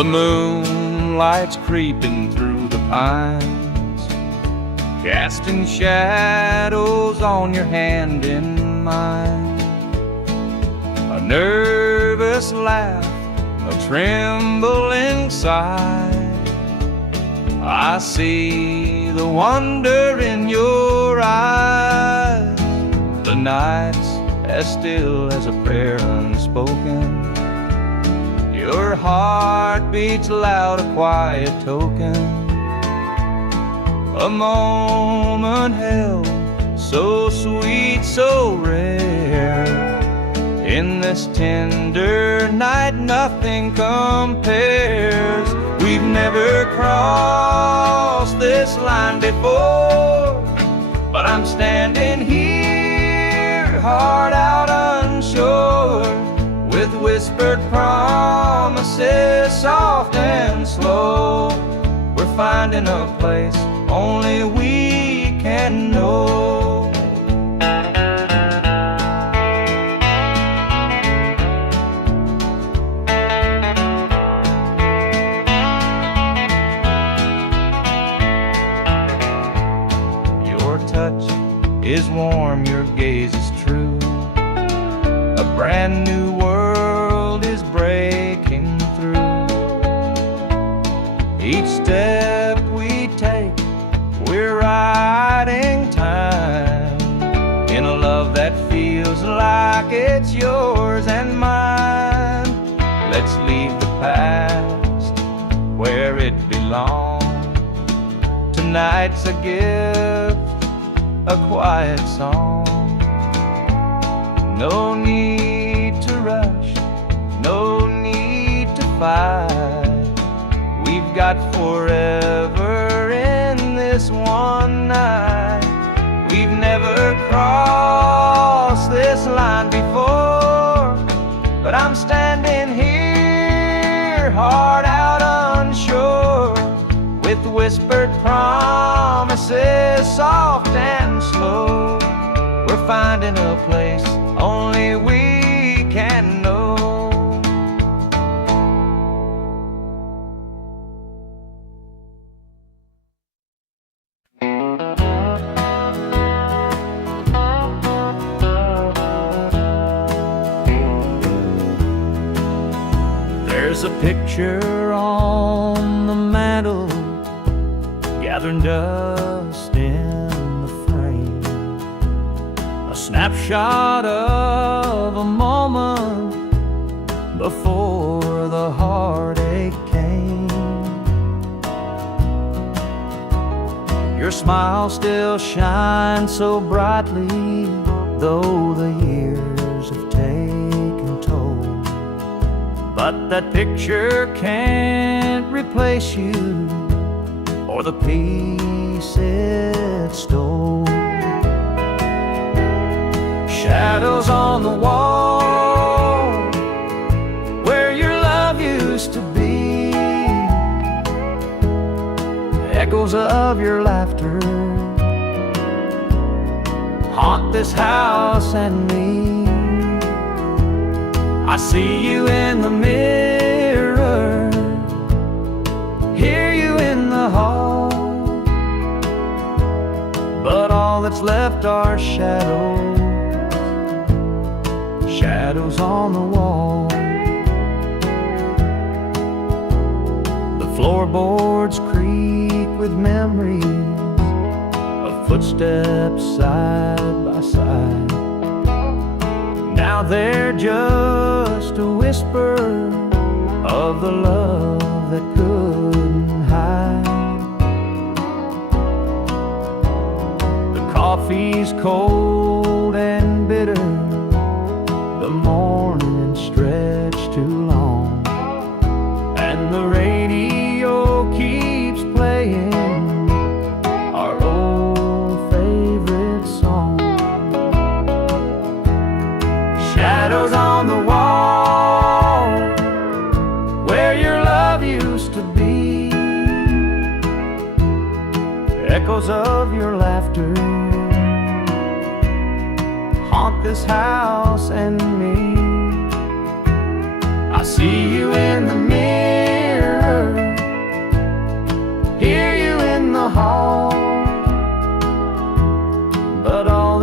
The moonlight's creeping through the pines, casting shadows on your hand in mine. A nervous laugh, a trembling sigh. I see the wonder in your eyes. The night's as still as a prayer unspoken. Your heart beats loud, a quiet token. A moment held, so sweet, so rare. In this tender night, nothing compares. We've never crossed this line before, but I'm standing here, heart out unsure, with whispered promises, soft and slow. We're finding a place only we can know. Your touch is warm, your gaze is true. A brand new world is breaking through. Each step we take, we're riding time in a love that feels like it's yours and mine. Let's leave the past where it belongs. Tonight's a gift, a quiet song. No need to rush, no need to fight. We've got forever in this one night. We've never crossed this line before, but I'm standing here, heart out unsure, with whispered promises, soft and slow. We're finding a place only we can know. There's a picture on the mantle, gathering dust in the frame. A snapshot of a moment before the heartache came. Your smile still shines so brightly, though the years have taken toll. But that picture can't replace you or the peace it stole. Shadows on the wall where your love used to be, echoes of your laughter haunt this house and me. I see you in the mirror, hear you in the hall, but all that's left are shadows, shadows on the wall. The floorboards creak with memories of footsteps side by side. Now they're just a whisper of the love that couldn't hide. The coffee's cold and bitter, the morning stretched too long, and the radio keeps playing our old favorite song. Shadows on the wall where your love used to be, echoes of your laughter haunt this house and me. I see you in the mirror,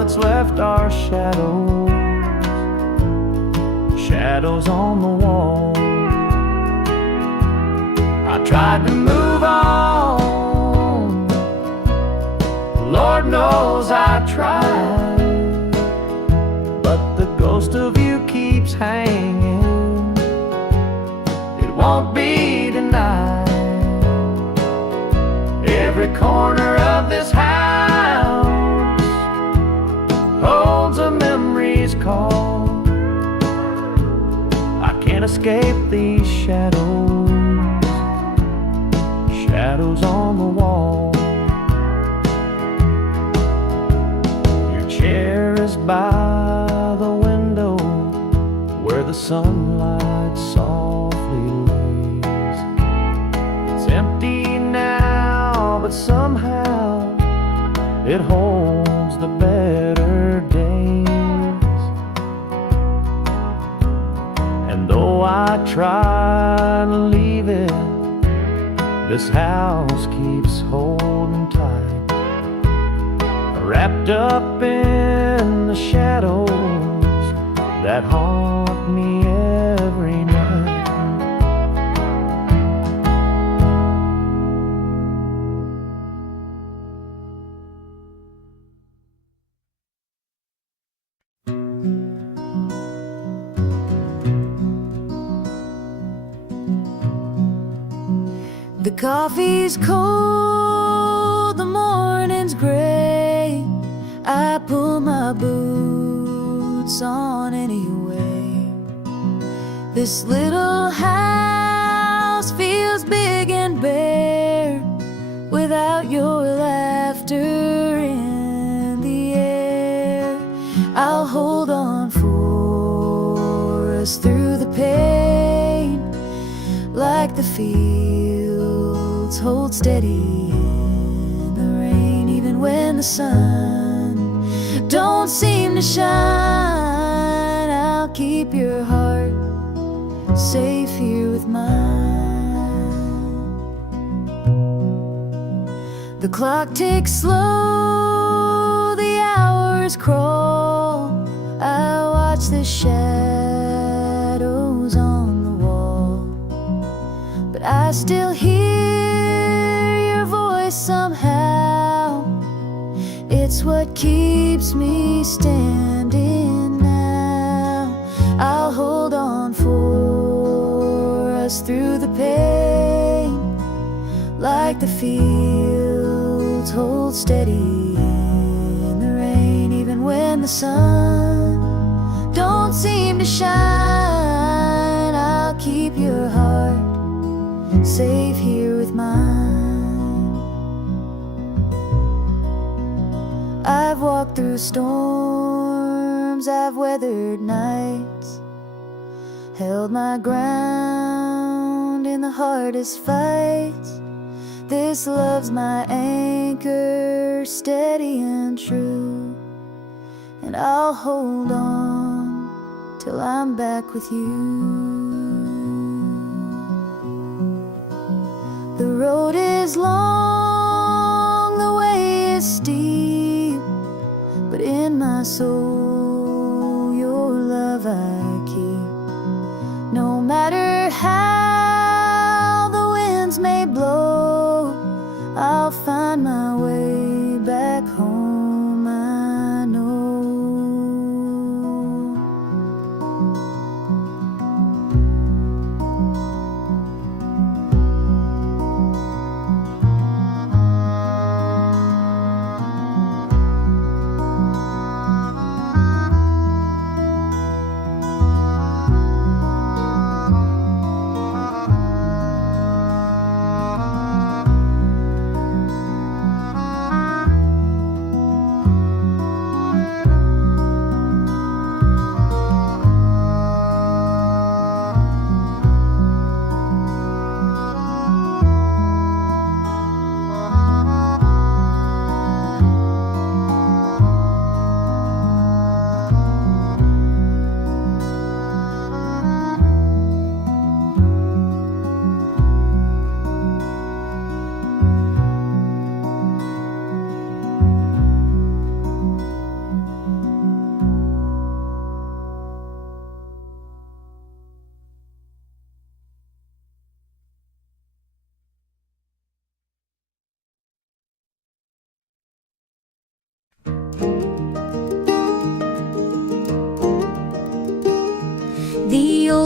what's left are shadows, shadows on the wall. I tried to move on, Lord knows I tried, but the ghost of you keeps hanging, it won't be denied. Every corner of this house holds a memory's call. I can't escape these shadows, shadows on the wall. Your chair is by the window where the sunlight softly lays. It's empty now, but somehow it holds the better days. And though I try to leave it, this house keeps holding tight, wrapped up in the shadows that haunt me every night. The coffee's cold, the morning's gray. I pull my boots on anyway. This little house feels big and bare without your laughter in the air. I'll hold on for us through the pain, like the fields hold steady in the rain. Even when the sun don't seem to shine, I'll keep your heart safe here with mine. The clock ticks slow, the hours crawl. I watch the shadows on the wall, but I still hear your voice somehow. It's what keeps me standing now. I'll hold on for us through the pain, like the fields hold steady in the rain. Even when the sun don't seem to shine, I'll keep your heart safe here with mine. I've walked through storms, I've weathered nights, held my ground in the hardest fights. This love's my anchor, steady and true, and I'll hold on till I'm back with you. The road is long, the way is steep, but in my soul your love I keep. No matter how the winds may blow, I'll find my way back home, I know.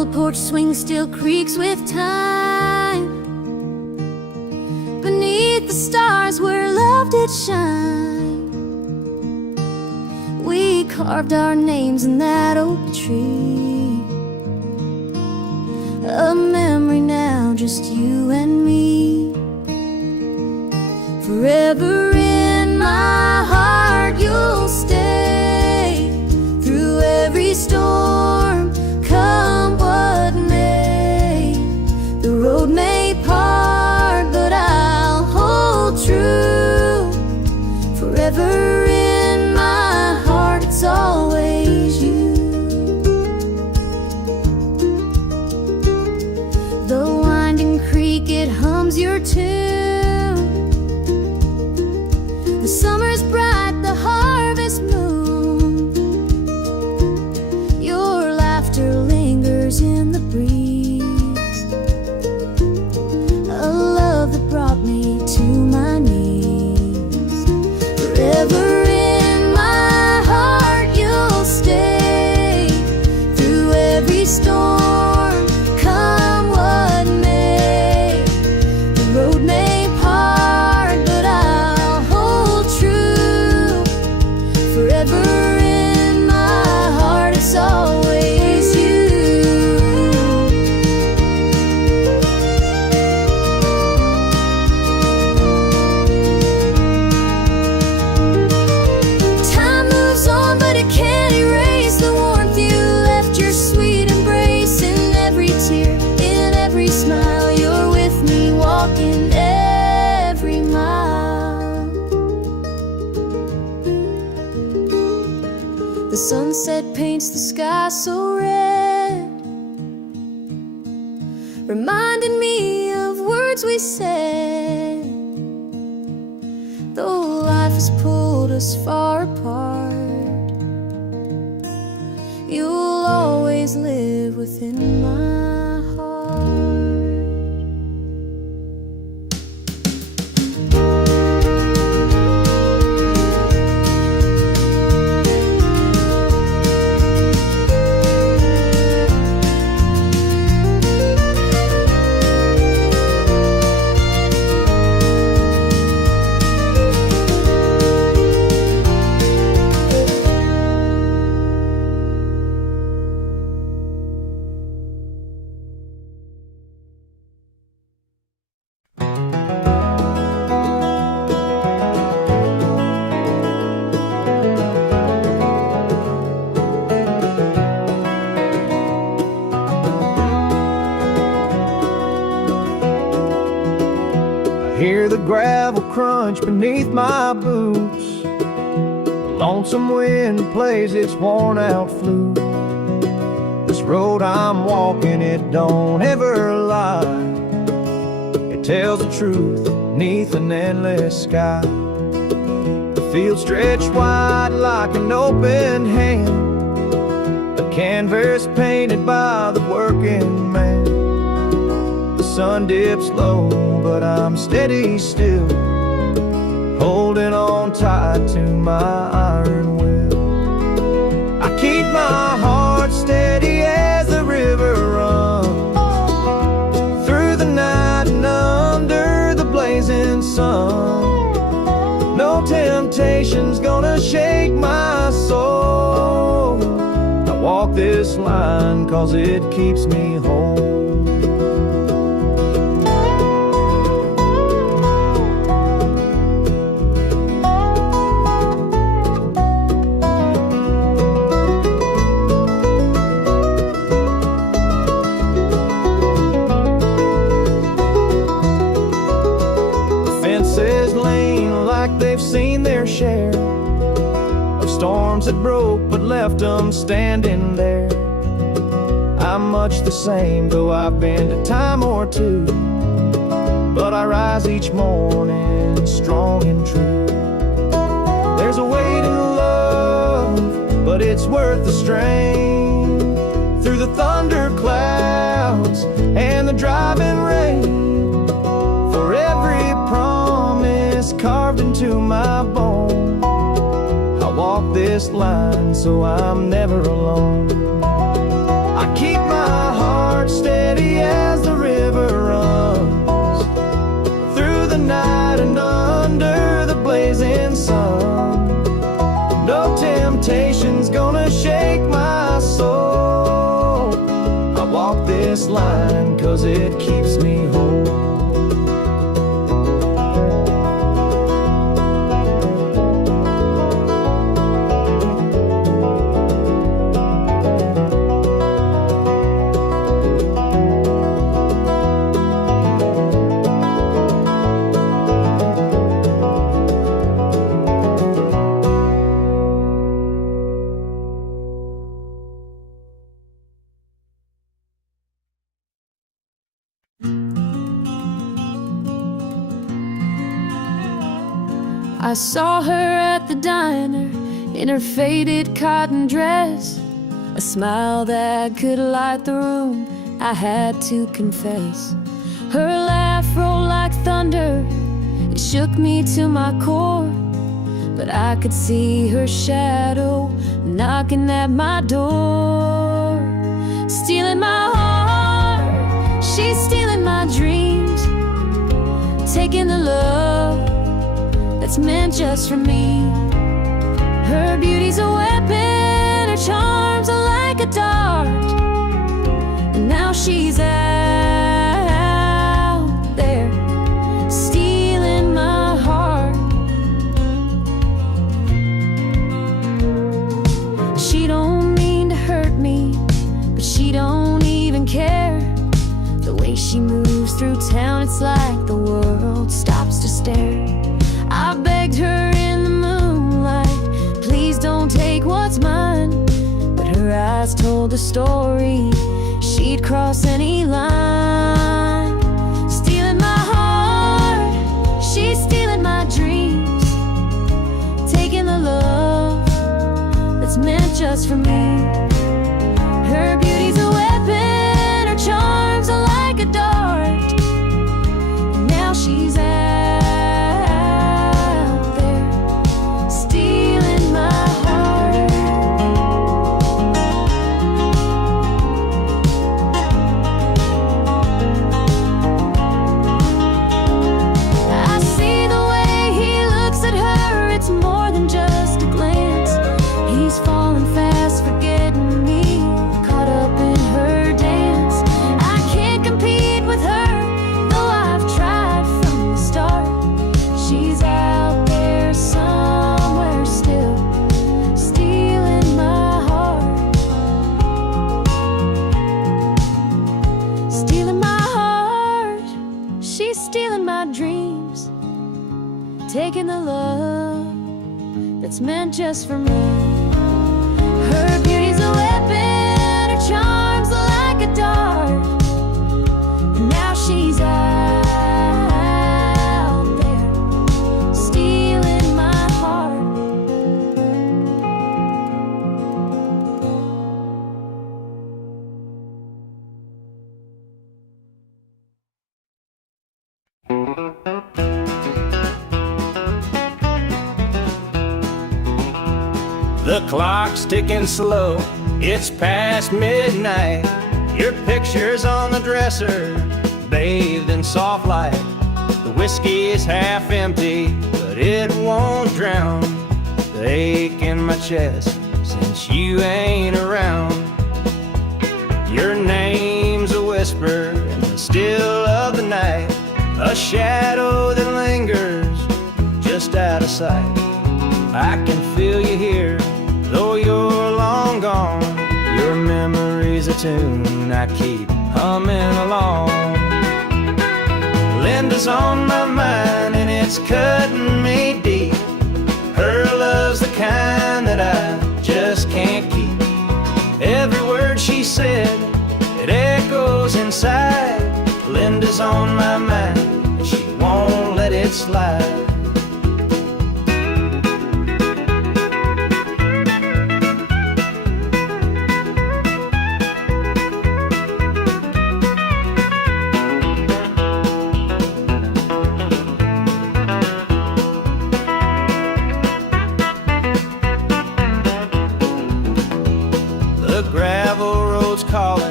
old porch swing still creaks with time. Beneath the stars where love did shine, we carved our names in that oak tree. A memory now, just you and me. Forever in my heart you'll stay, through every storm, come what may. The road may part, but I'll hold true. Forever in my heart, it's always you. The winding creek, it hums your tune. The summer's bright, the harvest moon. Your laughter lingers in the breeze. A love that brought me to my knees. Forever in my heart you'll stay, through every storm, come what may. The road may part, but I'll hold true. Forever in my heart, it's always you. Time moves on, but it can't erase the warmth you left, your sweet embrace. In every tear, in every smile, you're with me, walking every mile. The sunset paints the sky so red, reminding me of words we said. Though life has pulled us far apart, you'll always live within my heart. Hear the gravel crunch beneath my boots. The lonesome wind plays its worn out flute. This road I'm walking, it don't ever lie. It tells the truth neath an endless sky. The field stretched wide like an open hand, a canvas painted by the working man. The sun dips low, but I'm steady still, holding on tight to my iron will. I keep my heart steady as the river runs, through the night and under the blazing sun. No temptation's gonna shake my soul. I walk this line 'cause it keeps me whole. Seen their share of storms that broke but left them standing there. I'm much the same, though I've been to time or two, but I rise each morning strong and true. There's a weight in love, but it's worth the strain. Through the thunder clouds and the driving rain, for every promise carved into my bone, I walk this line so I'm never alone. I keep my heart steady as the river runs through the night and under the blazing sun. No temptation's gonna shake my soul. I walk this line 'cause it keeps me whole. I saw her at the diner in her faded cotton dress, a smile that could light the room, I had to confess. Her laugh rolled like thunder, it shook me to my core, but I could see her shadow knocking at my door. Stealing my heart, she's stealing my dreams, taking the love that's meant just for me. Her beauty's a weapon, her charms are like a dart, and now she's out there stealing my heart. She don't mean to hurt me, but she don't even care. The way she moves through town, it's like the world stops to stare. I begged her in the moonlight, please don't take what's mine, but her eyes told the story, she'd cross any line. Stealing my heart, she's stealing my dreams, taking the love that's meant just for me. Her beauty's a weapon, her charms are like a dart, and now she's out there stealing my heart. I see the way he looks at her, it's more than just a glance. He's falling fast, forgetting me, caught up in her dance. I can't compete with her, though I've tried from the start. She's out there somewhere still, stealing my heart. Stealing my heart, she's stealing my dreams, taking the love that's meant just for me. Her beauty's a weapon, her charms are like a dart, and now she's out there stealing my heart. The clock's ticking slow, it's past midnight. Your picture's on the dresser, bathed in soft light. The whiskey is half empty, but it won't drown the ache in my chest since you ain't around. Your name's a whisper in the still of the night, a shadow that lingers just out of sight. I can feel you here, though you're long gone. Your memory's a tune I keep humming along. Linda's on my mind and it's cutting me deep. Her love's the kind that I just can't keep. Every word she said, it echoes inside. Linda's on my mind and she won't let it slide. Gravel roads call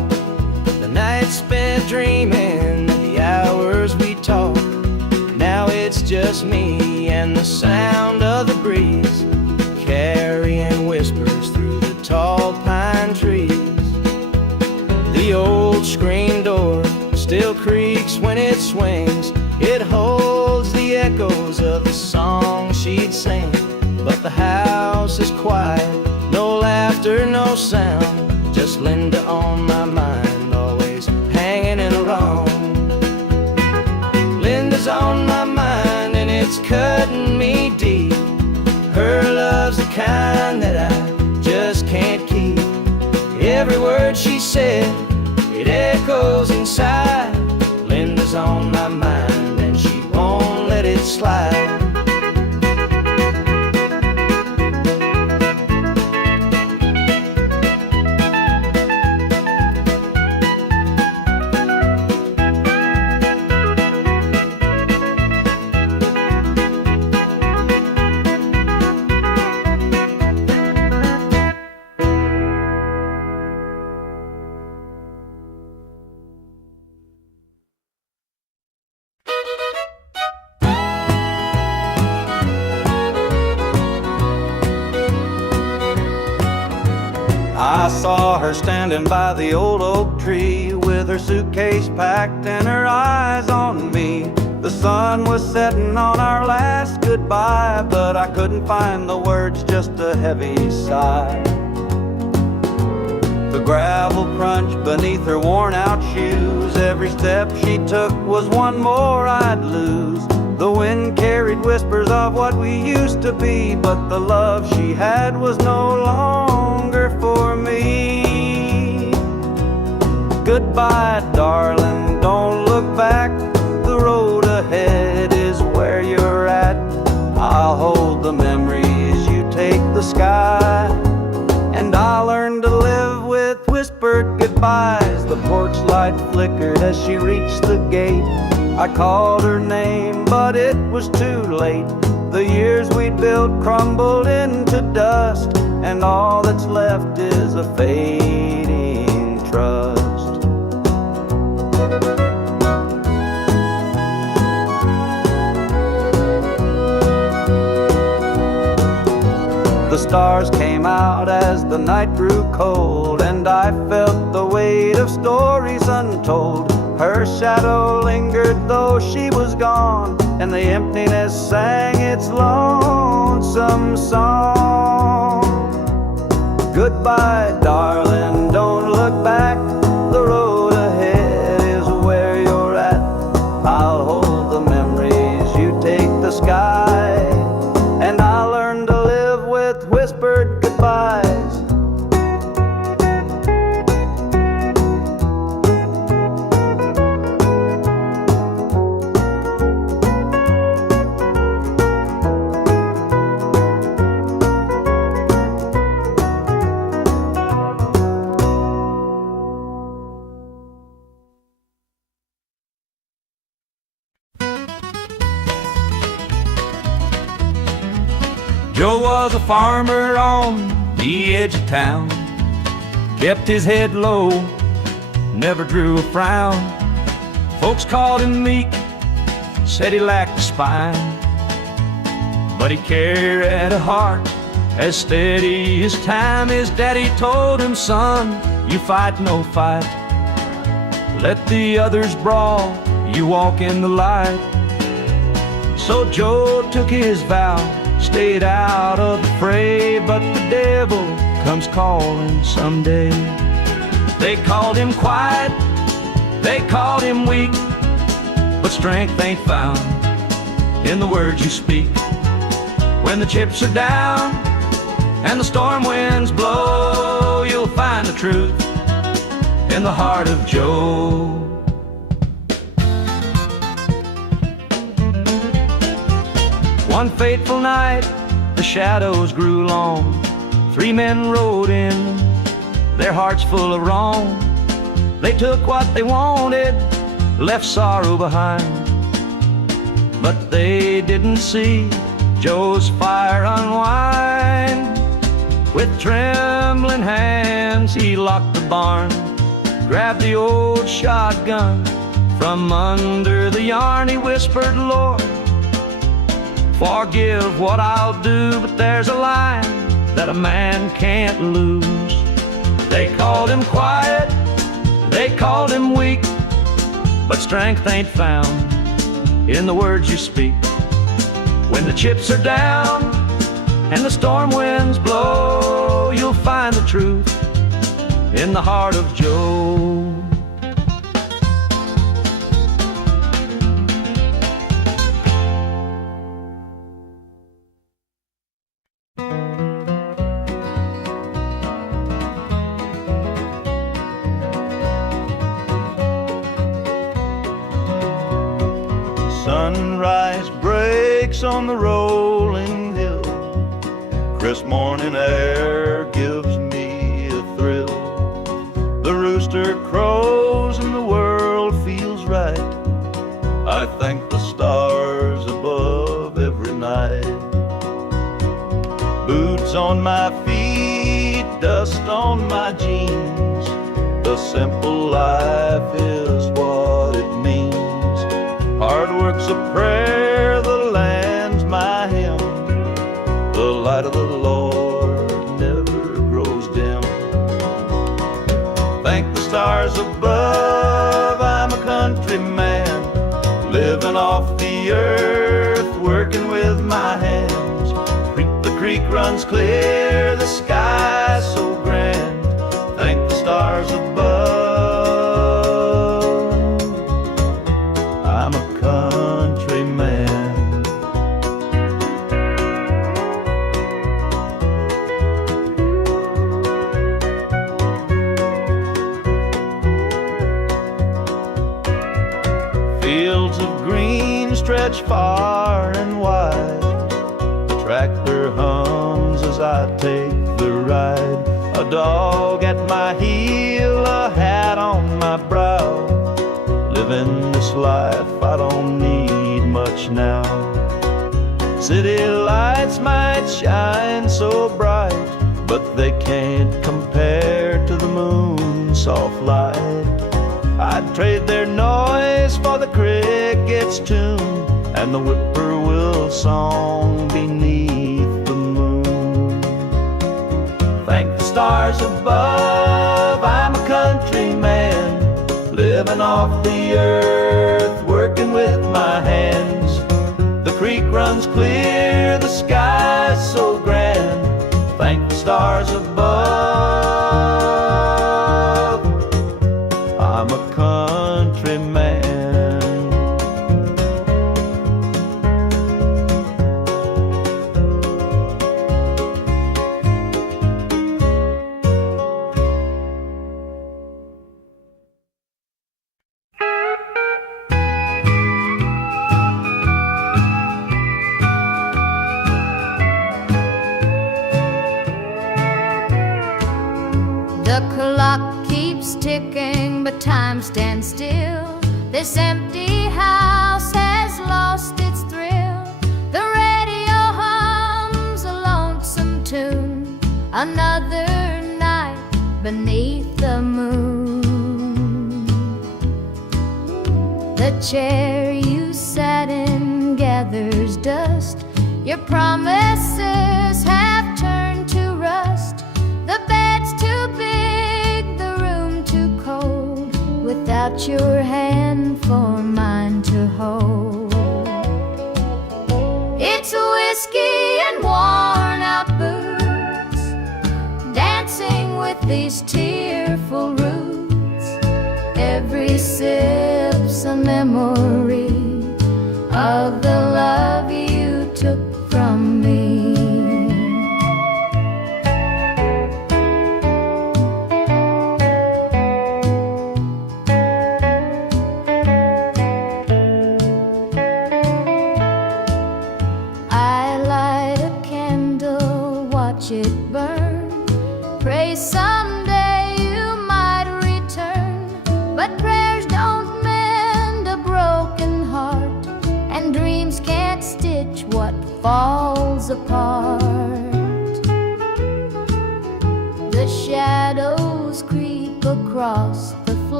dreaming that the hours we talk. Now it's just me and the sound of the breeze, carrying whispers through the tall pine trees. The old screen door still creaks when it swings. It holds the echoes of the song she'd sing. But the house is quiet, no laughter, no sound, just Linda on my mind, always hanging along. Linda's on my mind and it's cutting me deep. Her love's the kind that I just can't keep. Every word she said, it echoes inside. Linda's on my mind and she won't let it slide. I saw her standing by the old oak tree with her suitcase packed and her eyes on me. The sun was setting on our last goodbye, but I couldn't find the words, just a heavy sigh. The gravel crunched beneath her worn out shoes. Every step she took was one more I'd lose. The wind carried whispers of what we used to be, but the love she had was no longer for me. Goodbye, darling, don't look back. The road ahead is where you're at. I'll hold the memories, you take the sky, and I'll learn to live with whispered goodbyes. The porch light flickered as she reached the gate. I called her name, but it was too late. The years we'd built crumbled into dust, and all that's left is a fading trust. The stars came out as the night grew cold, and I felt the weight of stories untold. Her shadow lingered though she was gone, and the emptiness sang its lonesome song. Goodbye, darling, don't look back. The road ahead is where you're at. I'll hold the memories, you take the sky, and I'll learn to live with whispered goodbyes. Joe was a farmer on the edge of town, kept his head low, never drew a frown. Folks called him meek, said he lacked a spine, but he carried a heart as steady as time. His daddy told him, son, you fight no fight, let the others brawl, you walk in the light. So Joe took his vow, stayed out of the fray, but the devil comes calling someday. They called him quiet, they called him weak, but strength ain't found in the words you speak. When the chips are down and the storm winds blow, you'll find the truth in the heart of Joe. One fateful night, the shadows grew long. 3 men rode in, their hearts full of wrong. They took what they wanted, left sorrow behind, but they didn't see Joe's fire unwind. With trembling hands, he locked the barn, grabbed the old shotgun. From under the yarn he whispered, Lord, forgive what I'll do, but there's a line that a man can't lose. They called him quiet, they called him weak, but strength ain't found in the words you speak. When the chips are down and the storm winds blow, you'll find the truth in the heart of Joe. Sunrise breaks on the rolling hill. Crisp morning air gives me a thrill. The rooster crows and the world feels right. I thank the stars above every night. Boots on my feet, dust on my jeans. The simple life is what it means. Hard work's a prayer, the land's my hymn. The light of the Lord never grows dim. Thank the stars above, I'm a country man, living off the earth, working with my hands. The creek runs clear, the sky's so grand. Thank the stars above, I'm a country man. Fields of green stretch far and wide. The tractor hums as I take the ride. A dog at my heel, a hat on my brow. Living this life, I don't need much now. City lights might shine so bright, but they can't compare to the moon's soft light. I'd trade their noise for the cricket's tune and the whippoorwill song beneath the moon. Thank the stars above, I'm a country man, living off the earth, working with my hands. The creek runs clear, the sky's so grand. Thank the stars above, I'm a country man. The clock keeps ticking, but time stands still. This empty house has lost its thrill. The radio hums a lonesome tune. Another night beneath the moon. The chair you sat in gathers dust. Your promises have turned to rust. The bed's too big, the room too cold, without your hand for mine to hold. It's whiskey and worn out boots, dancing with these tearful roots. Every sip's a memory of the love you took from me. It burn. Pray someday you might return, but prayers don't mend a broken heart, and dreams can't stitch what falls apart. The shadows creep across the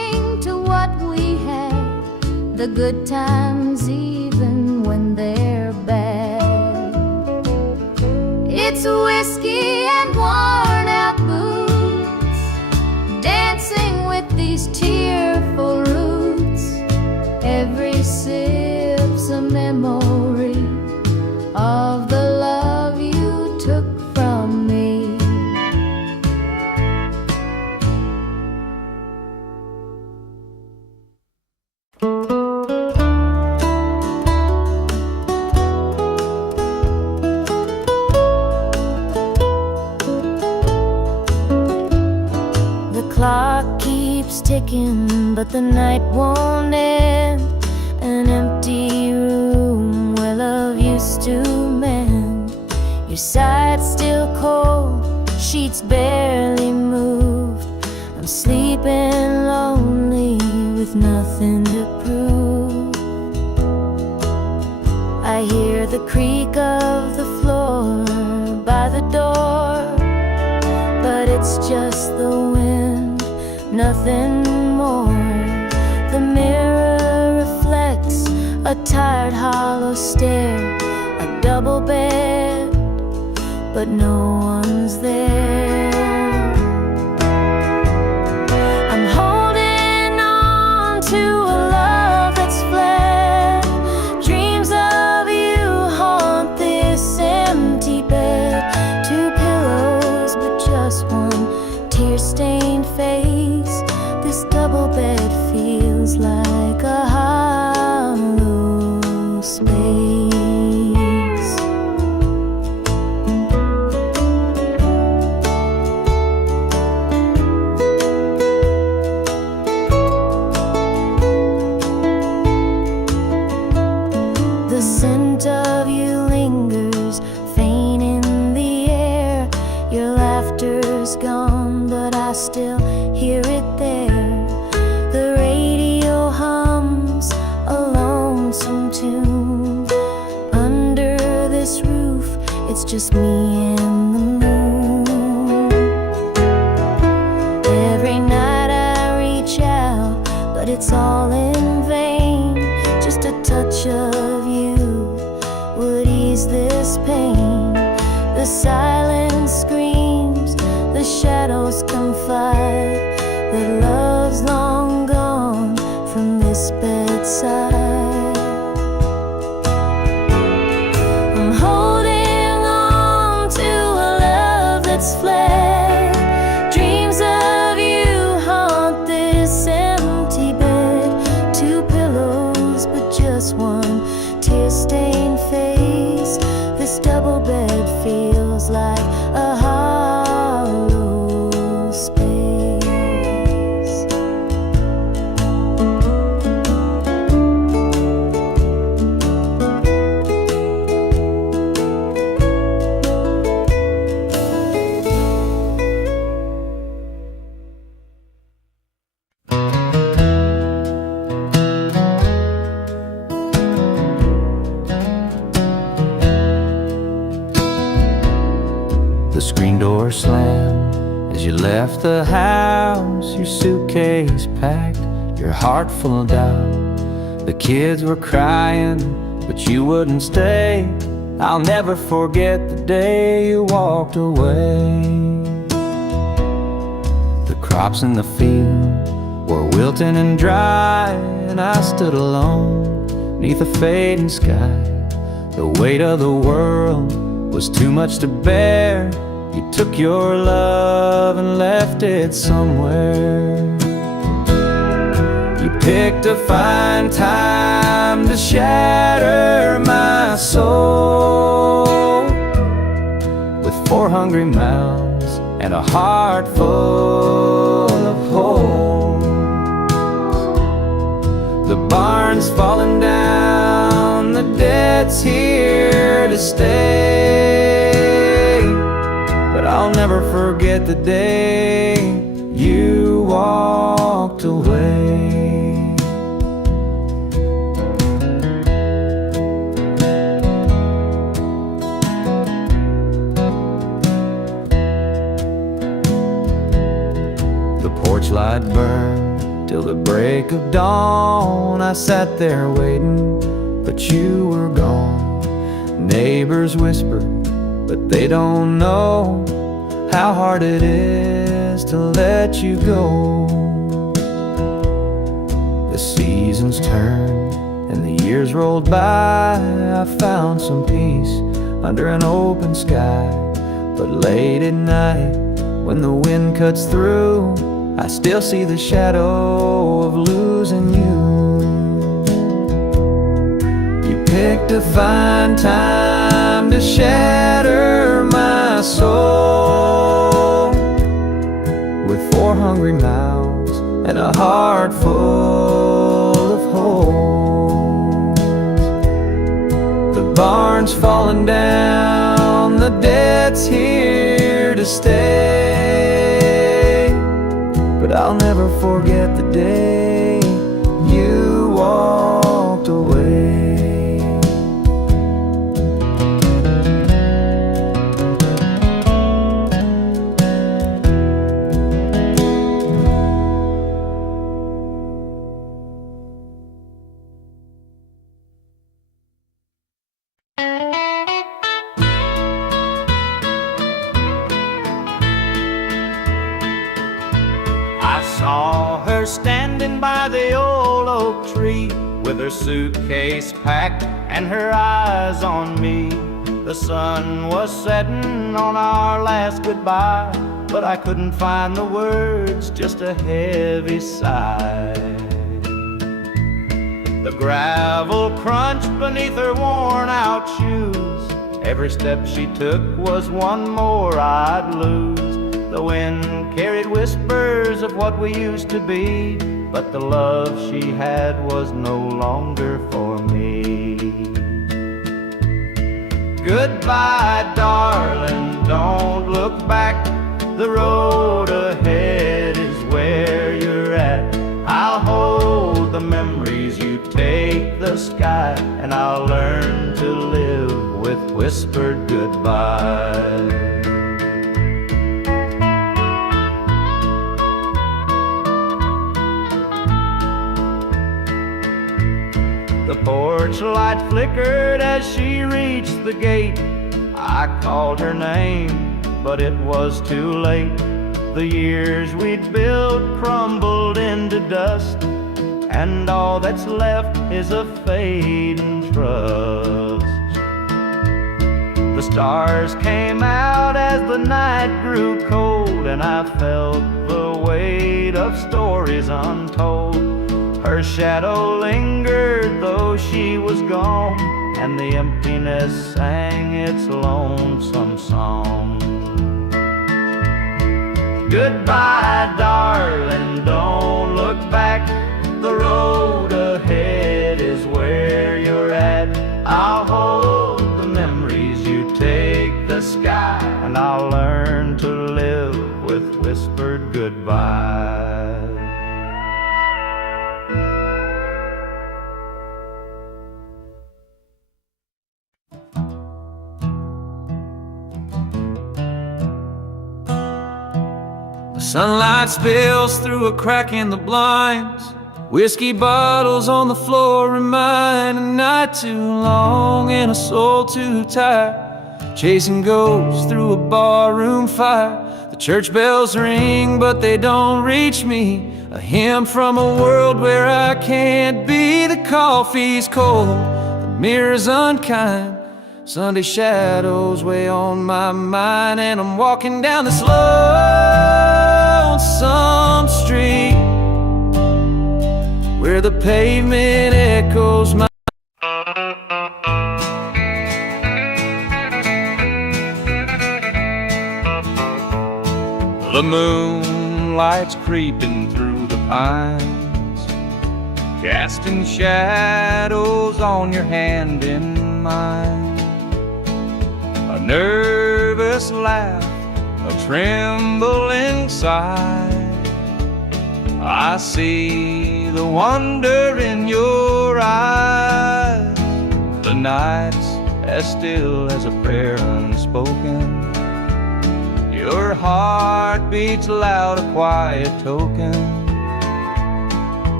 the good times even when they're bad. It's whiskey and worn out boots, dancing with these tearful roots. Every sip's a memory of the love you took from me. The clock keeps ticking, but the night won't end. An empty room where love used to mend. Your side's still cold, sheets barely moved. I'm sleeping lonely with nothing to prove. I hear the creak of the floor by the door, but it's just the wind, nothing more. The mirror reflects a tired, hollow stare. A double bed, but no one's there. I'm holding on to a love that's fled. Dreams of you haunt this empty bed. Two pillows, but just one tear-stained face. This double bed feels like a hollow space. The scent of you lingers, faint in the air. Your laughter's gone, but I still hear it there. The radio hums a lonesome tune. Under this roof, it's just me and the moon. Every night I reach out, but it's all in vain. Just a touch of you would ease this pain. The silence screams, the shadows confide that love's long gone from this bedside. I'm holding on to a love that's fled. Dreams of you haunt this empty bed. Two pillows, but just one tear-stained face. This double bed feels like a hollow space. The screen door slammed as you left the house, your suitcase packed, your heart full of doubt. The kids were crying, but you wouldn't stay. I'll never forget the day you walked away. The crops in the field were wilting and dry, and I stood alone neath a fading sky. The weight of the world was too much to bear. You took your love and left it somewhere. You picked a fine time to shatter my soul with 4 hungry mouths and a heart full of holes. The barn's falling down, the debt's here to stay, but I'll never forget the day you walked away. The porch light burned till the break break of dawn, I sat there waiting, but you were gone. Neighbors whispered, but they don't know how hard it is to let you go. The seasons turned and the years rolled by. I found some peace under an open sky. But late at night, when the wind cuts through, I still see the shadow of losing you. You picked a fine time to shatter my soul, with 4 hungry mouths and a heart full of holes. The barn's falling down, the debt's here to stay, but I'll never forget the day you walked away. I saw her standing by the old oak tree, with her suitcase packed and her eyes on me. The sun was setting on our last goodbye, but I couldn't find the words, just a heavy sigh. The gravel crunched beneath her worn out shoes. Every step she took was one more I'd lose. The wind carried whispers of what we used to be, but the love she had was no longer for me. Goodbye, darling, don't look back. The road ahead is where you're at. I'll hold the memories, you take the sky, and I'll learn to live with whispered goodbye. The porch light flickered as she reached the gate. I called her name, but it was too late. The years we'd built crumbled into dust, and all that's left is a fading trust. The stars came out as the night grew cold, and I felt the weight of stories untold. Her shadow lingered though she was gone, and the emptiness sang its lonesome song. Goodbye, darling, don't look back. The road ahead is where you're at. I'll hold the memories, you take the sky, and I'll learn to live with whispered goodbye. Sunlight spills through a crack in the blinds. Whiskey bottles on the floor remind a night too long and a soul too tired, chasing ghosts through a barroom fire. The church bells ring, but they don't reach me. A hymn from a world where I can't be. The coffee's cold, the mirror's unkind. Sunday shadows weigh on my mind, and I'm walking down this lonesome street where the pavement echoes my The moonlight's creeping through the pines, casting shadows on your hand in mine. A nervous laugh, a trembling sigh. I see the wonder in your eyes. The night's as still as a prayer unspoken. Your heart beats loud, a quiet token.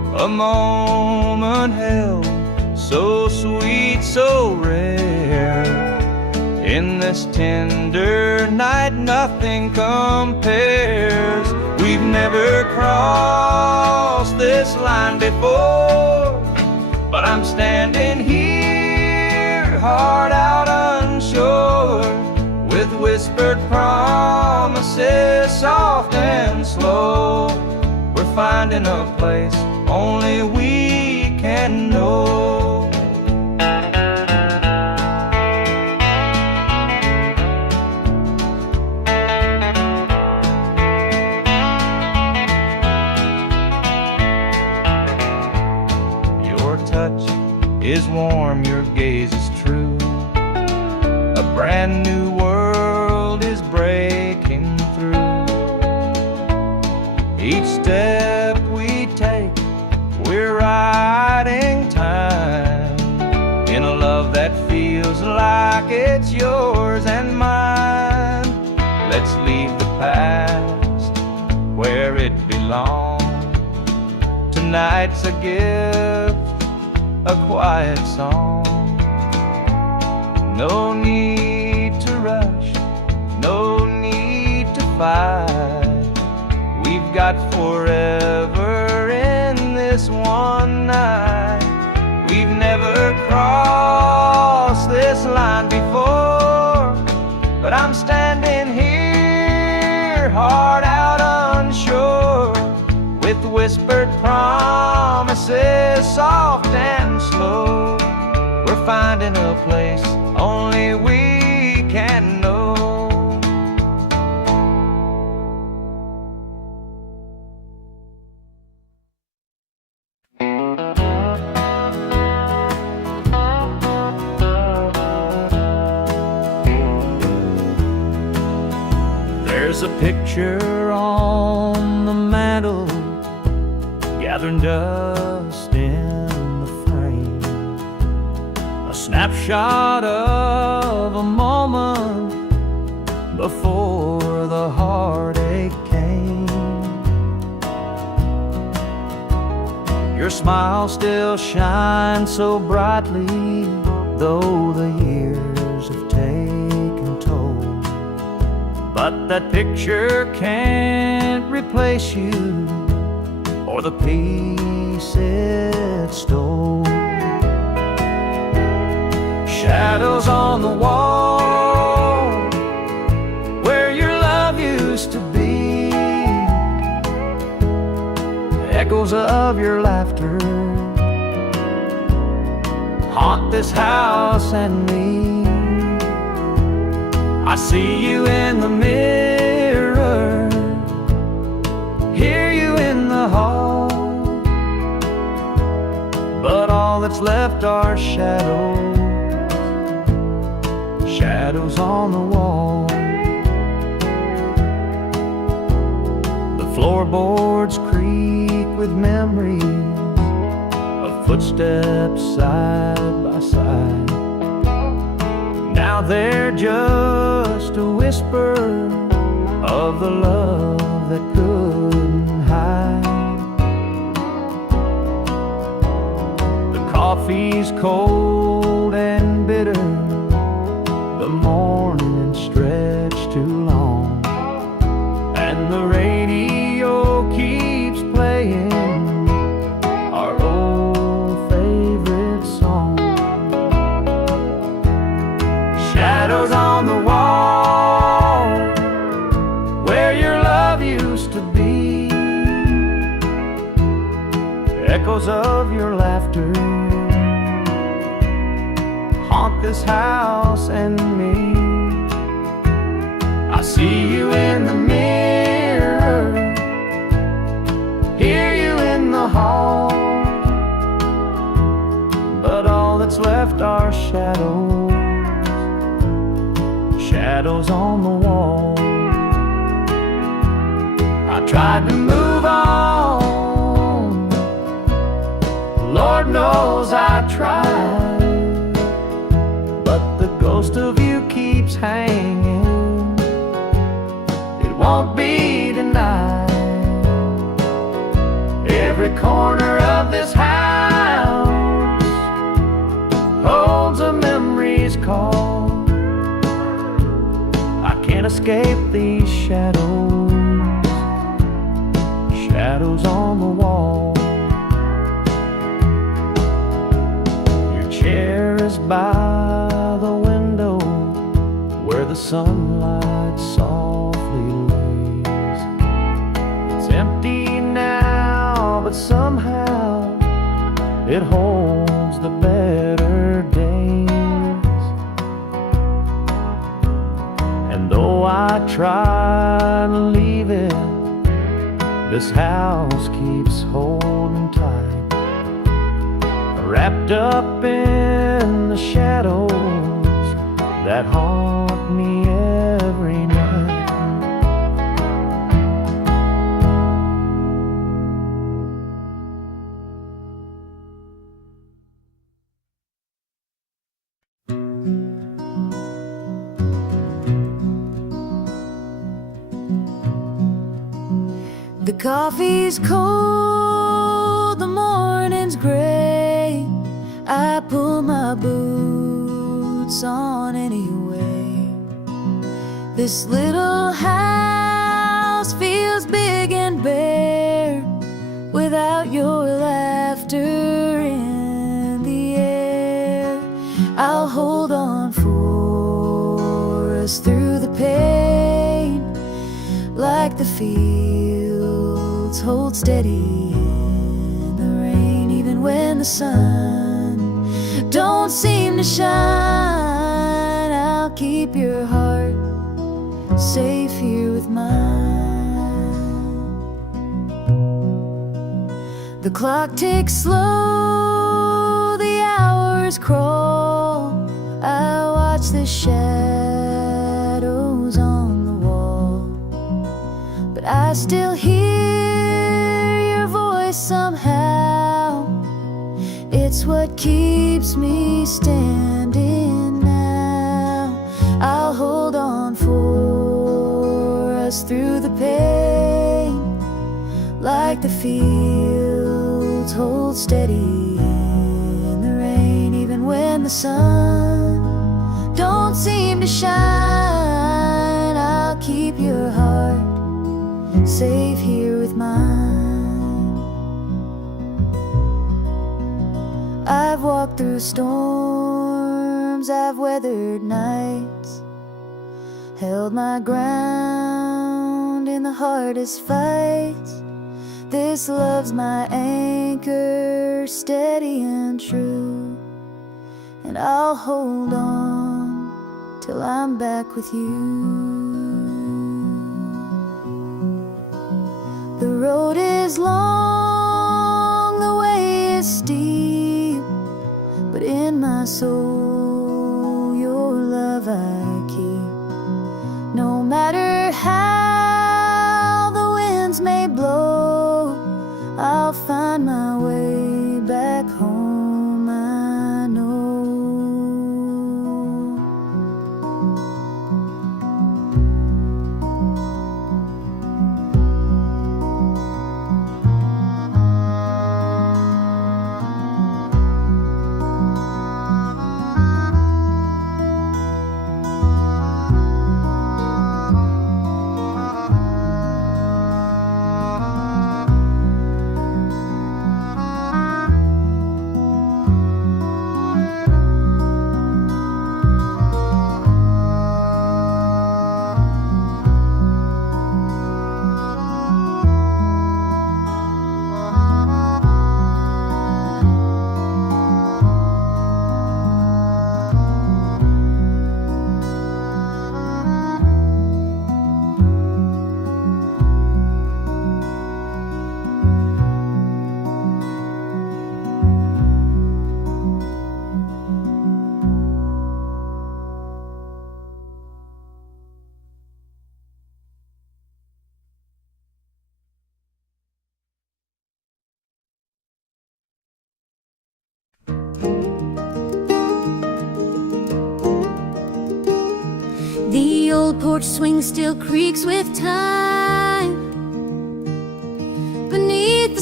a moment held so sweet, so rare. In this tender night, nothing compares. We've never crossed this line before, but I'm standing here, heart out unsure, with whispered promises, soft and slow. We're finding a place only we can know. Is warm, your gaze is true. A brand new world is breaking through. Each step we take, we're riding time in a love that feels like it's yours and mine. Let's leave the past where it belongs. Tonight's a gift, a quiet song. No need to rush, no need to fight. We've got forever in this one night. We've never crossed this line before, but I'm standing here, heart out unsure, with whispered promises, soft and slow. We're finding a place only we can know. There's a picture on the mantle, gathering dust in the frame, a snapshot of a moment before the heartache came. Your smile still shines so brightly, though the years have taken toll. But that picture can't replace you or the peace it stole. Shadows on the wall where your love used to be, echoes of your laughter haunt this house and me. I see you in the mirror, hear you in the hall, but all that's left are shadows, shadows on the wall. The floorboards creak with memories of footsteps side by side. Now they're just a whisper of the love that couldn't hide. The coffee's cold and bitter, the morning stretched too long, and the radio keeps playing our old favorite song. Shadows on the wall where your love used to be, echoes of your laughter haunt this house and me. I see you in the mirror, hear you in the hall, but all that's left are shadows, shadows on the wall. I tried to move on, Lord knows I tried, but the ghost of you keeps hanging, it won't be denied. Every Every corner of this house holds a memory's call. I can't escape these shadows, shadows on the wall. Your chair is by the window where the sunlight softly lays. It's empty now, but somehow it holds the better days. And though I try to leave it, this house keeps holding tight, wrapped up in the shadows that haunt me every night. The coffee's cold, the morning's gray. I pull my boots on anyway. This little house feels big and bare without your laughter in the air. I'll hold on for us through the pain, like the fields hold steady in the rain. Even when the sun don't seem to shine, I'll keep your heart safe here with mine. The clock ticks slow, the hours crawl. I watch the shadows on the wall, but I still hear your voice somehow. It's what keeps me standing now. I'll hold on for us through the pain, like the fields hold steady in the rain. Even when the sun don't seem to shine, I'll keep your heart safe here with mine. I've walked through storms, I've weathered nights, held my ground in the hardest fights. This love's my anchor, steady and true, and I'll hold on till I'm back with you. The road is long, the way is steep, but in my soul your love I keep. No matter how the winds may blow, I'll find my way back home, I know. The old porch swing still creaks with time beneath the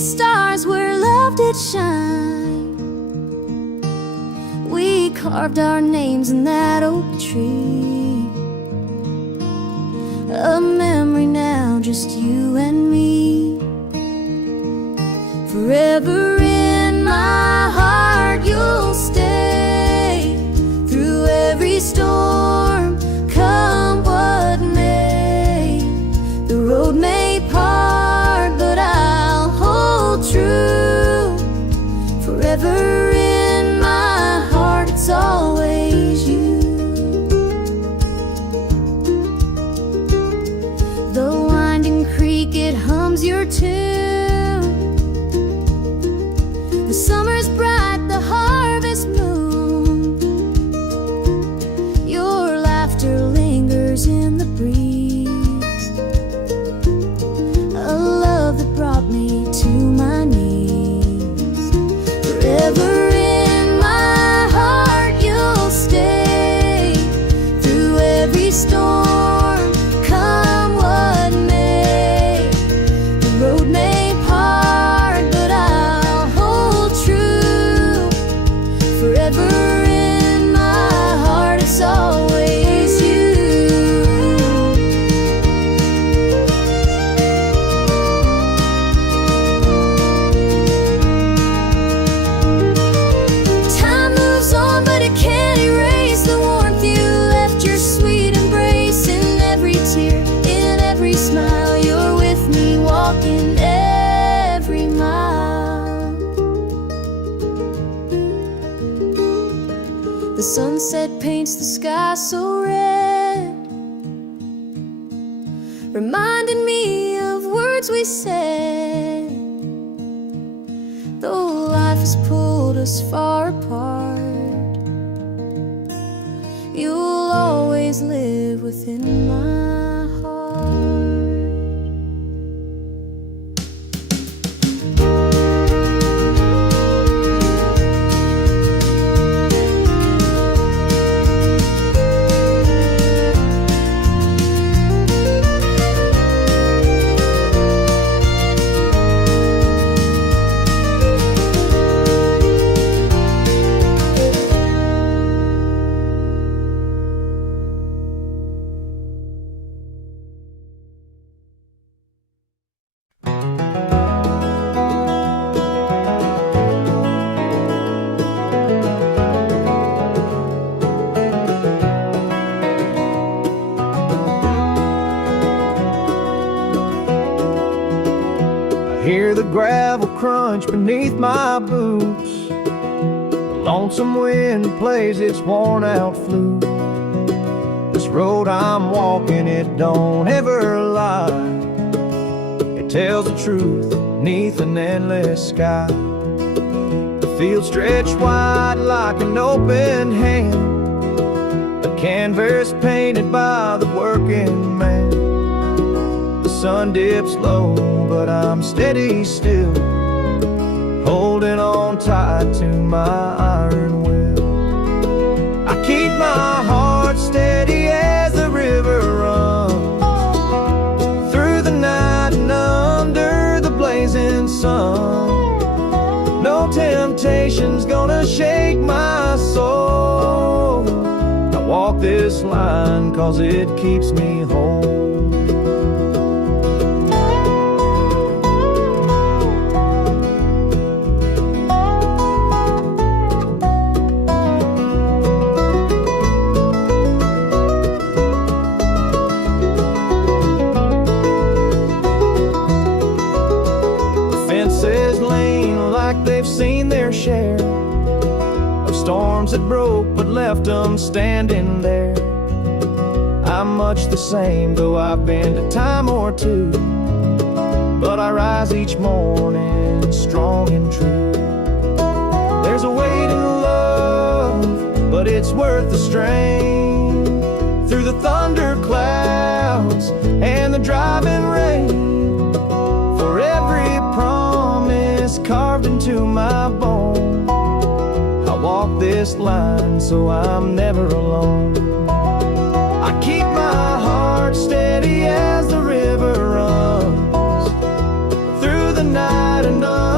stars where love did shine. We carved our names in that oak tree. A memory now, just you and me. Forever in my heart you'll stay. Through every storm, come what may. The road may part, but I'll hold true. Forever in my heart, it's always you. The winding creek, it hums your tune. The summer's bright, the harvest moon. Your laughter lingers in the breeze. A love that brought me to my knees. Forever in my heart you'll stay. Through every storm, come what may. The road may part, but I'll hold true. Forever in my heart, it's always you. Time moves on, but it can't erase the warmth you left. Your sweet embrace in every tear, in every smile. You're with me, walking every mile. The sunset paints the sky so red, reminding me of words we said. Though life has pulled us far apart, you'll always live within my heart. Hear the gravel crunch beneath my boots. The lonesome wind plays its worn out flute. This road I'm walking, it don't ever lie. It tells the truth beneath an endless sky. The field stretched wide like an open hand, a canvas painted by the working man. The sun dips low, but I'm steady still, holding on tight to my iron will. I keep my heart steady as the river runs through the night and under the blazing sun. No temptation's gonna shake my soul. I walk this line 'cause it keeps me whole. Seen their share of storms that broke but left them standing there. I'm much the same, though I've been a time or two, but I rise each morning strong and true. There's a weight in love, but it's worth the strain. Through the thunder clouds and the driving rain, for every promise carved into my bone, I walk this line so I'm never alone. I keep my heart steady as the river runs through the night and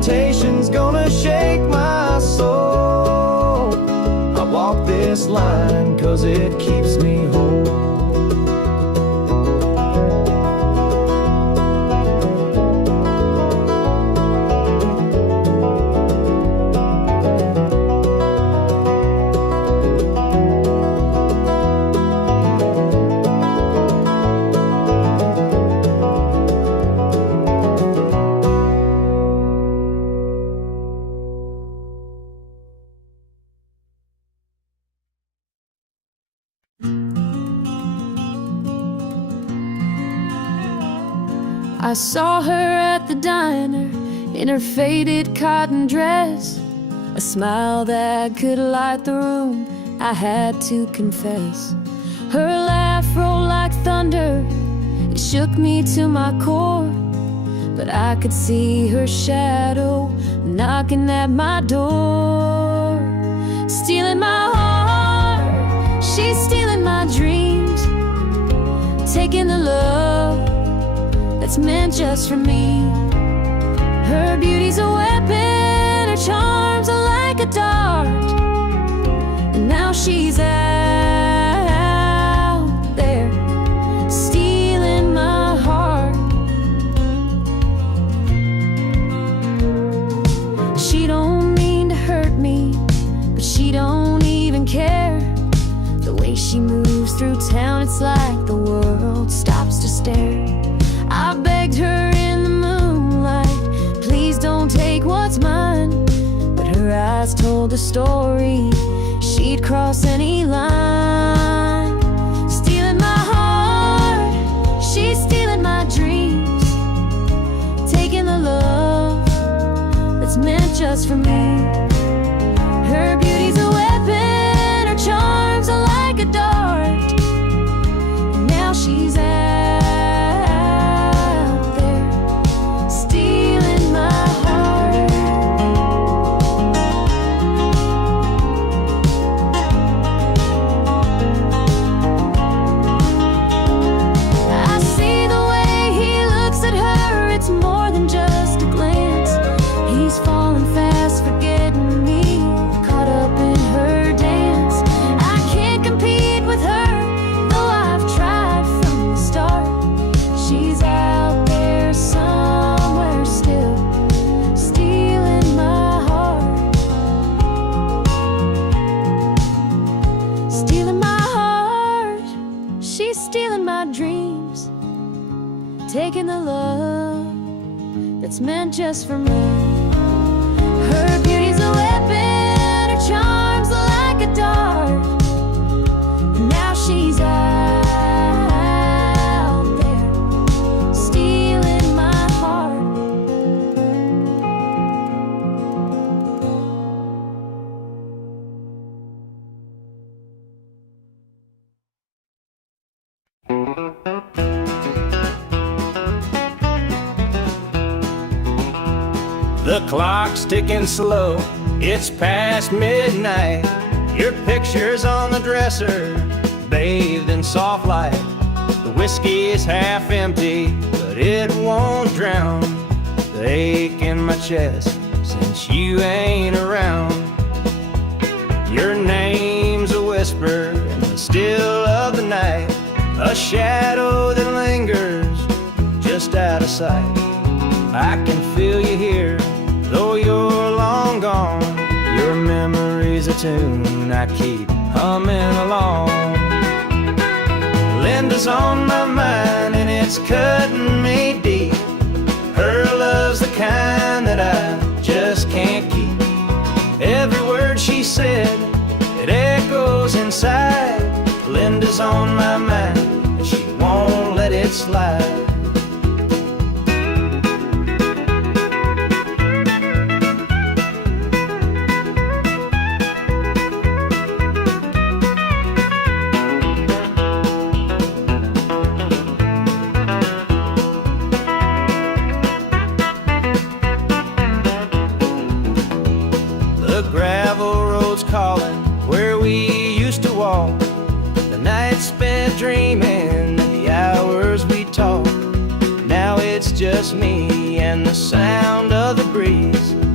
temptation's gonna shake my soul. I walk this line 'cause it keeps me whole. I saw her at the diner in her faded cotton dress, a smile that could light the room, I had to confess. Her laugh rolled like thunder, it shook me to my core, but I could see her shadow knocking at my door. Stealing my heart, she's stealing my dreams, taking the love that's meant just for me. Her beauty's a weapon, her charms are like a dart, and now she's out there stealing my heart. She don't mean to hurt me, but she don't even care. The way she moves through town, it's like the world stops to stare. I begged her in the moonlight, please don't take what's mine, but her eyes told a story, she'd cross any line. Stealing my heart, she's stealing my dreams, taking the love that's meant just for me. Her beauty's a weapon, her charms are like a dart, and now she's out taking the love that's meant just for me. Her beauty's a weapon, her charms are like a dart, and now she's out there stealing my heart. The clock's ticking slow, it's past midnight. Your picture's on the dresser, bathed in soft light. The whiskey is half empty, but it won't drown the ache in my chest since you ain't around. Your name's a whisper in the still of the night, a shadow that lingers just out of sight. I can feel you here, though you're long gone. Your memory's a tune I keep humming along. Linda's on my mind and it's cutting me deep. Her love's the kind that I just can't keep. Every word she said, it echoes inside. Linda's on my mind and she won't let it slide. Calling where we used to walk, the nights spent dreaming, the hours just me and the sound of the breeze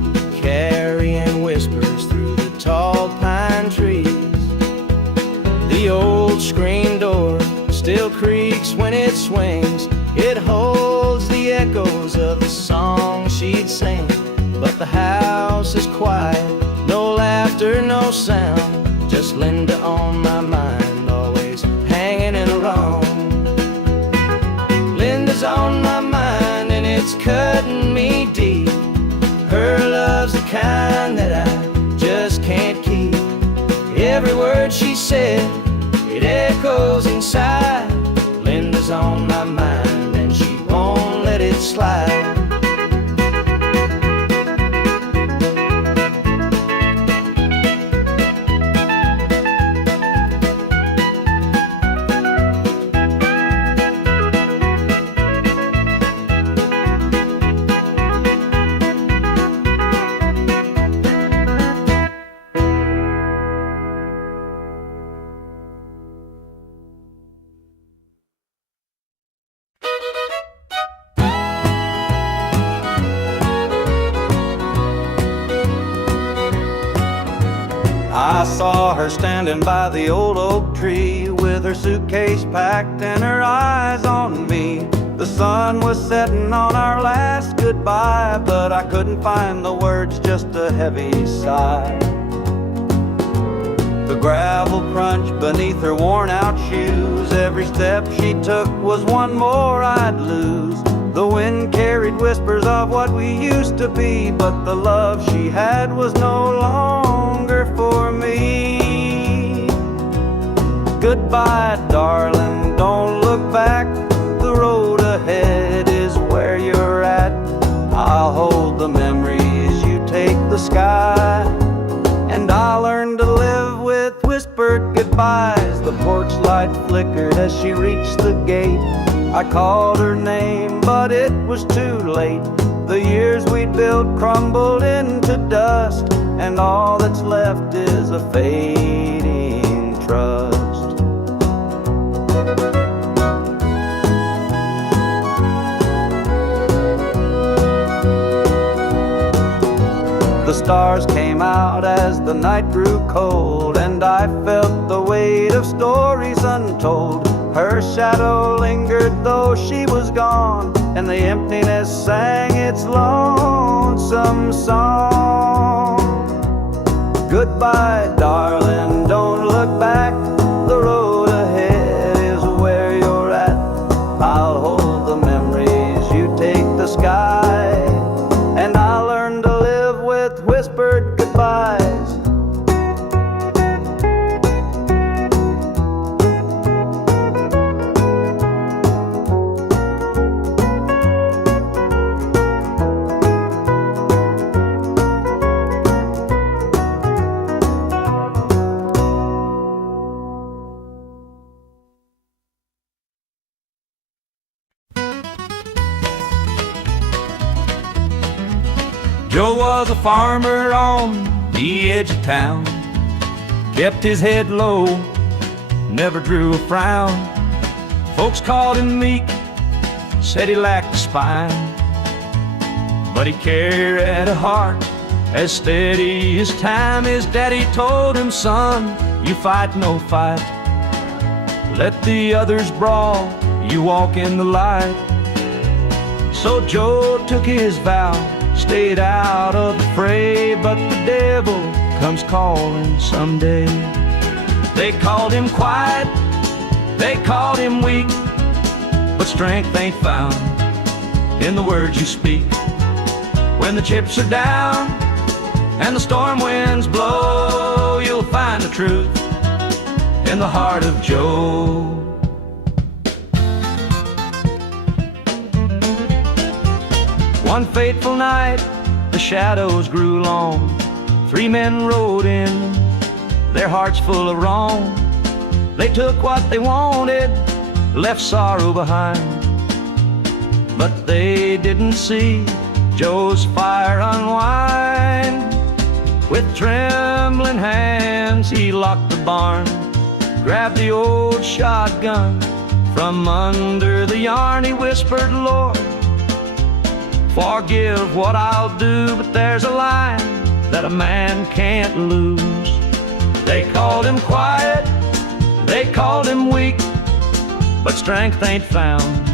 swings. It holds the echoes of the song she'd sing. But the house is quiet, no laughter, no sound. Just Linda on my mind, always hanging along. Linda's on my mind and it's cutting me deep. Her love's the kind that I just can't keep. Every word she said, it echoes inside. Linda's on my mind and she won't let it slide. I saw her standing by the old oak tree with her suitcase packed and her eyes on me. The sun was setting on our last goodbye, but I couldn't find the words, just a heavy sigh. The gravel crunched beneath her worn out shoes. Every step she took was one more I'd lose. The wind carried whispers of what we used to be, but the love she had was no longer for me. Goodbye, darling, don't look back. The road ahead is where you're at. I'll hold the memories, you take the sky. And I'll learn to live with whispered goodbyes. The porch light flickered as she reached the gate. I called her name, but it was too late. The years we'd built crumbled into dust, and all that's left is a fading trust. The stars came out as the night grew cold, and I felt the weight of stories untold. Her shadow lingered though she was gone, and the emptiness sang its lonesome song. Goodbye, darling, don't look back. The road ahead is where you're at. I'll hold the memories, you take the sky. And I'll learn to live with whispered goodbyes. Joe was a farmer on the edge of town, kept his head low, never drew a frown. Folks called him meek, said he lacked a spine, but he carried a heart as steady as time. His daddy told him, son, you fight no fight. Let the others brawl, you walk in the light. So Joe took his vow, stayed out of the fray, but the devil comes calling someday. They called him quiet, they called him weak, but strength ain't found in the words you speak. When the chips are down and the storm winds blow, you'll find the truth in the heart of Joe. One fateful night, the shadows grew long. 3 men rode in, their hearts full of wrong. They took what they wanted, left sorrow behind. But they didn't see Joe's fire unwind. With trembling hands, he locked the barn, grabbed the old shotgun from under the yarn. He whispered, Lord, forgive what I'll do, but there's a line that a man can't lose. They called him quiet, they called him weak, but strength ain't found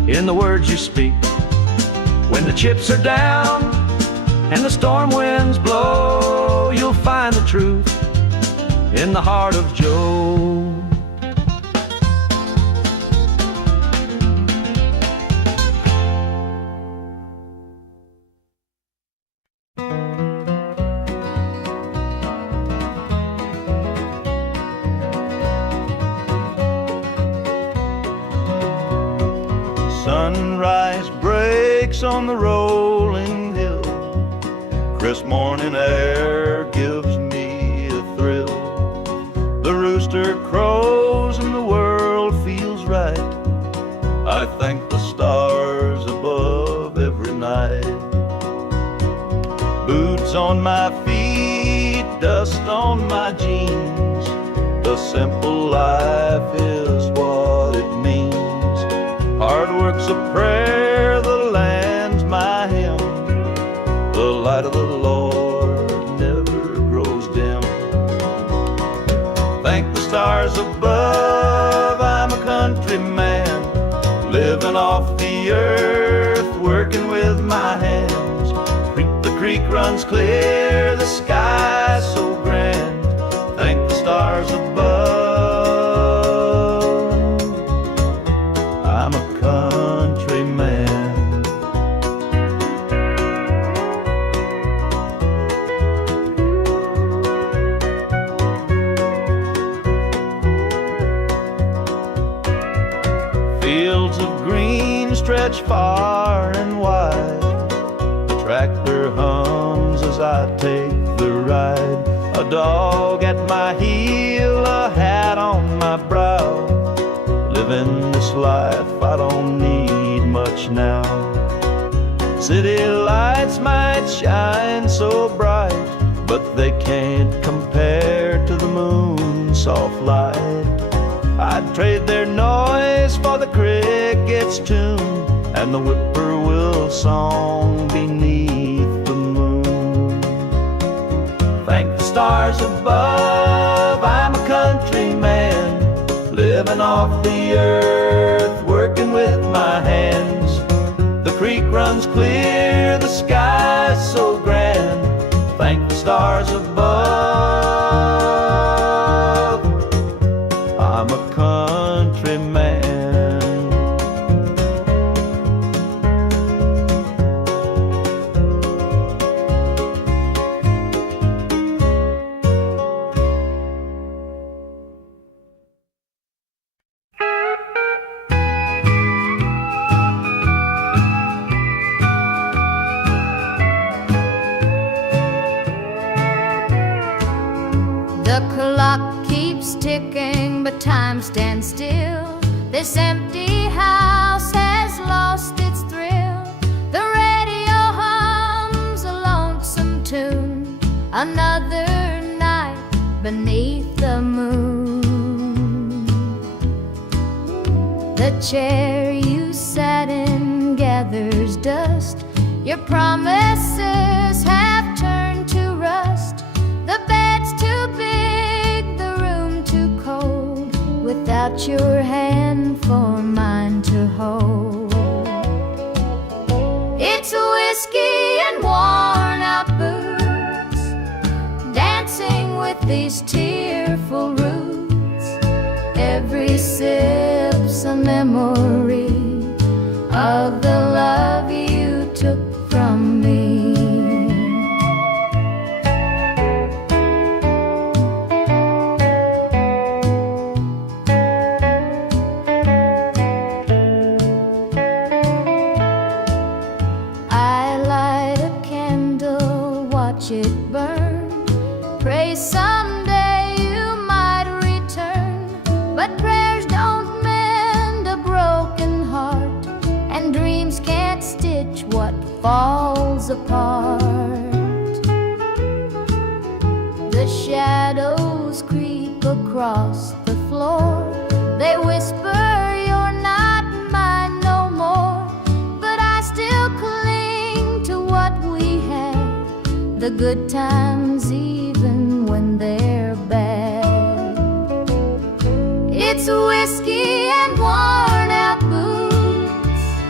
in the words you speak. When the chips are down and the storm winds blow, you'll find the truth in the heart of Joe. Sunrise breaks on the rolling hill. Crisp morning air gives me a thrill. The rooster crows and the world feels right. I thank the stars above every night. Boots on my feet, dust on my jeans. The simple life is what it means. Hard work's a prayer, the land's my hymn. The light of the Lord never grows dim. Thank the stars above, I'm a country man, living off the earth, working with my hands. The creek runs clear, the sky's so grand. Thank the stars above, I'm a country man. Fields of green stretch far and wide. The tractor hums as I take the ride. A dog at my heel, a hat on my brow. Living this life, I don't need much now. City lights might shine so bright, but they can't compare to the moon's soft light. I'd trade their noise for the cricket's tune and the whippoorwill song beneath the moon. Thank the stars above, I'm a country man, living off the earth, working with my hands. The creek runs clear, the sky's so grand. Thank the stars above, I'm a country man. The clock keeps ticking, but time stands still. This empty house has lost its thrill. The radio hums a lonesome tune. Another night beneath the moon. The chair you sat in gathers dust. Your promises have turned to rust. The bed's too big, the room too cold, without your hand for mine to hold. It's whiskey and worn out boots, dancing with these tearful roots. Every sip's a memory of the love you took from me. It burn. Pray someday you might return, but prayers don't mend a broken heart, and dreams can't stitch what falls apart. The shadows creep across the floor. They whisper you're not mine no more, but I still cling to what we had. The good times even when they're bad. It's whiskey and worn out boots,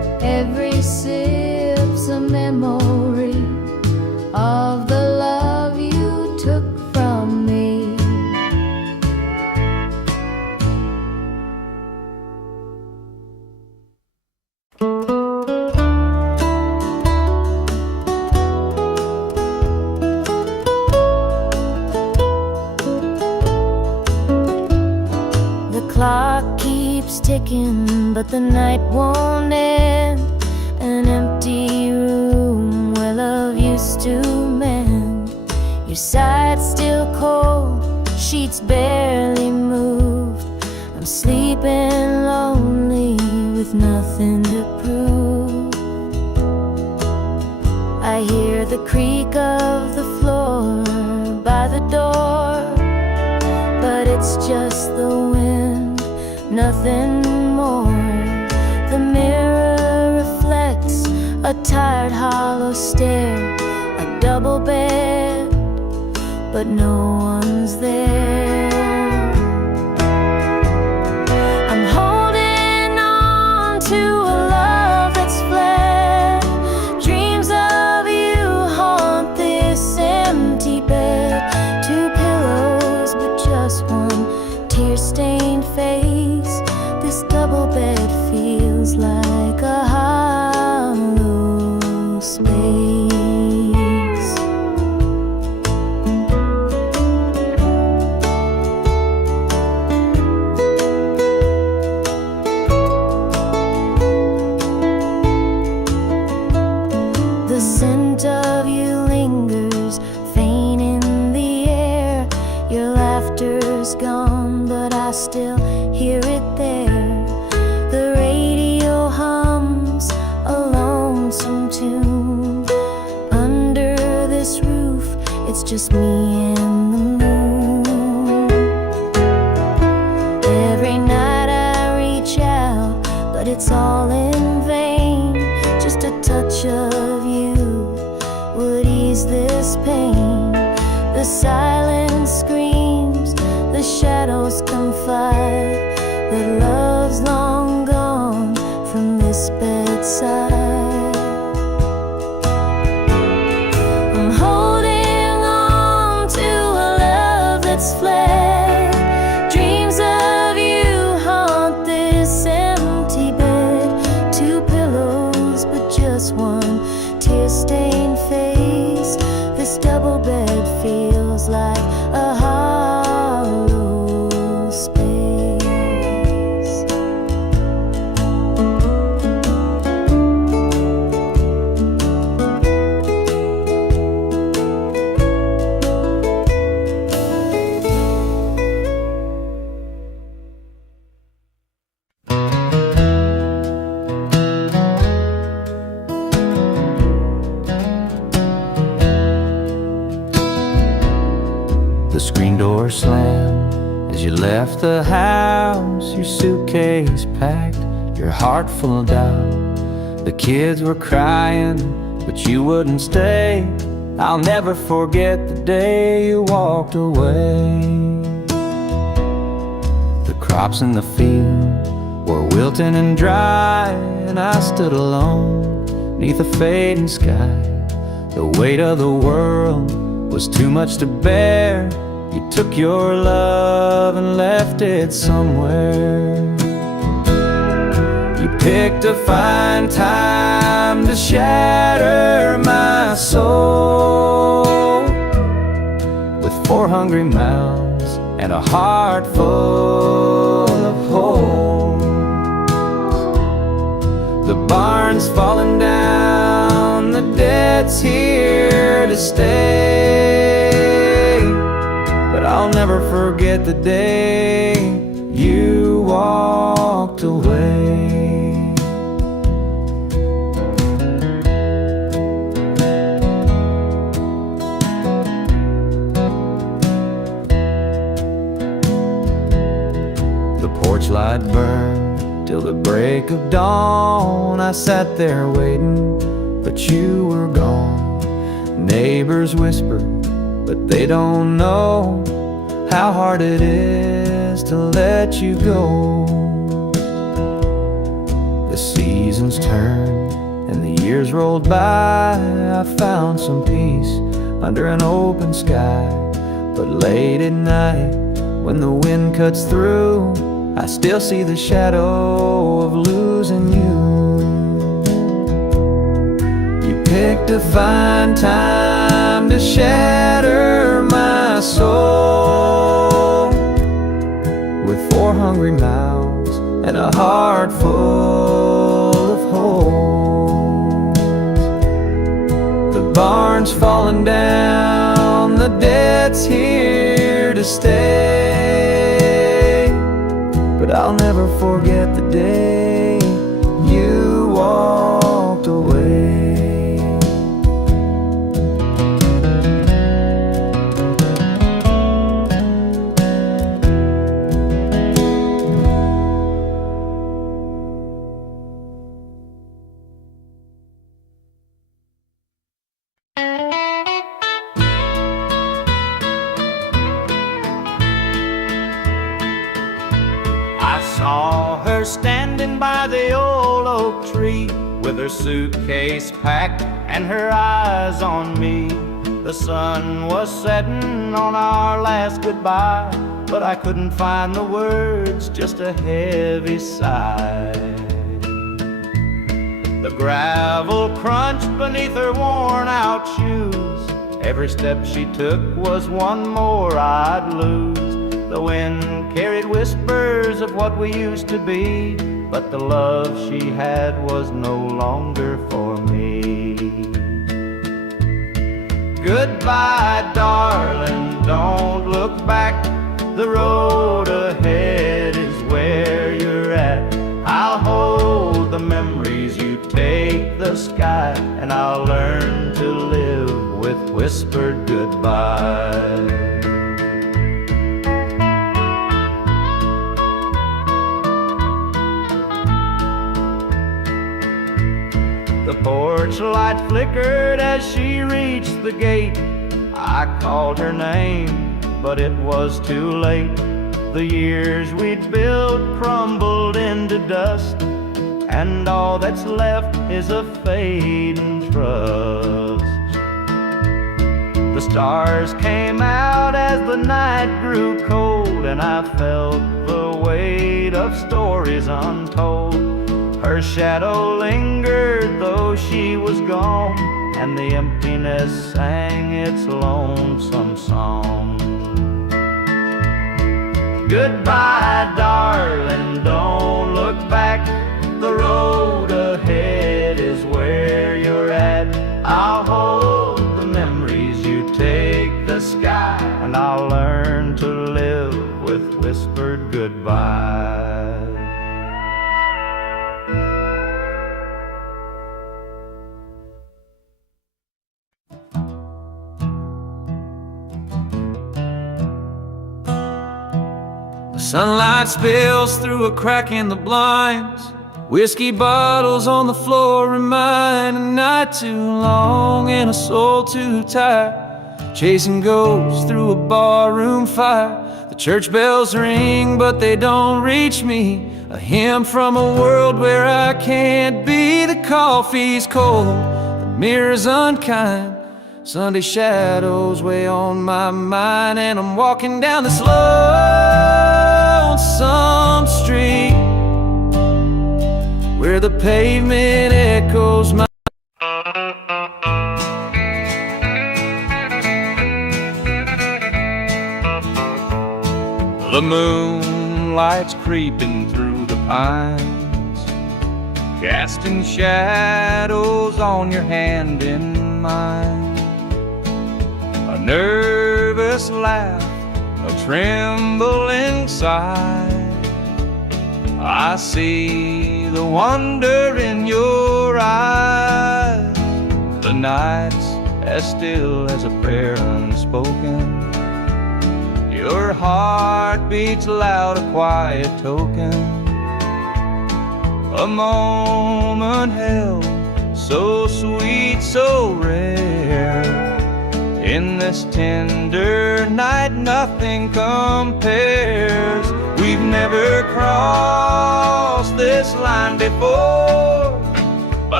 sip's a memory of the love you took from me. The clock keeps ticking, but the night won't end. An empty room where love used to mend. Your side's still cold, sheets barely moved. I'm sleeping lonely with nothing to prove. I hear the creak of the floor by the door, but it's just the wind, nothing more. The mirror reflects a tired, hollow stare. A double bed, but no one's there. I'm holding on to a love that's fled. Dreams of you haunt this empty bed. Two pillows, but just one tear-stained face. This double bed feels like a hollow space. The scent of you lingers, faint in the air. Your laughter's gone, but I still hear it there. The radio hums a lonesome tune. Under this roof, it's just me and the moon. Every night I reach out, but it's all in vain. Just a touch of you would ease this pain. The silence screams, the shadows confide that love's long gone from this bedside. I'm holding on to a love that's fled. Dreams of you haunt this empty bed. Two pillows, but just one tear-stained face. This double bed feels like a hollow space. The screen door slammed as you left the house, your suitcase packed, your heart full of doubt. The kids were crying, but you wouldn't stay. I'll never forget the day you walked away. The crops in the field were wilting and dry, and I stood alone neath a fading sky. The weight of the world was too much to bear. You took your love and left it somewhere. You picked a fine time to shatter my soul with 4 hungry mouths and a heart full of hope. The barn's falling down, the debt's here to stay, but I'll never forget the day you walked away. The porch light burned till the break of dawn. I sat there waiting, but you were gone. Neighbors whispered, but they don't know how hard it is to let you go. The seasons turn And the years rolled by, I found some peace under an open sky. But late at night, when the wind cuts through, I still see the shadow of losing you. You picked a fine time to shatter my soul, with 4 hungry mouths and a heart full of holes. The barn's falling down, the debt's here to stay, but I'll never forget the day you walked away. I saw her standing by the old oak tree, with her suitcase packed and her eyes on me. The sun was setting on our last goodbye, but I couldn't find the words, just a heavy sigh. The gravel crunched beneath her worn out shoes. Every step she took was one more I'd lose. The wind carried whispers of what we used to be, but the love she had was no longer for me. Goodbye, darling, don't look back. The road ahead is where you're at. I'll hold the memories, you take the sky, and I'll learn to live with whispered goodbye. The porch light flickered as she reached the gate. I called her name, but it was too late. The years we'd built crumbled into dust, and all that's left is a fading trust. The stars came out as the night grew cold, and I felt the weight of stories untold. Her shadow lingered though she was gone, and the emptiness sang its lonesome song. Goodbye, darling, don't look back. The road ahead is where you're at. I'll hold the memories, you take the sky, and I'll learn to live with whispered goodbye. Sunlight spills through a crack in the blinds. Whiskey bottles on the floor remind a night too long and a soul too tired, chasing ghosts through a barroom fire. The church bells ring, but they don't reach me. A hymn from a world where I can't be. The coffee's cold, the mirror's unkind. Sunday shadows weigh on my mind, and I'm walking down this lonesome street where the pavement echoes my The moonlight's creeping through the pines, casting shadows on your hand in mine. A nervous laugh, a trembling sigh. I see the wonder in your eyes. The night's as still as a prayer unspoken. Your heart beats loud, a quiet token. A moment held, so sweet, so rare. In this tender night, nothing compares. We've never crossed this line before, but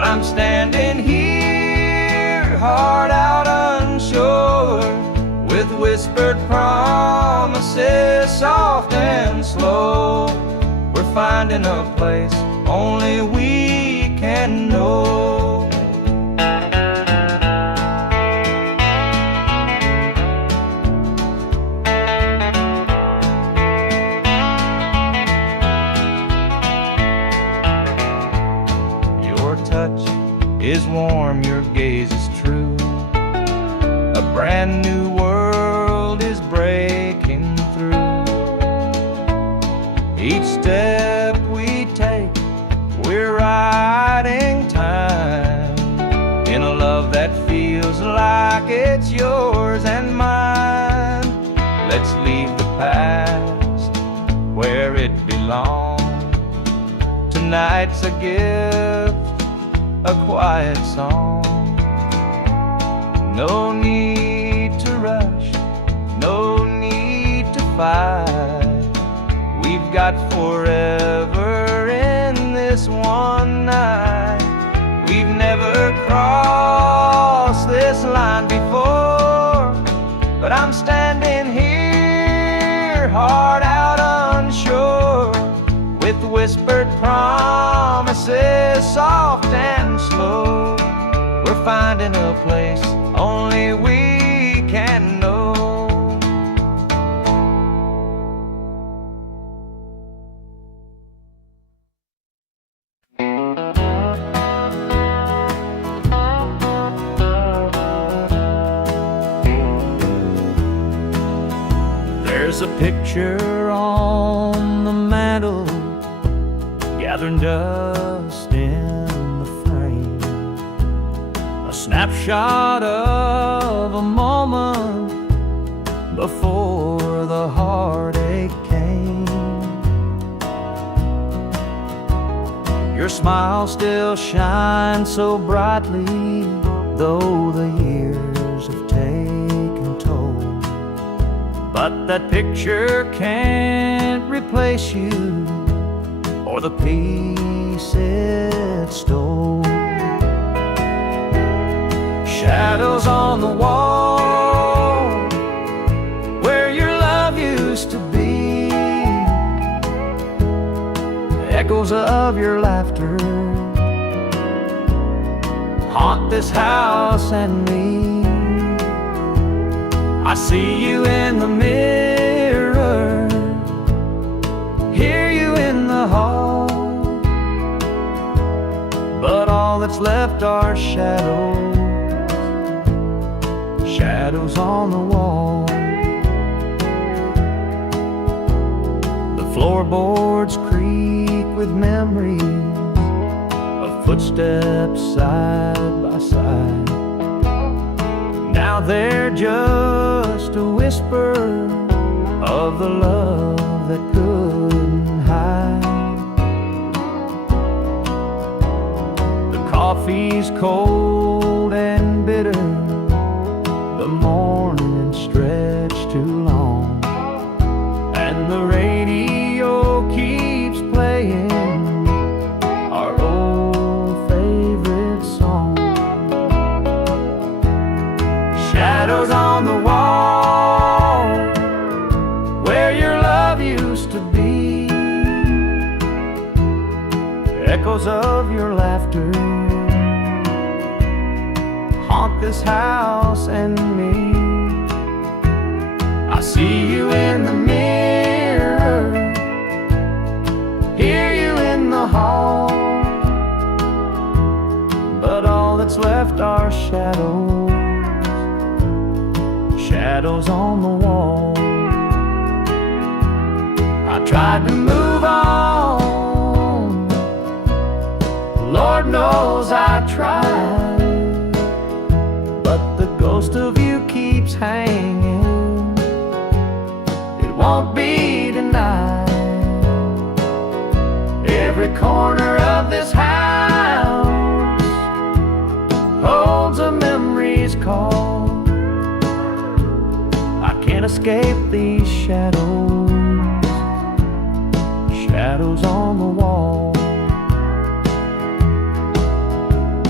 I'm standing here, heart out unsure, with whispered promises, soft and slow. We're finding a place only we can know. Your touch is warm, your gaze is true. A brand new world is breaking through. Each step we take, we're riding time in a love that feels like it's yours and mine. Let's leave the past where it belongs. Tonight's a gift, a quiet song. No need to rush, no need to fight. We've got forever in this one night. We've never crossed this line before, but I'm standing here, heart out unsure, with whispered promises, soft and slow. We're finding a place only we can know. There's a picture on the mantle, gathering dust in the frame, a snapshot of a moment before the heartache came. Your smile still shines so brightly, though the years have taken toll. But that picture can't replace you or the peace it stole. Shadows on the wall where your love used to be, echoes of your laughter haunt this house and me. I see you in the mirror, hear you in the hall, but all that's left are shadows, shadows on the wall. The floorboards creak with memories of footsteps side by side. Now they're just a whisper of the love that couldn't hide. The coffee's cold and bitter, the morning stretched too long, and the radio keeps playing our old favorite song. Shadows on the wall where your love used to be, echoes of your laughter haunt this house and me. I see you in the mirror, hear you in the hall, but all that's left are shadows, shadows on the wall. I tried to move on, Lord knows I tried, but the ghost of you keeps hanging, it won't be denied. Every corner of this house holds a memory's call. I can't escape these shadows, shadows on the wall.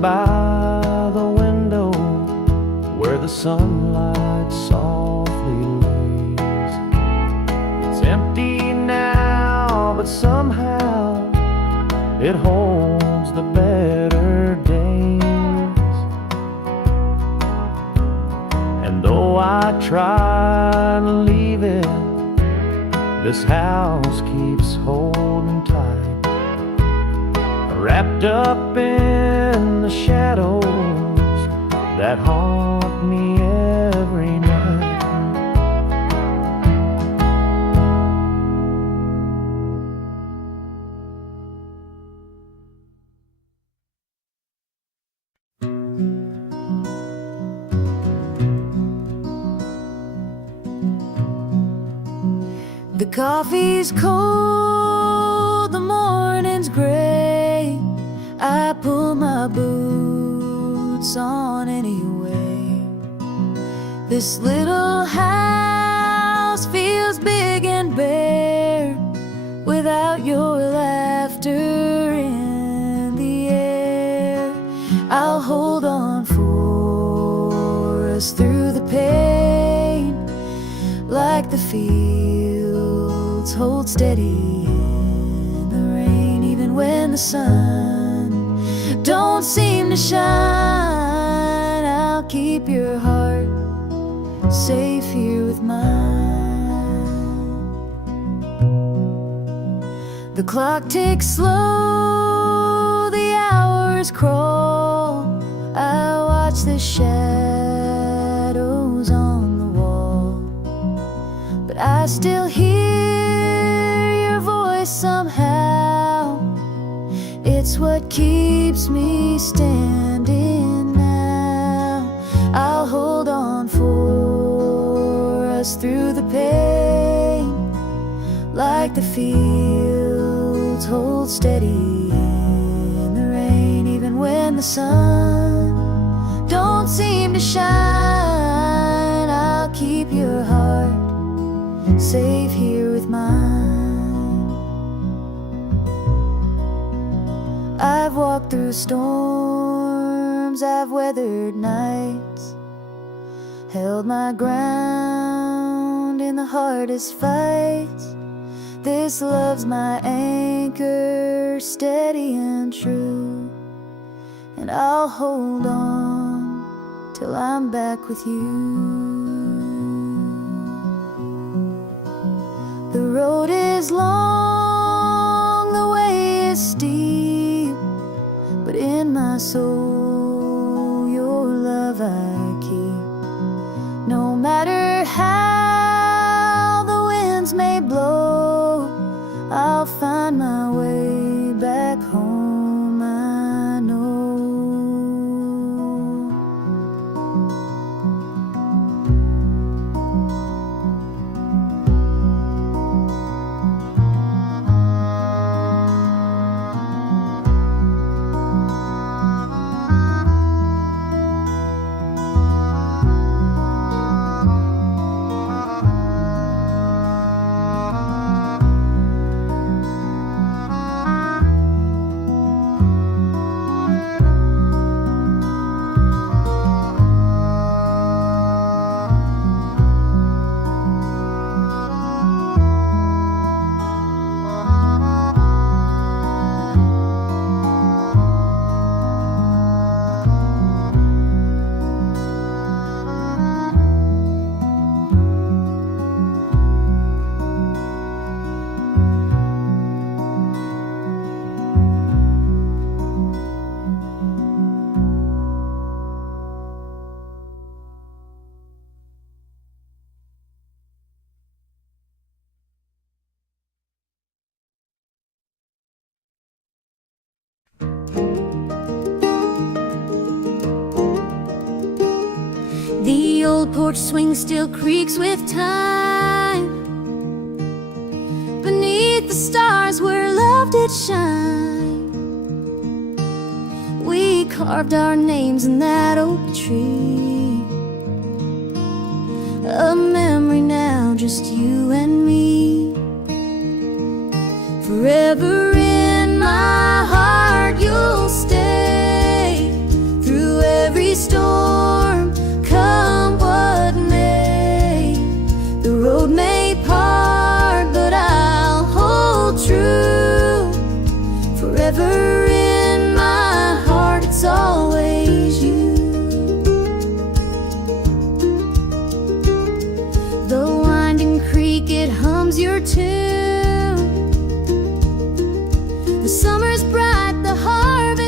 by the window where the sunlight softly lays. It's empty now, but somehow it holds the better days. And though I try to leave it, this house keeps holding tight, wrapped up in the shadows that haunt me every night. The coffee's cold, the morning's gray. I pull my boots on anyway. This little house feels big and bare without your laughter in the air. I'll hold on for us through the pain, like the fields hold steady in the rain. Even when the sun don't seem to shine, I'll keep your heart safe here with mine. The clock ticks slow, the hours crawl. I watch the shadows on the wall, but I still hear your voice somehow. It's what keeps me standing now. I'll hold on for us through the pain, like the fields hold steady in the rain. Even when the sun don't seem to shine, I'll keep your heart safe here with mine. I've walked through storms, I've weathered nights, held my ground in the hardest fights. This love's my anchor, steady and true, and I'll hold on till I'm back with you. The road is long, the way is steep, but in my soul your love I keep. No matter how the winds may blow, I'll find my way back home, I know. The old porch swing still creaks with time. Beneath the stars where love did shine, we carved our names in that oak tree. A memory now, just you and me. Forever in my heart you'll stay,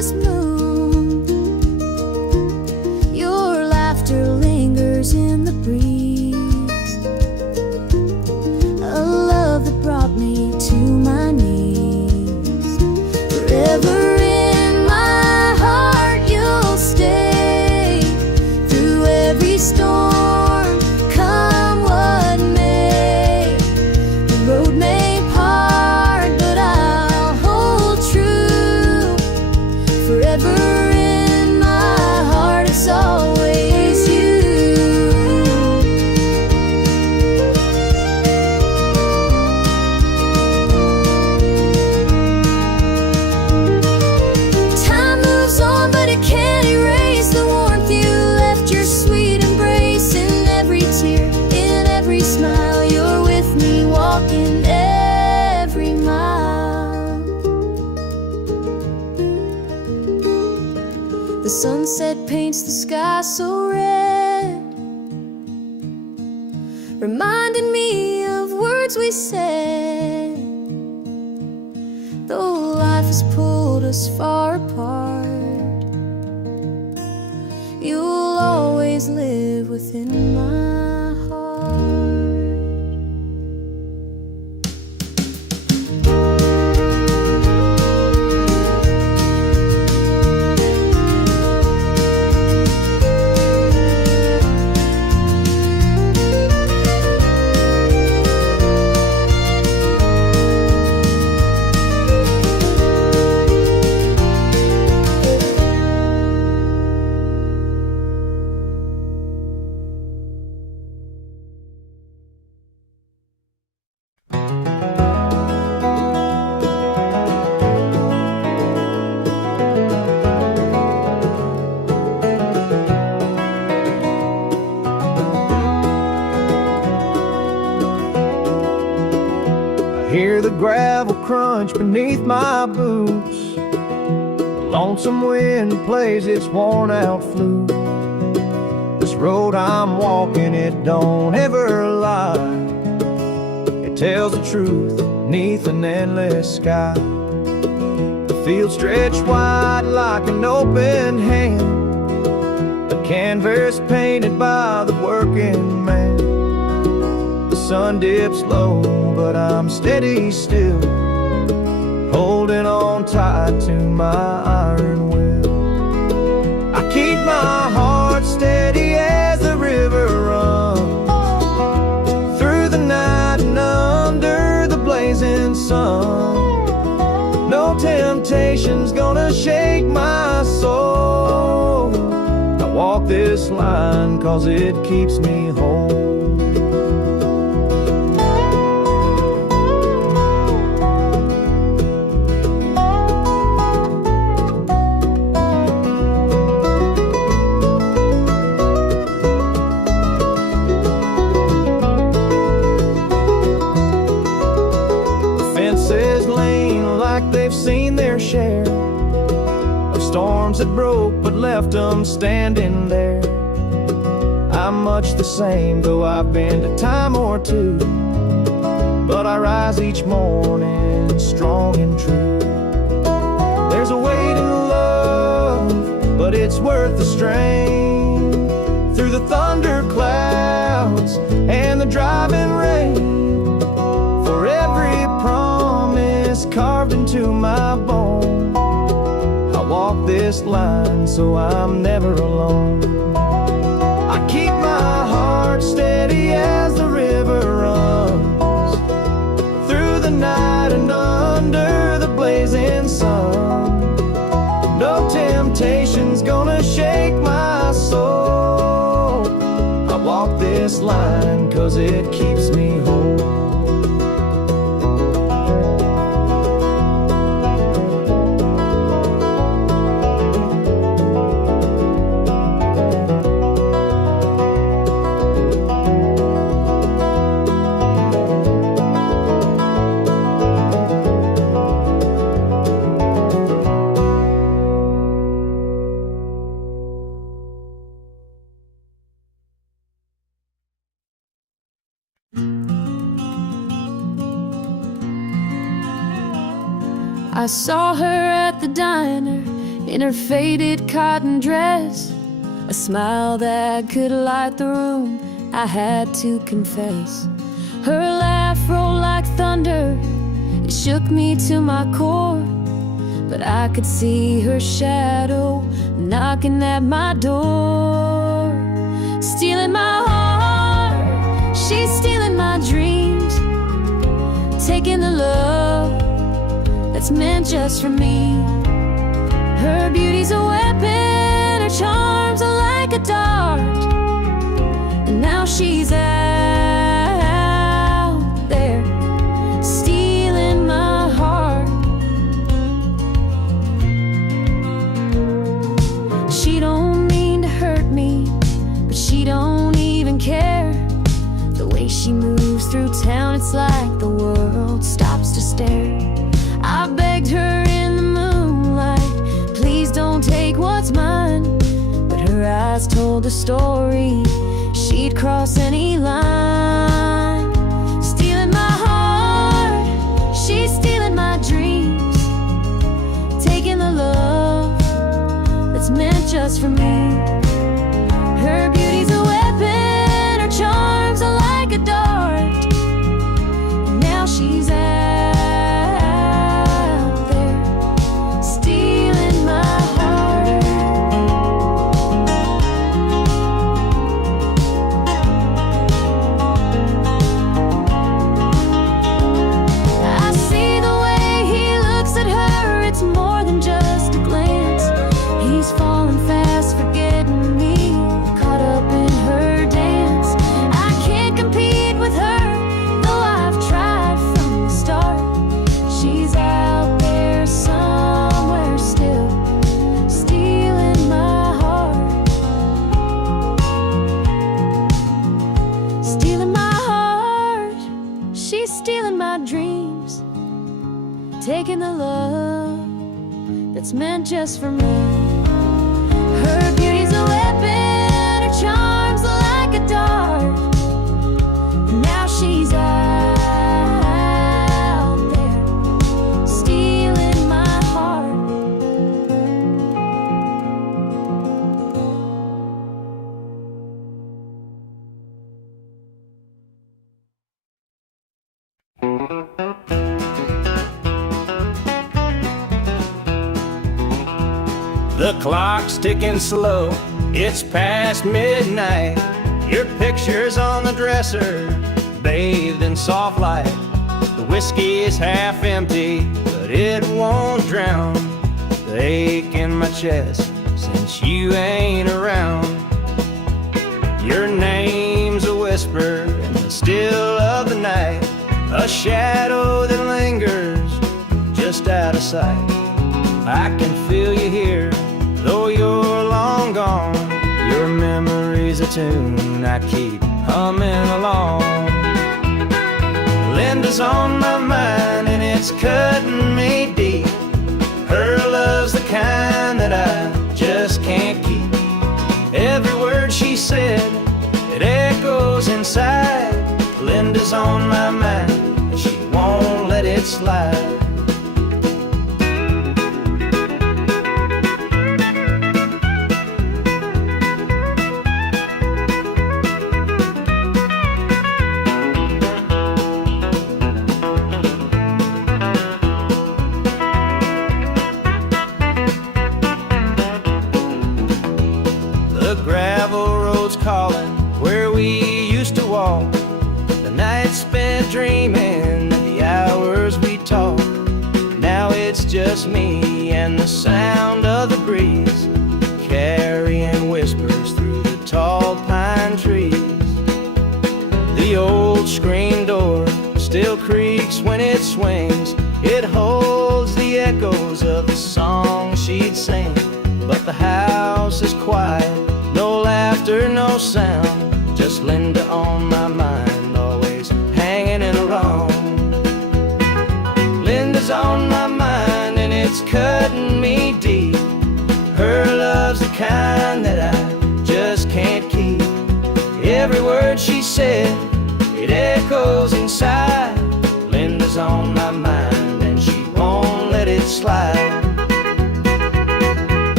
this moon. Your laughter lingers in the breeze, a love that brought me to my knees. Forever in my heart you'll stay, through every storm, come what may. The road may part, but I'll hold true. Forever in my heart it's always you. Time moves on, but it can't erase the warmth you left, your sweet embrace. In every tear, in every smile, you're with me, walking every mile. The sunset paints the sky so red, reminding me of words we said. Though life has pulled us far apart, you'll always live within my heart. Hear the gravel crunch beneath my boots. Lonesome wind plays its worn out flute. This road I'm walking, it don't ever lie. It tells the truth neath an endless sky. The field stretched wide like an open hand, a canvas painted by the working man. The sun dips low, but I'm steady still, holding on tight to my iron will. I keep my heart steady as the river runs, through the night and under the blazing sun. No temptation's gonna shake my soul. I walk this line 'cause it keeps me whole. They've seen their share of storms that broke but left them standing there. I'm much the same, though I've been a time or two, but I rise each morning strong and true. There's a weight in love, but it's worth the strain. Through the thunder clouds and the driving rain, for every promise carved into my bone, I walk this line so I'm never alone. I keep my heart steady as the river runs, through the night and under the blazing sun. No temptation's gonna shake my soul. I walk this line 'cause it keeps me whole. I saw her at the diner in her faded cotton dress, a smile that could light the room, I had to confess. Her laugh rolled like thunder, it shook me to my core, but I could see her shadow knocking at my door. Stealing my heart, she's stealing my dreams, taking the love that's meant just for me. Her beauty's a weapon, her charms are like a dart, and now she's out there stealing my heart. She don't mean to hurt me, but she don't even care. The way she moves through town, it's like the world stops to stare. I begged her in the moonlight, please don't take what's mine, but her eyes told a story, she'd cross any line. Stealing my heart, she's stealing my dreams, taking the love that's meant just for me. Her beauty's a weapon, her charms are like a dart, and now she's out there stealing my heart. I see the way he looks at her, it's more than just a glance. He's falling fast, forgetting me, caught up in her dance. I can't compete with her, though I've tried from the start. She's out there somewhere still, stealing my heart. Stealing my heart, she's stealing my dreams, taking the love that's meant just for me. Her beauty's a weapon, her charms are like a dart, and now she's out there stealing my heart. The clock's ticking slow, it's past midnight. Your picture's on the dresser, bathed in soft light. The whiskey is half empty, but it won't drown the ache in my chest since you ain't around. Your name's a whisper in the still of the night, a shadow that lingers just out of sight. I can feel you here, though you're long gone. Your memory's a tune I keep humming along. Linda's on my mind and it's cutting me deep. Her love's the kind that I just can't keep. Every word she said, it echoes inside. Linda's on my mind and she won't let it slide. Calling where we used to walk, the nights spent dreaming, the hours we talked. Now it's just me and the sound of the breeze, carrying whispers through the tall pine trees. The old screen door still creaks when it swings, it holds the echoes of the song she'd sing. But the house is quiet, no laughter, no sound, just Linda on my mind, always hanging around. Linda's on my mind and it's cutting me deep. Her love's the kind that I just can't keep. Every word she said, it echoes inside. Linda's on my mind and she won't let it slide.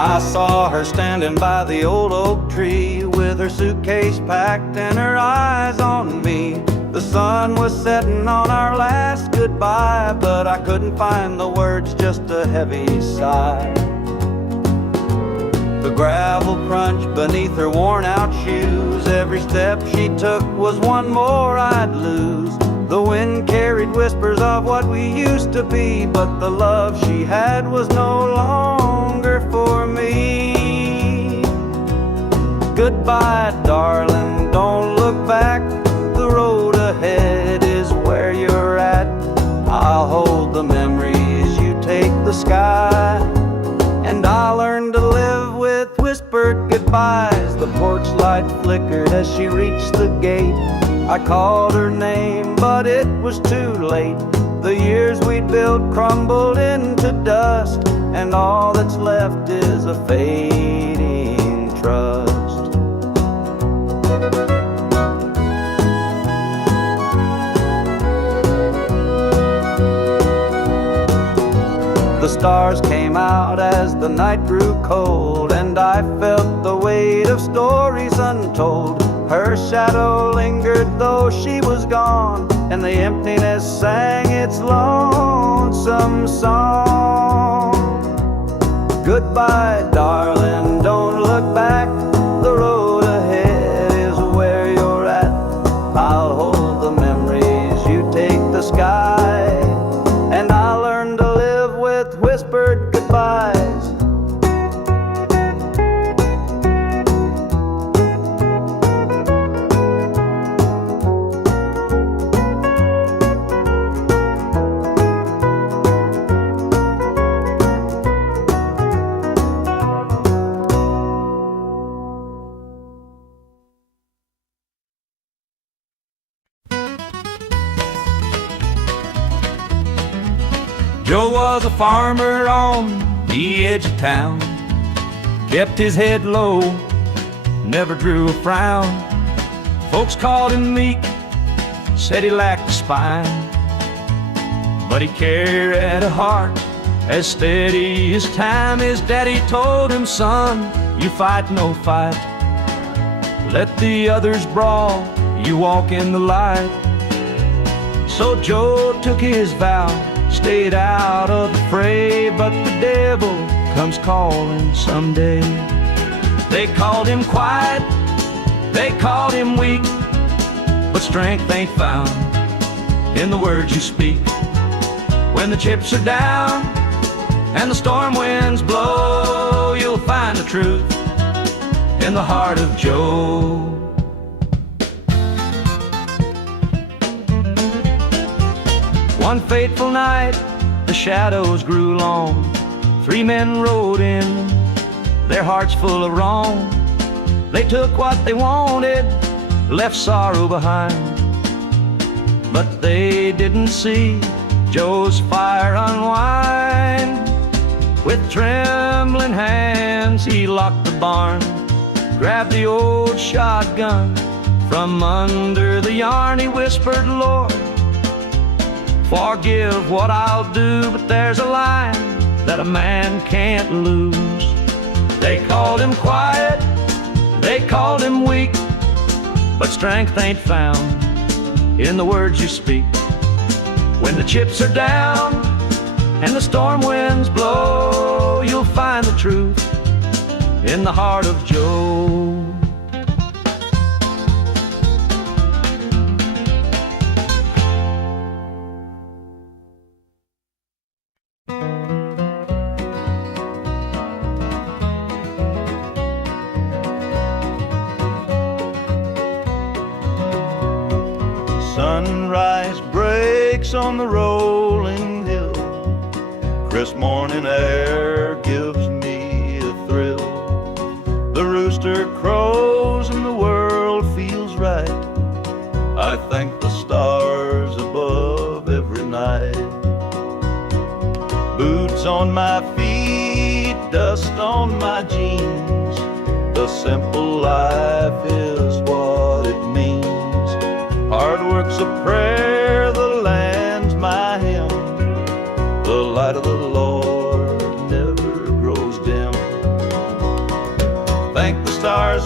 I saw her standing by the old oak tree with her suitcase packed and her eyes on me. The sun was setting on our last goodbye, but I couldn't find the words, just a heavy sigh. The gravel crunched beneath her worn-out shoes. Every step she took was one more I'd lose. The wind carried whispers of what we used to be, but the love she had was no longer for me. Goodbye, darling, don't look back. The road ahead is where you're at. I'll hold the memories, you take the sky, and I'll learn to live with whispered goodbyes. The porch light flickered as she reached the gate. I called her name, but it was too late. The years we'd built crumbled into dust, and all that's left is a fading trust. The stars came out as the night grew cold, and I felt the weight of stories untold. Her shadow lingered though she was gone, and the emptiness sang its lonesome song. Goodbye, darling, don't look back. The road ahead is where you're at. I'll hold the memories, you take the sky, and I'll learn to live with whispered goodbyes. Joe was a farmer on the edge of town, kept his head low, never drew a frown. Folks called him meek, said he lacked a spine, but he carried a heart as steady as time. His daddy told him, son, you fight no fight, let the others brawl, you walk in the light. So Joe took his vow, stayed out of the fray, but the devil comes calling someday. They called him quiet, they called him weak, but strength ain't found in the words you speak. When the chips are down and the storm winds blow, you'll find the truth in the heart of Joe. One fateful night, the shadows grew long. 3 men rode in, their hearts full of wrong. They took what they wanted, left sorrow behind, but they didn't see Joe's fire unwind. With trembling hands, he locked the barn, grabbed the old shotgun from under the yarn. He whispered, Lord, forgive what I'll do, but there's a line that a man can't lose. They called him quiet, they called him weak, but strength ain't found in the words you speak. When the chips are down and the storm winds blow, you'll find the truth in the heart of Joe. Sunrise breaks on the rolling hill. Crisp morning air gives me a thrill. The rooster crows and the world feels right. I thank the stars above every night. Boots on my feet, dust on my jeans. The simple life is what it means. Hard work's a prayer, the land's my hymn. The light of the Lord never grows dim.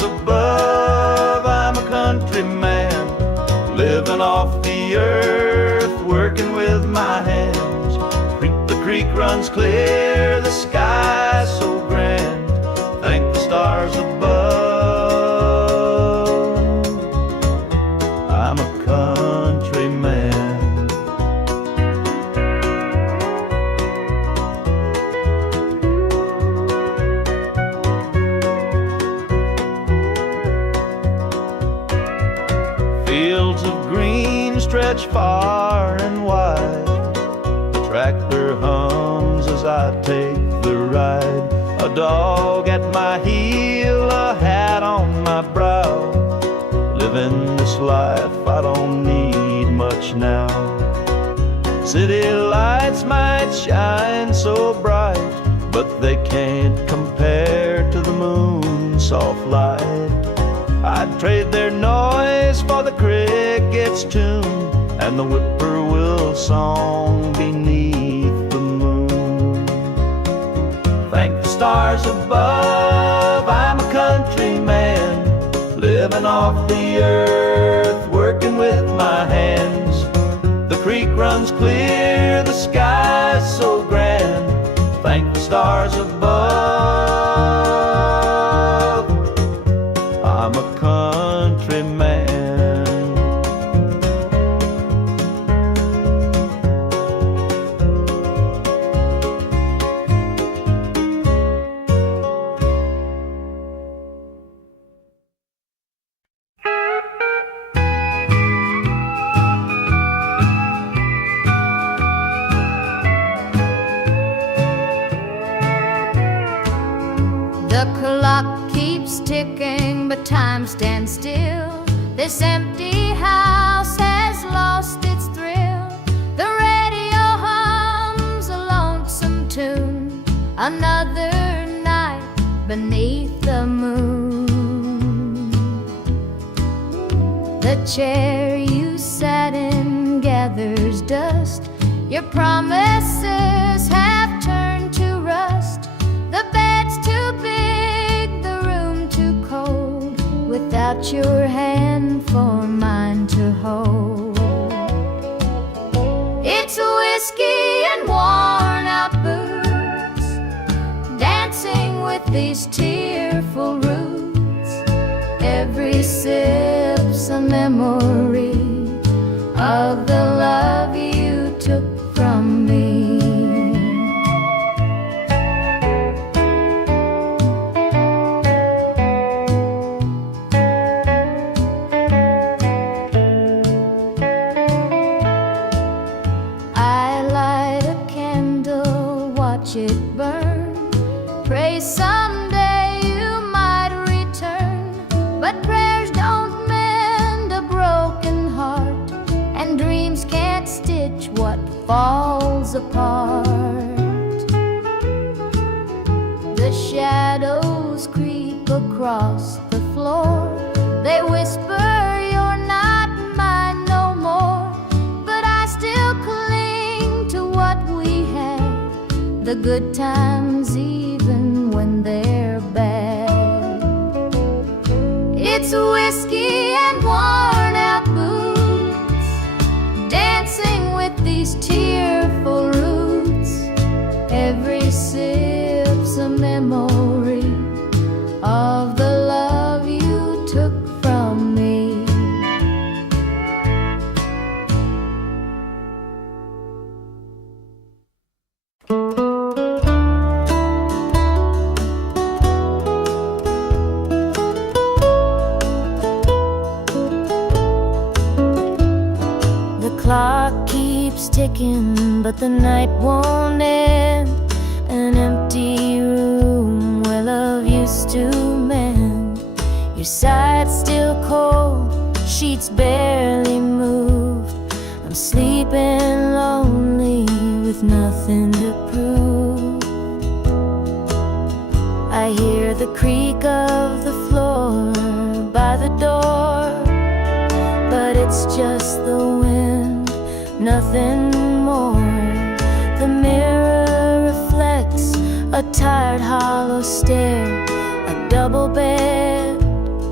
above, I'm a country man, living off the earth, working with my hands. The creek runs clear, the sky so grand, thank the stars above, I'm a country man. Fields of green stretch far and wide, the tractor hums as I take the ride. A dog at my heel, a hat on my brow, living this life I don't need much now. City lights might shine so bright, but they can't compare to the moon's soft light. I'd trade their noise for the cricket's tune and the whippoorwill song beneath the moon. Thank the stars above, I'm a country man, living off the earth, working with my hands. The creek runs clear, the sky's so grand, thank the stars above, I'm a country man. The clock keeps ticking, but time stands still. This empty house has lost its thrill. The radio hums a lonesome tune, another night beneath the moon. The chair you sat in gathers dust, your promises have turned to rust. The bed's too big, the room too cold, without your hand for mine to hold. It's whiskey and worn out boots, dancing with these tearful roots. Every sip's a memory of the love you took from me. It burn, pray someday you might return, but prayers don't mend a broken heart, and dreams can't stitch what falls apart. The shadows creep across the floor, they whisper you're not mine no more, but I still cling to what we had, the good times even when they're bad. It's whiskey and worn out boots, dancing with these tearful roots. Every sip's a memory of the love you took from me. Clock keeps ticking, but the night won't end. An empty room where love used to mend. Your side's still cold, sheets barely moved. I'm sleeping lonely with nothing to prove. I hear the creak of the floor by the door, but it's just the wind, nothing more. The mirror reflects a tired hollow stare, a double bed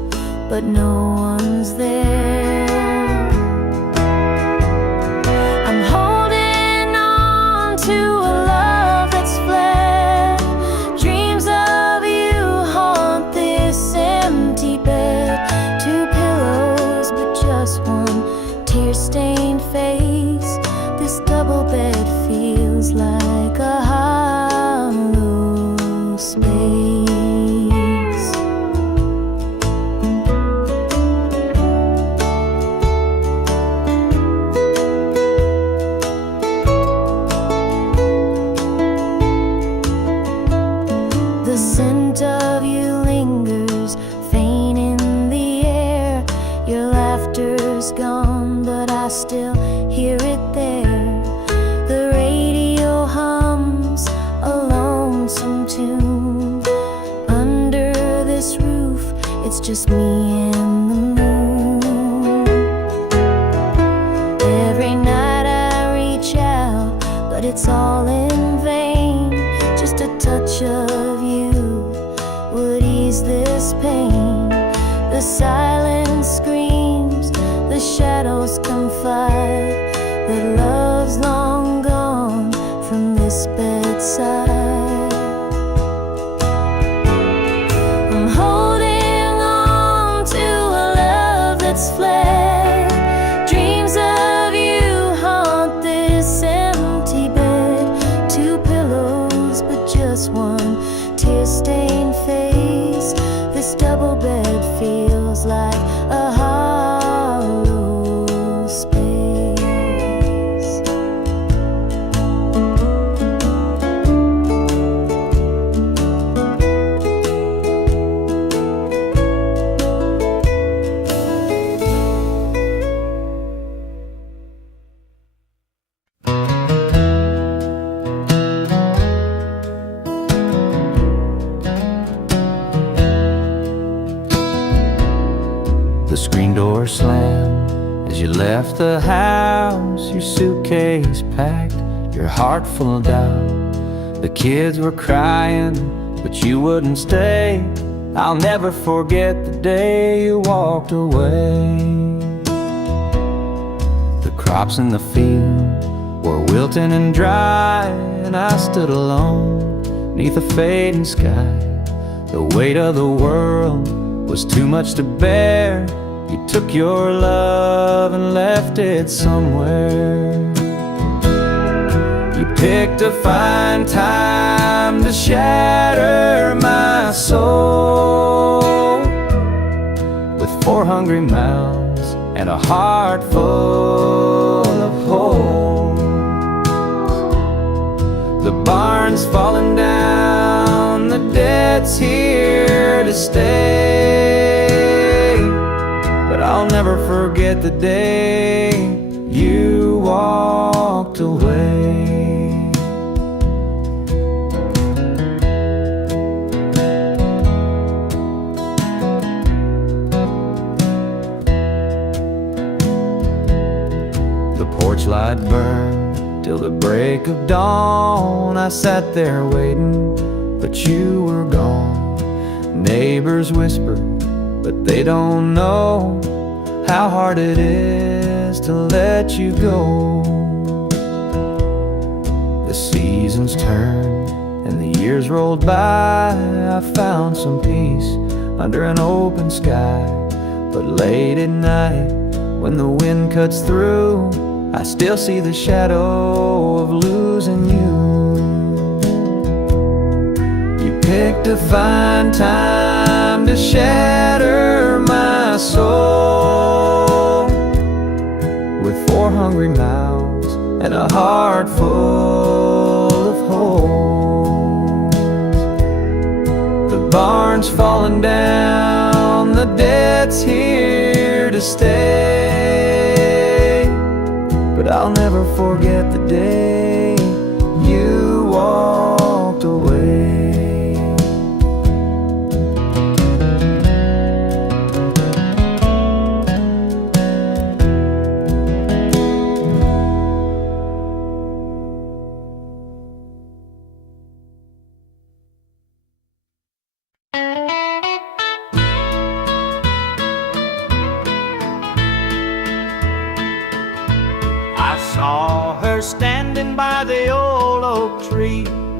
but no one's there. I'm holding on to a love that's fled. Dreams of you haunt this empty bed. Two pillows, but just one tear-stained face. This double bed feels like a hollow space. The scent of you lingers, faint in the air. Your laughter's gone, but I still hear it there. The radio hums a lonesome tune. Under this roof, it's just me and the moon. Every night I reach out, but it's all in vain. Just a touch of you would ease this pain. The silence screams, the shadows confide that love's long gone from this bedside. I'm holding on to a love that's fled. Dreams of you haunt this empty bed. Two pillows, but just one tear-stained face. This double bed feels like a hollow space. The screen door slammed as you left the house, your suitcase packed, your heart full of doubt. The kids were crying, but you wouldn't stay. I'll never forget the day you walked away. The crops in the field were wilting and dry, and I stood alone neath a fading sky. The weight of the world was too much to bear. You took your love and left it somewhere. You picked a fine time to shatter my soul with 4 hungry mouths and a heart full of holes. The barn's falling down, the debt's here to stay, but I'll never forget the day you walked away. The porch light burned till the break of dawn. I sat there waiting, but you were gone. Neighbors whispered, but they don't know how hard it is to let you go. The seasons turned and the years rolled by. I found some peace under an open sky, but late at night when the wind cuts through, I still see the shadow of losing you. You picked a fine time to shatter my soul with 4 hungry mouths and a heart full of holes. The barn's falling down, the debt's here to stay, but I'll never forget the day you walked away.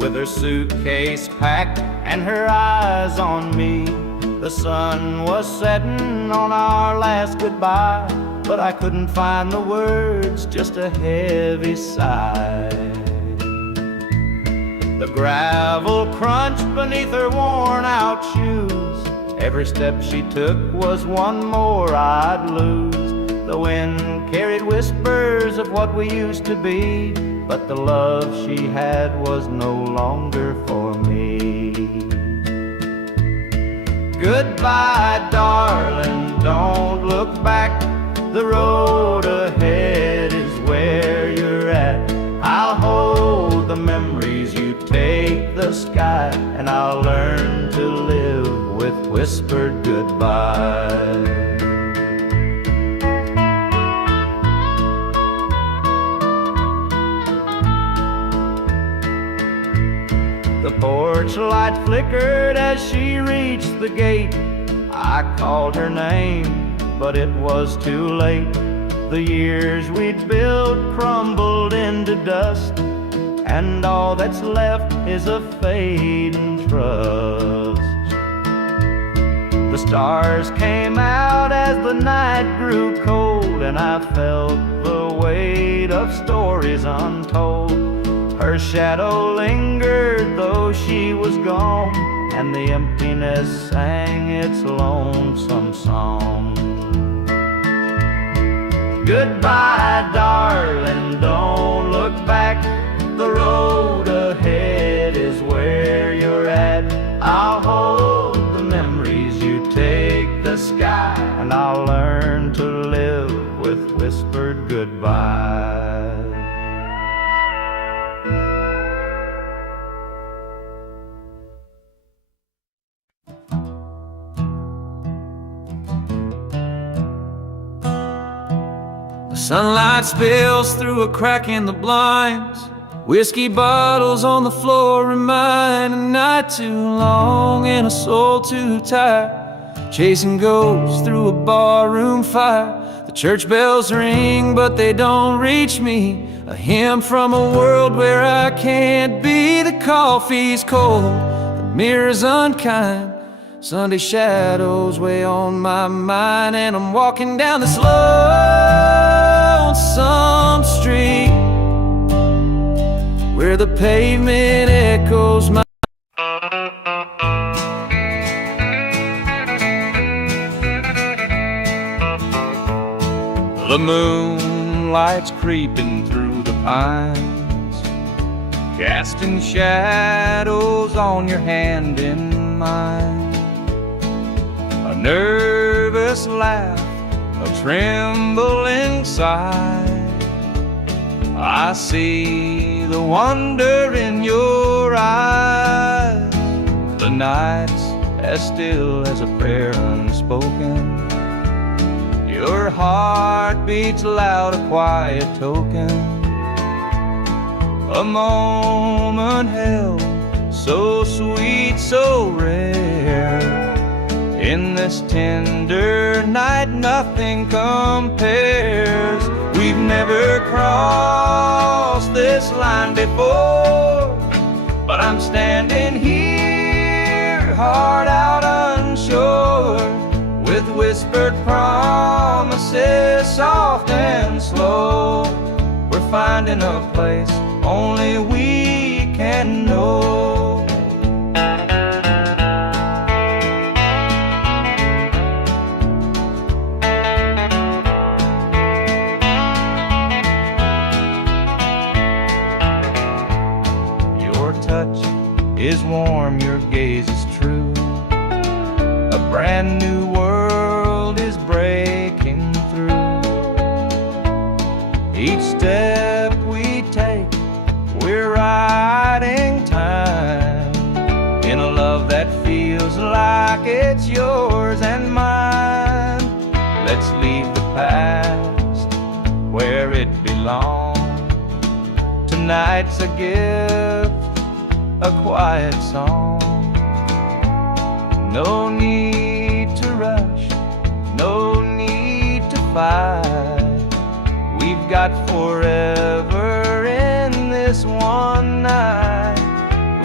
with her suitcase packed and her eyes on me. The sun was setting on our last goodbye, but I couldn't find the words, just a heavy sigh. The gravel crunched beneath her worn-out shoes. Every step she took was one more I'd lose. The wind carried whispers of what we used to be, but the love she had was no longer for me. Goodbye, darling, don't look back. The road ahead is where you're at. I'll hold the memories, you take the sky, and I'll learn to live with whispered goodbye. The porch light flickered as she reached the gate. I called her name, but it was too late. The years we'd built crumbled into dust, and all that's left is a fading trust. The stars came out as the night grew cold, and I felt the weight of stories untold. Her shadow lingered though she was gone, and the emptiness sang its lonesome song. Goodbye, darling, don't look back. The road ahead is where you're at. I'll hold the memories, you take the sky, and I'll learn to live with whispered goodbye. Sunlight spills through a crack in the blinds. Whiskey bottles on the floor remind a night too long and a soul too tired. Chasing ghosts through a barroom fire. The church bells ring, but they don't reach me. A hymn from a world where I can't be. The coffee's cold, the mirror's unkind. Sunday shadows weigh on my mind, and I'm walking down this lonesome street where the pavement echoes my The moonlight's creeping through the pines, casting shadows on your hand in mine. A nervous laugh, a trembling sigh. I see the wonder in your eyes. The night's as still as a prayer unspoken. Your heart beats loud, a quiet token. A moment held, so sweet, so rare. In this tender night, nothing compares. We've never crossed this line before, but I'm standing here, heart out unsure, with whispered promises, soft and slow. We're finding a place only we can know. Is warm, your gaze is true. A brand new world is breaking through. Each step we take, we're riding time in a love that feels like it's yours and mine. Let's leave the past where it belongs. Tonight's a gift, a quiet song. No need to rush, no need to fight. We've got forever in this one night.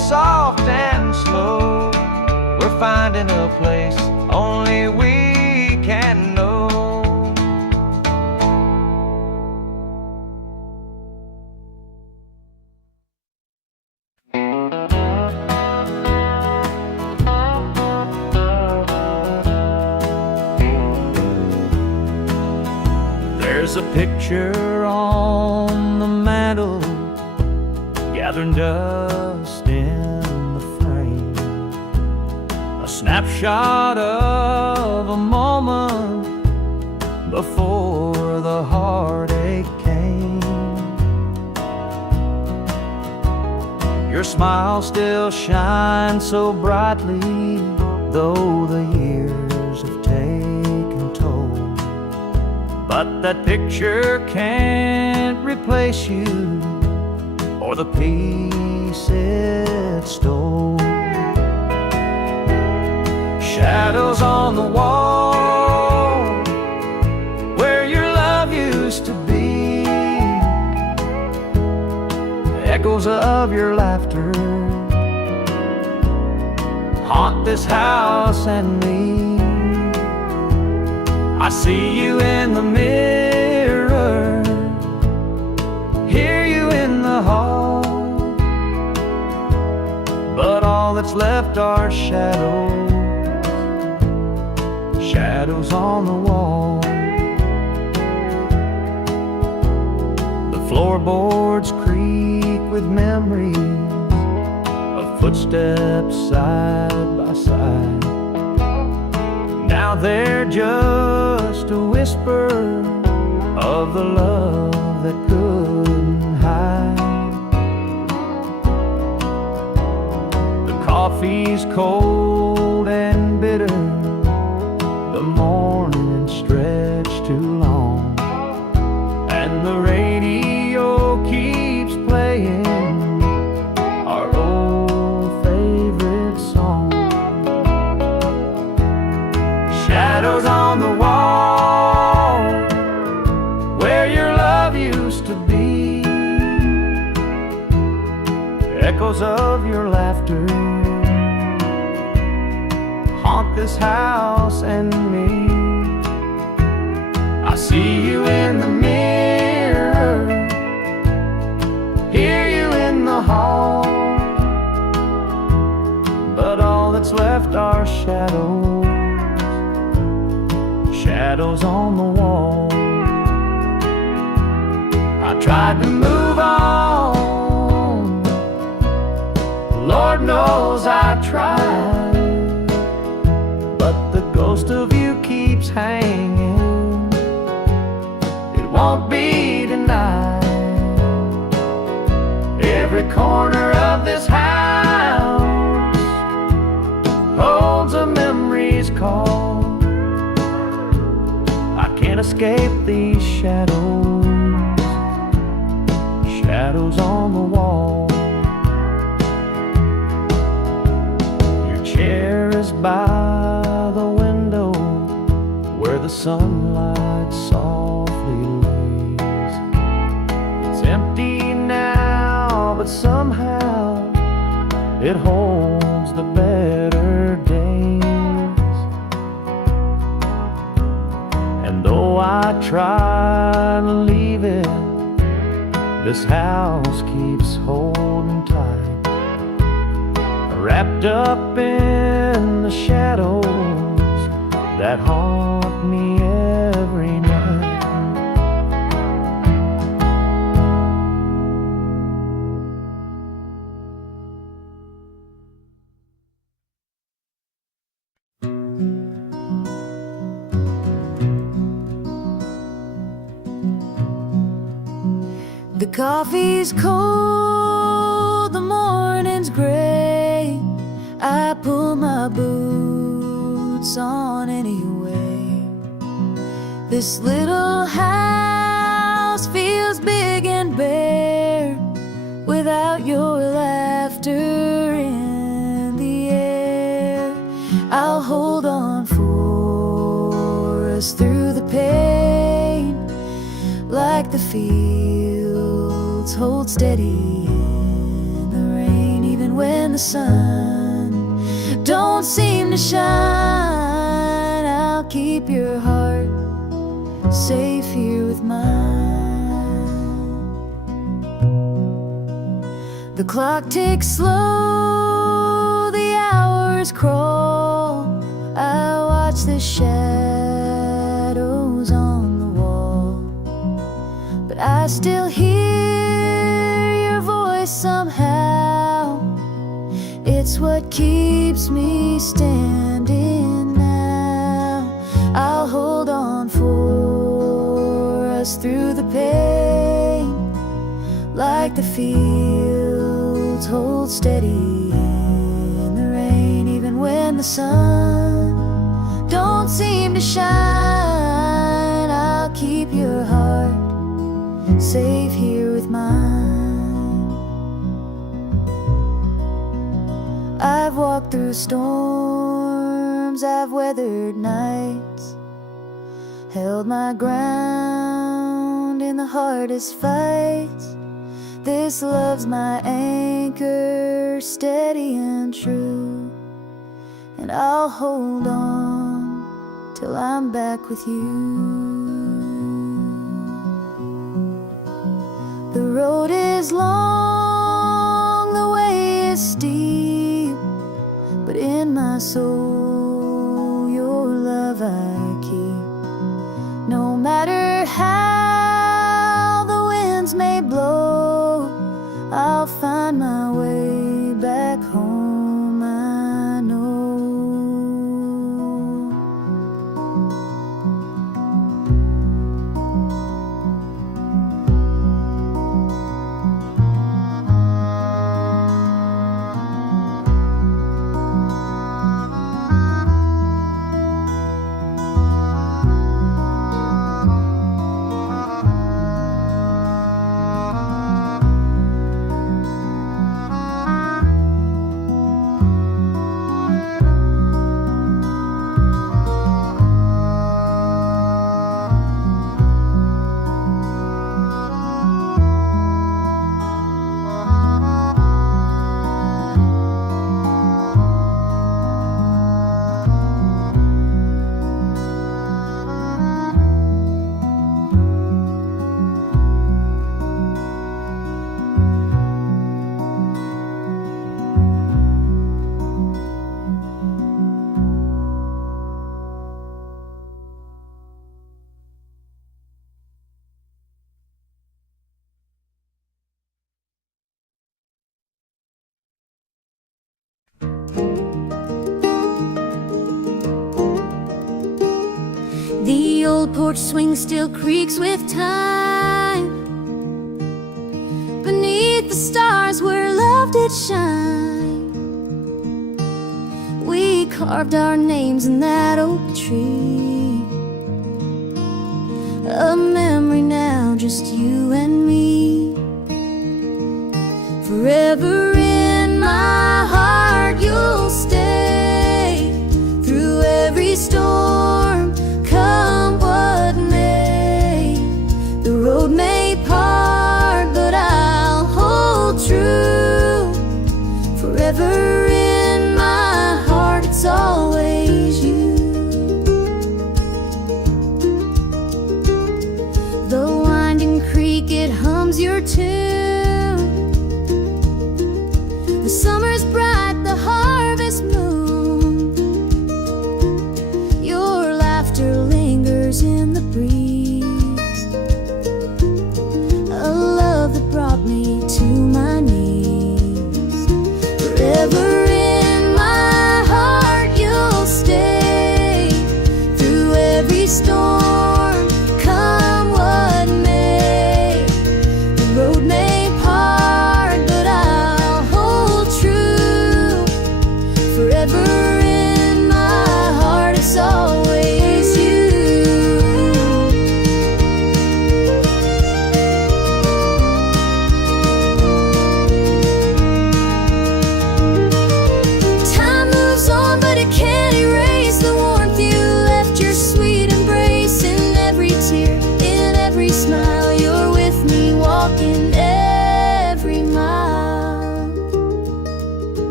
soft and slow. We're finding a place only we can know. There's a picture on the mantle, gathering dust in the frame, a snapshot of a moment before the heartache came. Your smile still shines so brightly, though the years have taken toll. But that picture can't replace you or the peace it stole. Shadows on the wall where your love used to be, echoes of your laughter haunt this house and me. I see you in the mirror, hear you in the hall, but all that's left are shadows, shadows on the wall. The floorboards creak with memories of footsteps side by side. Now they're just a whisper of the love that couldn't hide. The coffee's cold and bitter, the morning stretched too long, and the radio keeps playing our old favorite song. Shadows on the wall where your love used to be, echoes of your laughter haunt this house and me. I see you in the mirror, hear you in the hall, but all that's left are shadows, shadows on the wall. I tried to move on, Lord knows I tried, but the ghost of you keeps hanging, it won't be denied. Every corner of this house holds a memory's call. I can't escape these shadows, shadows on the wall. Your chair is by the window where the sunlight softly lays. It's empty now, but somehow it holds the better days. And though I try to leave it, this house keeps holding tight, wrapped up in the shadows that haunt me every night. The coffee's cold, the morning's gray. I pull my boots on anyway. This little house feels big and bare without your laughter in the air. I'll hold on for us through the pain, like the fields hold steady in the rain. Even when the sun don't seem to shine. I'll keep your heart safe here with mine. The clock ticks slow, the hours crawl. I watch the shadows on the wall, but I still hear your voice somehow. It's what keeps me standing now. I'll hold on for us through the pain, like the fields hold steady in the rain. Even when the sun don't seem to shine, I'll keep your heart safe here with mine. I've walked through storms, I've weathered nights, held my ground in the hardest fights. This love's my anchor, steady and true, and I'll hold on till I'm back with you. The road is long, the way is steep, but in my soul your love I keep. No matter how the winds may blow, I'll find my way back home, I know. The old porch swing still creaks with time. Beneath the stars where love did shine, we carved our names in that oak tree. A memory now, just you and me. Forever in my heart you'll stay, through every storm, come what may. The road may part, but I'll hold true. Forever in my heart, it's always you. The winding creek, it hums your tune. The summer's bright, the harvest moon. Your laughter lingers in the breeze. A love that brought me to my knees. Forever in my heart you'll stay, through every storm, come what may. The road may part, but I'll hold true. Forever in my heart, it's always you. Time moves on, but it can't erase the warmth you left, your sweet embrace. In every tear, in every smile, you're with me, walking every mile.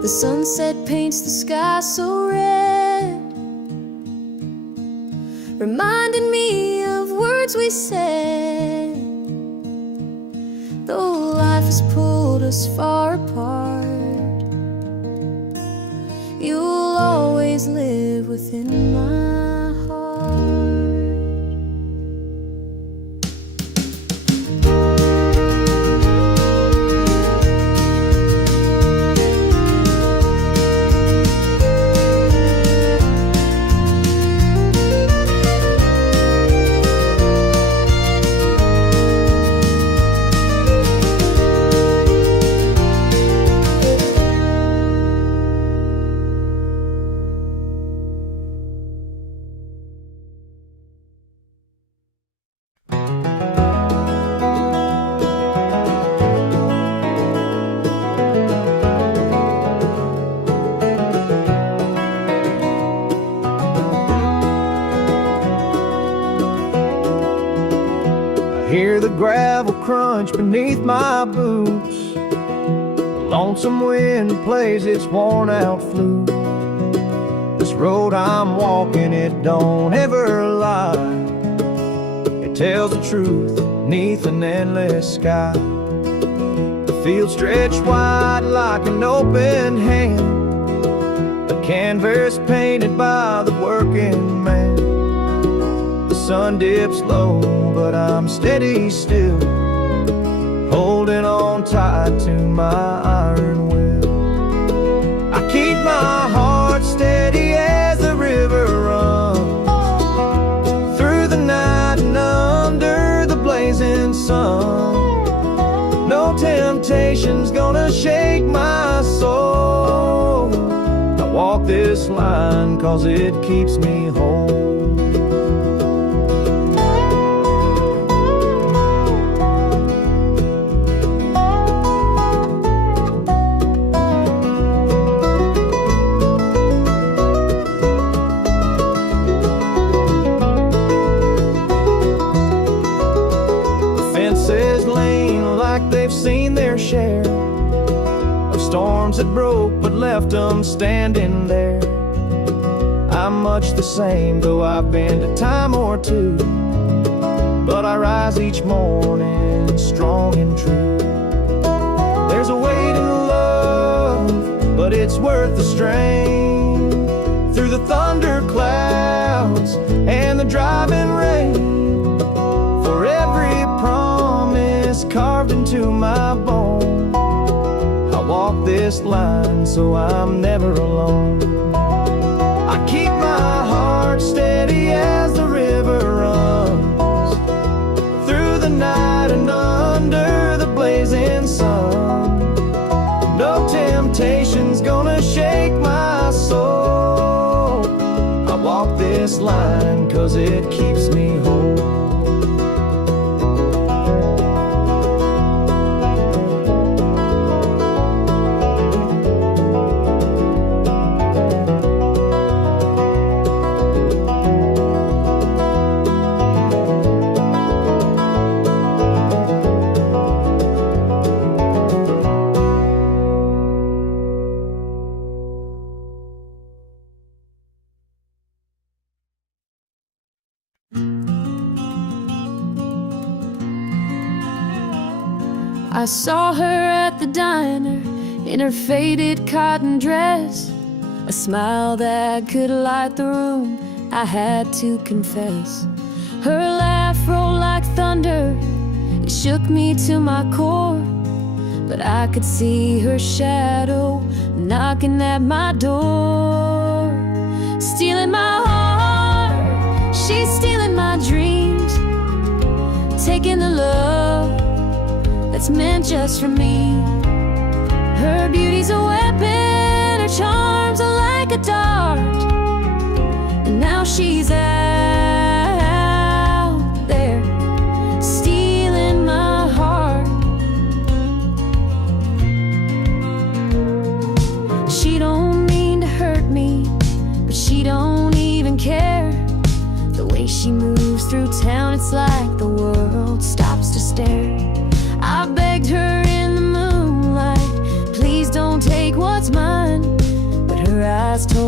The sunset paints the sky so red, reminding me of words we said. Though life has pulled us far apart, you'll always live within my heart. Hear the gravel crunch beneath my boots. Lonesome wind plays its worn out flute. This road I'm walking, it don't ever lie. It tells the truth neath an endless sky. The field stretched wide like an open hand, a canvas painted by the working man. The sun dips low, but I'm steady still, holding on tight to my iron will. I keep my heart steady as the river runs through the night and under the blazing sun. No temptation's gonna shake my soul. I walk this line 'cause it keeps me whole. Seen their share of storms that broke but left them standing there. I'm much the same, though I've been a time or two, but I rise each morning strong and true. There's a weight in love, but it's worth the strain. Through the thunder clouds and the driving rain, for every promise carved into my bone, I walk this line so I'm never alone. I keep my heart steady as the river runs through the night and under the blazing sun. No temptation's gonna shake my soul. I walk this line 'cause it keeps me whole. I saw her at the diner in her faded cotton dress, a smile that could light the room, I had to confess. Her laugh rolled like thunder, it shook me to my core, but I could see her shadow knocking at my door. Stealing my heart, she's stealing my dreams, taking the love that's meant just for me. Her beauty's a weapon, her charms are like a dart, and now she's out there stealing my heart. She don't mean to hurt me, but she don't even care. The way she moves through town, it's like the world stops to stare. I begged her in the moonlight, please don't take what's mine.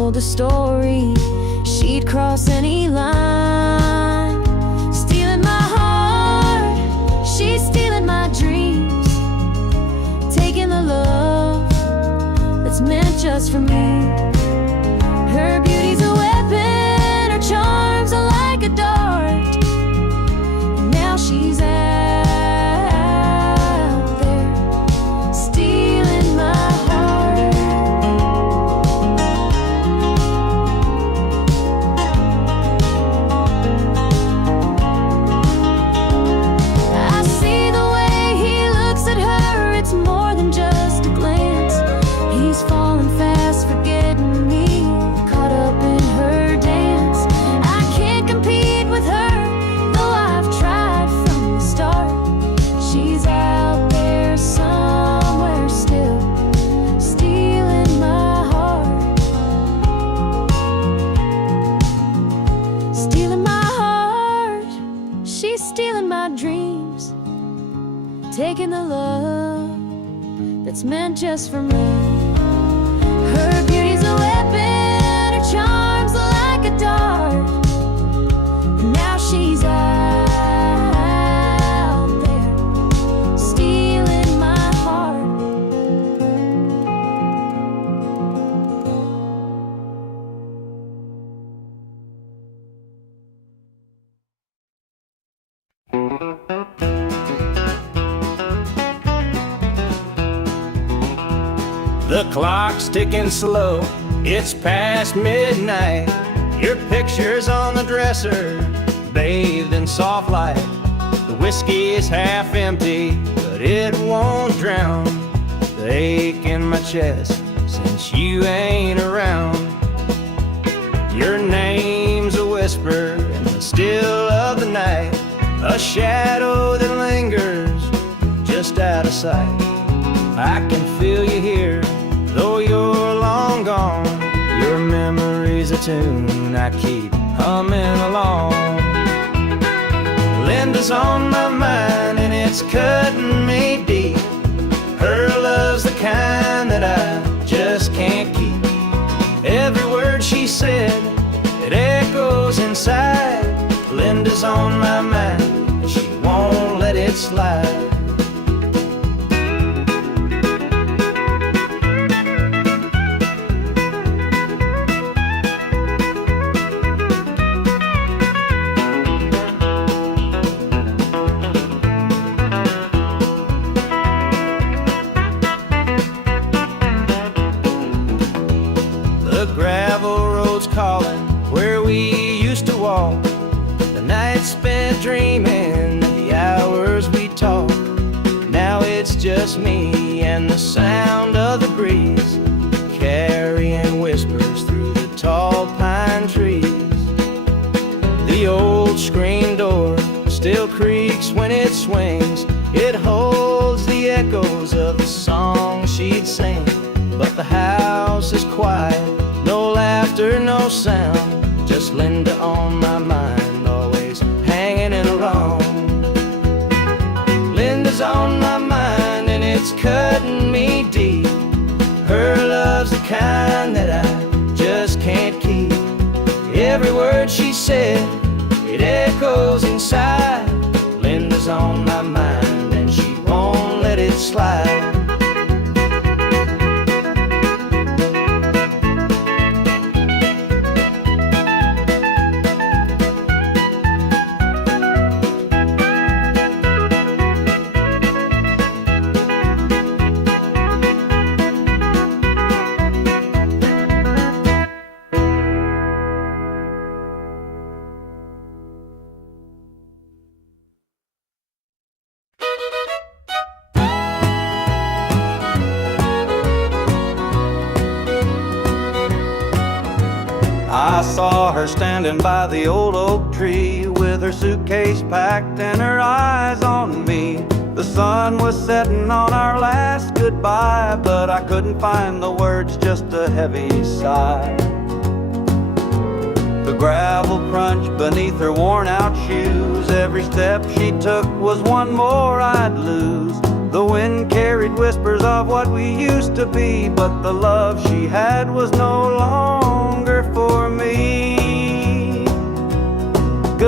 told a story, she'd cross any line. Stealing my heart, she's stealing my dreams, taking the love that's meant just for me. Her beauty's a weapon, her charms are like a dart. And now she's out there, stealing my heart. I see the way he looks at her, it's more than just a glance. He's falling fast, forgetting me, caught up in her dance. I can't compete with her, though I've tried from the start. She's out there somewhere still, stealing my heart. Stealing my heart, she's stealing my dreams, taking the love that's meant just for me. Her beauty's a weapon, her charms are like a dart. And now she's out there, stealing my heart. The clock's ticking slow, it's past midnight. Your picture's on the dresser, bathed in soft light. The whiskey is half empty, but it won't drown the ache in my chest since you ain't around. Your name's a whisper in the still of the night, a shadow that lingers just out of sight. I can feel you here, though you're long gone. Your memory's a tune I keep humming along. Linda's on my mind and it's cutting me deep. Her love's the kind that I just can't keep. Every word she said, it echoes inside. Linda's on my mind and she won't let it slide. Calling where we used to walk, the nights spent dreaming, the hours we talked. Now it's just me and the sound of the breeze, carrying whispers through the tall pine trees. The old screen door still creaks when it swings, it holds the echoes of the song she'd sing. But the house is quiet, no laughter, no sound, just Linda on my mind, always hanging in around. Linda's on my mind and it's cutting me deep. Her love's the kind that I just can't keep. Every word she said, it echoes inside. Linda's on my mind and she won't let it slide. I saw her standing by the old oak tree with her suitcase packed and her eyes on me. The sun was setting on our last goodbye, but I couldn't find the words, just a heavy sigh. The gravel crunched beneath her worn out shoes. Every step she took was one more I'd lose. The wind carried whispers of what we used to be, but the love she had was no longer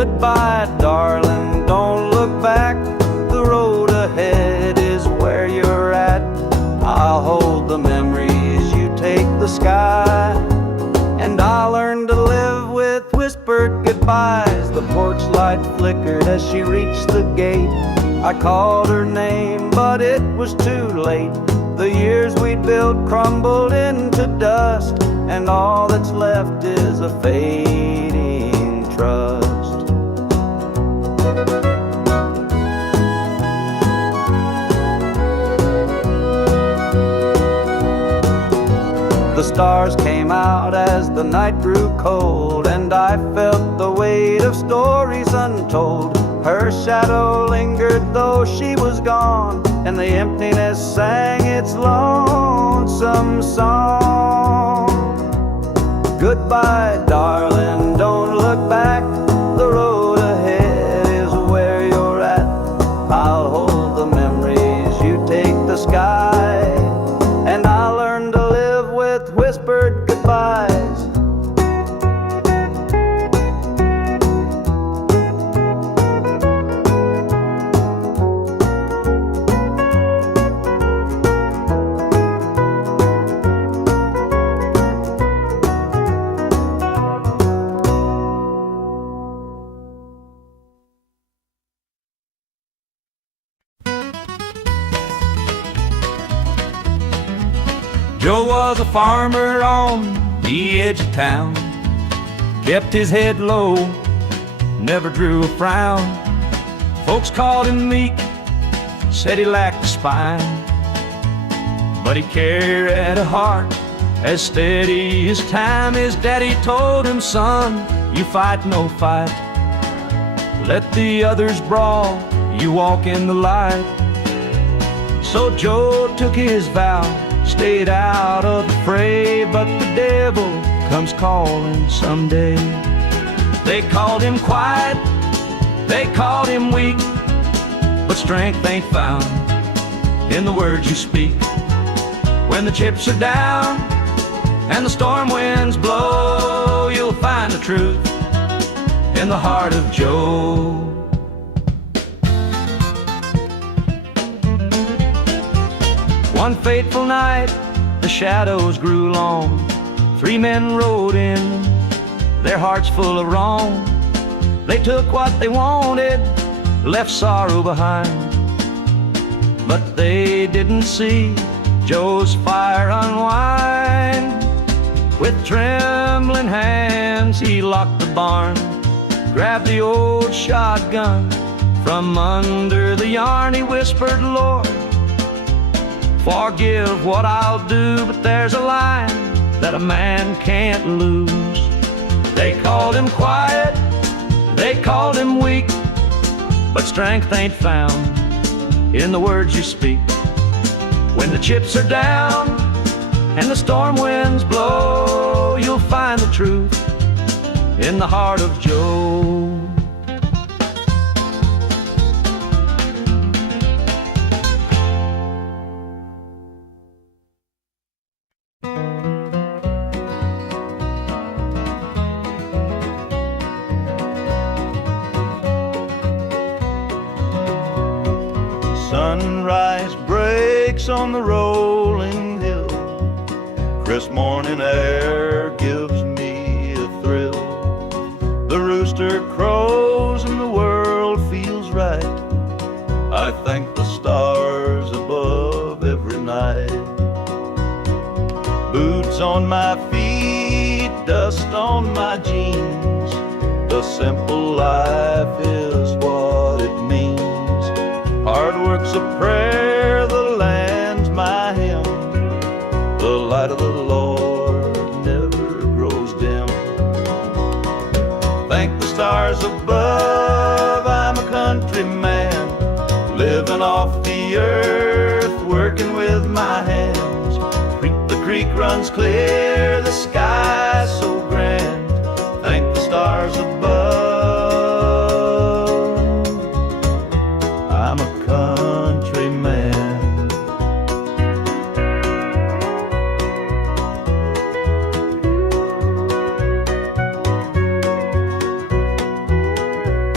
Goodbye, darling, don't look back. The road ahead is where you're at. I'll hold the memories, you take the sky. And I'll learn to live with whispered goodbyes. The porch light flickered as she reached the gate. I called her name, but it was too late. The years we'd built crumbled into dust, and all that's left is a fading trust. The stars came out as the night grew cold, and I felt the weight of stories untold. Her shadow lingered though she was gone, and the emptiness sang its lonesome song. Goodbye, darling, don't look back. The road ahead is where you're at. I'll hold the memories, you take the sky. And I'll learn to live with whispered goodbyes. Joe was a farmer on the edge of town, kept his head low, never drew a frown. Folks called him meek, said he lacked a spine, but he carried a heart as steady as time. His daddy told him, son, you fight no fight, let the others brawl, you walk in the light. So Joe took his vow, stayed out of the fray, but the devil comes calling someday. They called him quiet, they called him weak, but strength ain't found in the words you speak. When the chips are down and the storm winds blow, you'll find the truth in the heart of Joe. One fateful night, the shadows grew long. 3 men rode in, their hearts full of wrong. They took what they wanted, left sorrow behind. But they didn't see Joe's fire unwind. With trembling hands, he locked the barn, grabbed the old shotgun from under the yarn. He whispered, Lord, forgive what I'll do, but there's a line that a man can't lose. They called him quiet, they called him weak, but strength ain't found in the words you speak. When the chips are down and the storm winds blow, you'll find the truth in the heart of Joe. Sunrise breaks on the rolling hill. Crisp morning air gives me a thrill. The rooster crows and the world feels right. I thank the stars above every night. Boots on my feet, dust on my jeans. The simple life is what it means. Hard work's a prayer, the land's my hymn. The light of the Lord never grows dim. Thank the stars above, I'm a country man, living off the earth, working with my hands. The creek runs clear, the sky's so grand. Thank the stars above, I'm a country man.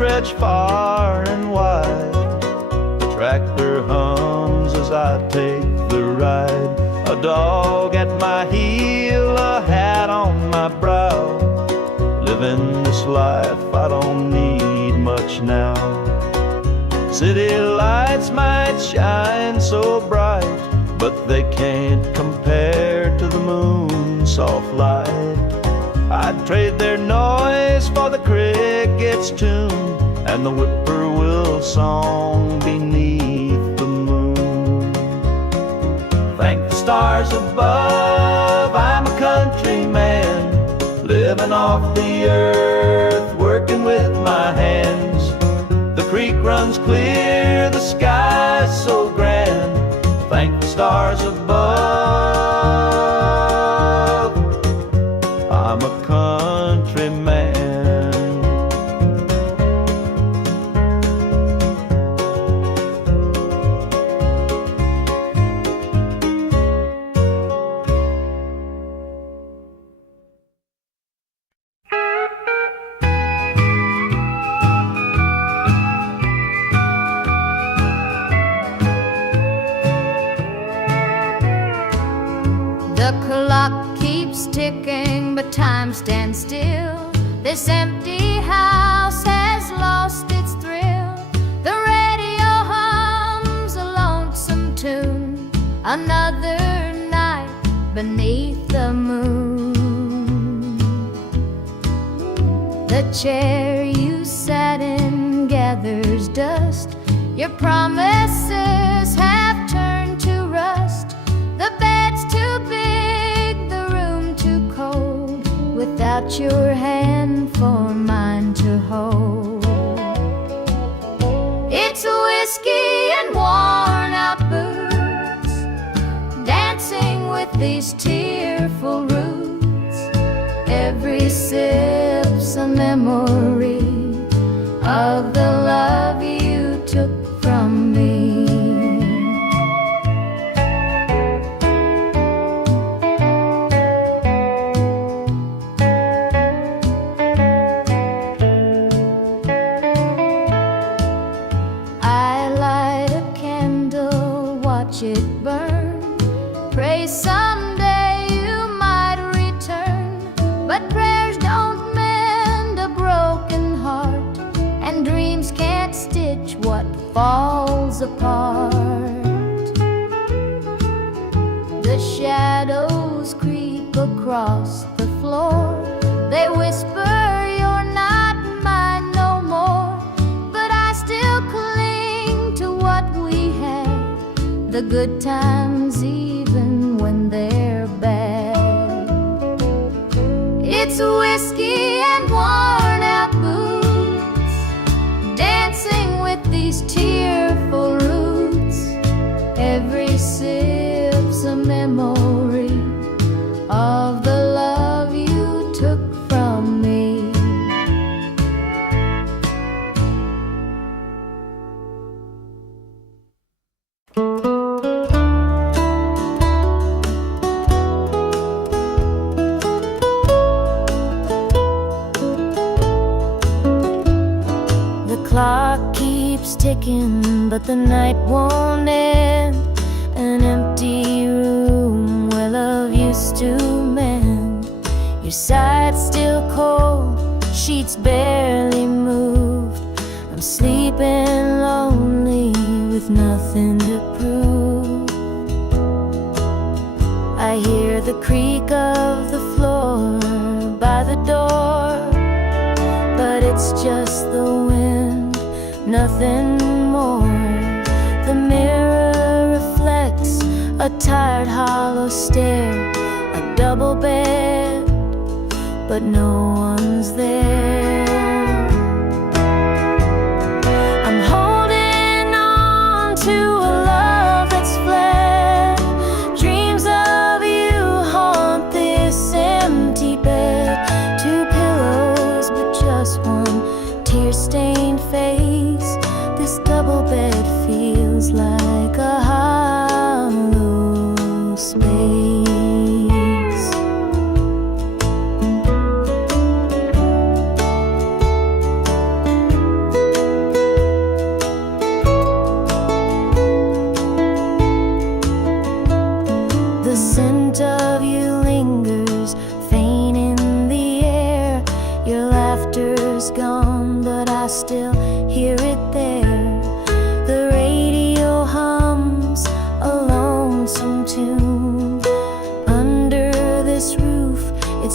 stretch far and wide. The tractor hums as I take the ride. A dog at my heel, a hat on my brow. Living this life, I don't need much now. City lights might shine so bright, but they can't compare to the moon's soft light. I'd trade their noise for the cricket's tune and the whippoorwill song beneath the moon. Thank the stars above, I'm a country man, living off the earth, working with my hands. The creek runs clear, the sky's so grand. Thank the stars above, I'm a country man. The clock keeps ticking, but time stands still. This empty house has lost its thrill. The radio hums a lonesome tune. Another night beneath the moon. The chair you sat in gathers dust. Your promises have turned to rust. The bed's too big, the room too cold, without your hand for mine to hold. It's whiskey and worn out boots, dancing with these tearful roots. Every sip's a memory of the love you took from me. It burn. Pray someday you might return, but prayers don't mend a broken heart, and dreams can't stitch what falls apart. The shadows creep across the floor. They whisper you're not mine no more, but I still cling to what we had. The good times even when they're bad. It's whiskey and worn out boots, dancing with these tearful roots. Every sip's a memory of the love you took from me. Clock keeps ticking, but the night won't end. An empty room where love used to mend. Your side's still cold, sheets barely moved. I'm sleeping lonely with nothing to prove. I hear the creak of the floor by the door, but it's just the wind, nothing more. The mirror reflects a tired, hollow stare. A double bed, but no one's there. I'm holding on to a love that's fled. Dreams of you haunt this empty bed. Two pillows, but just one tear-stained face. This double bed feels like a hollow space.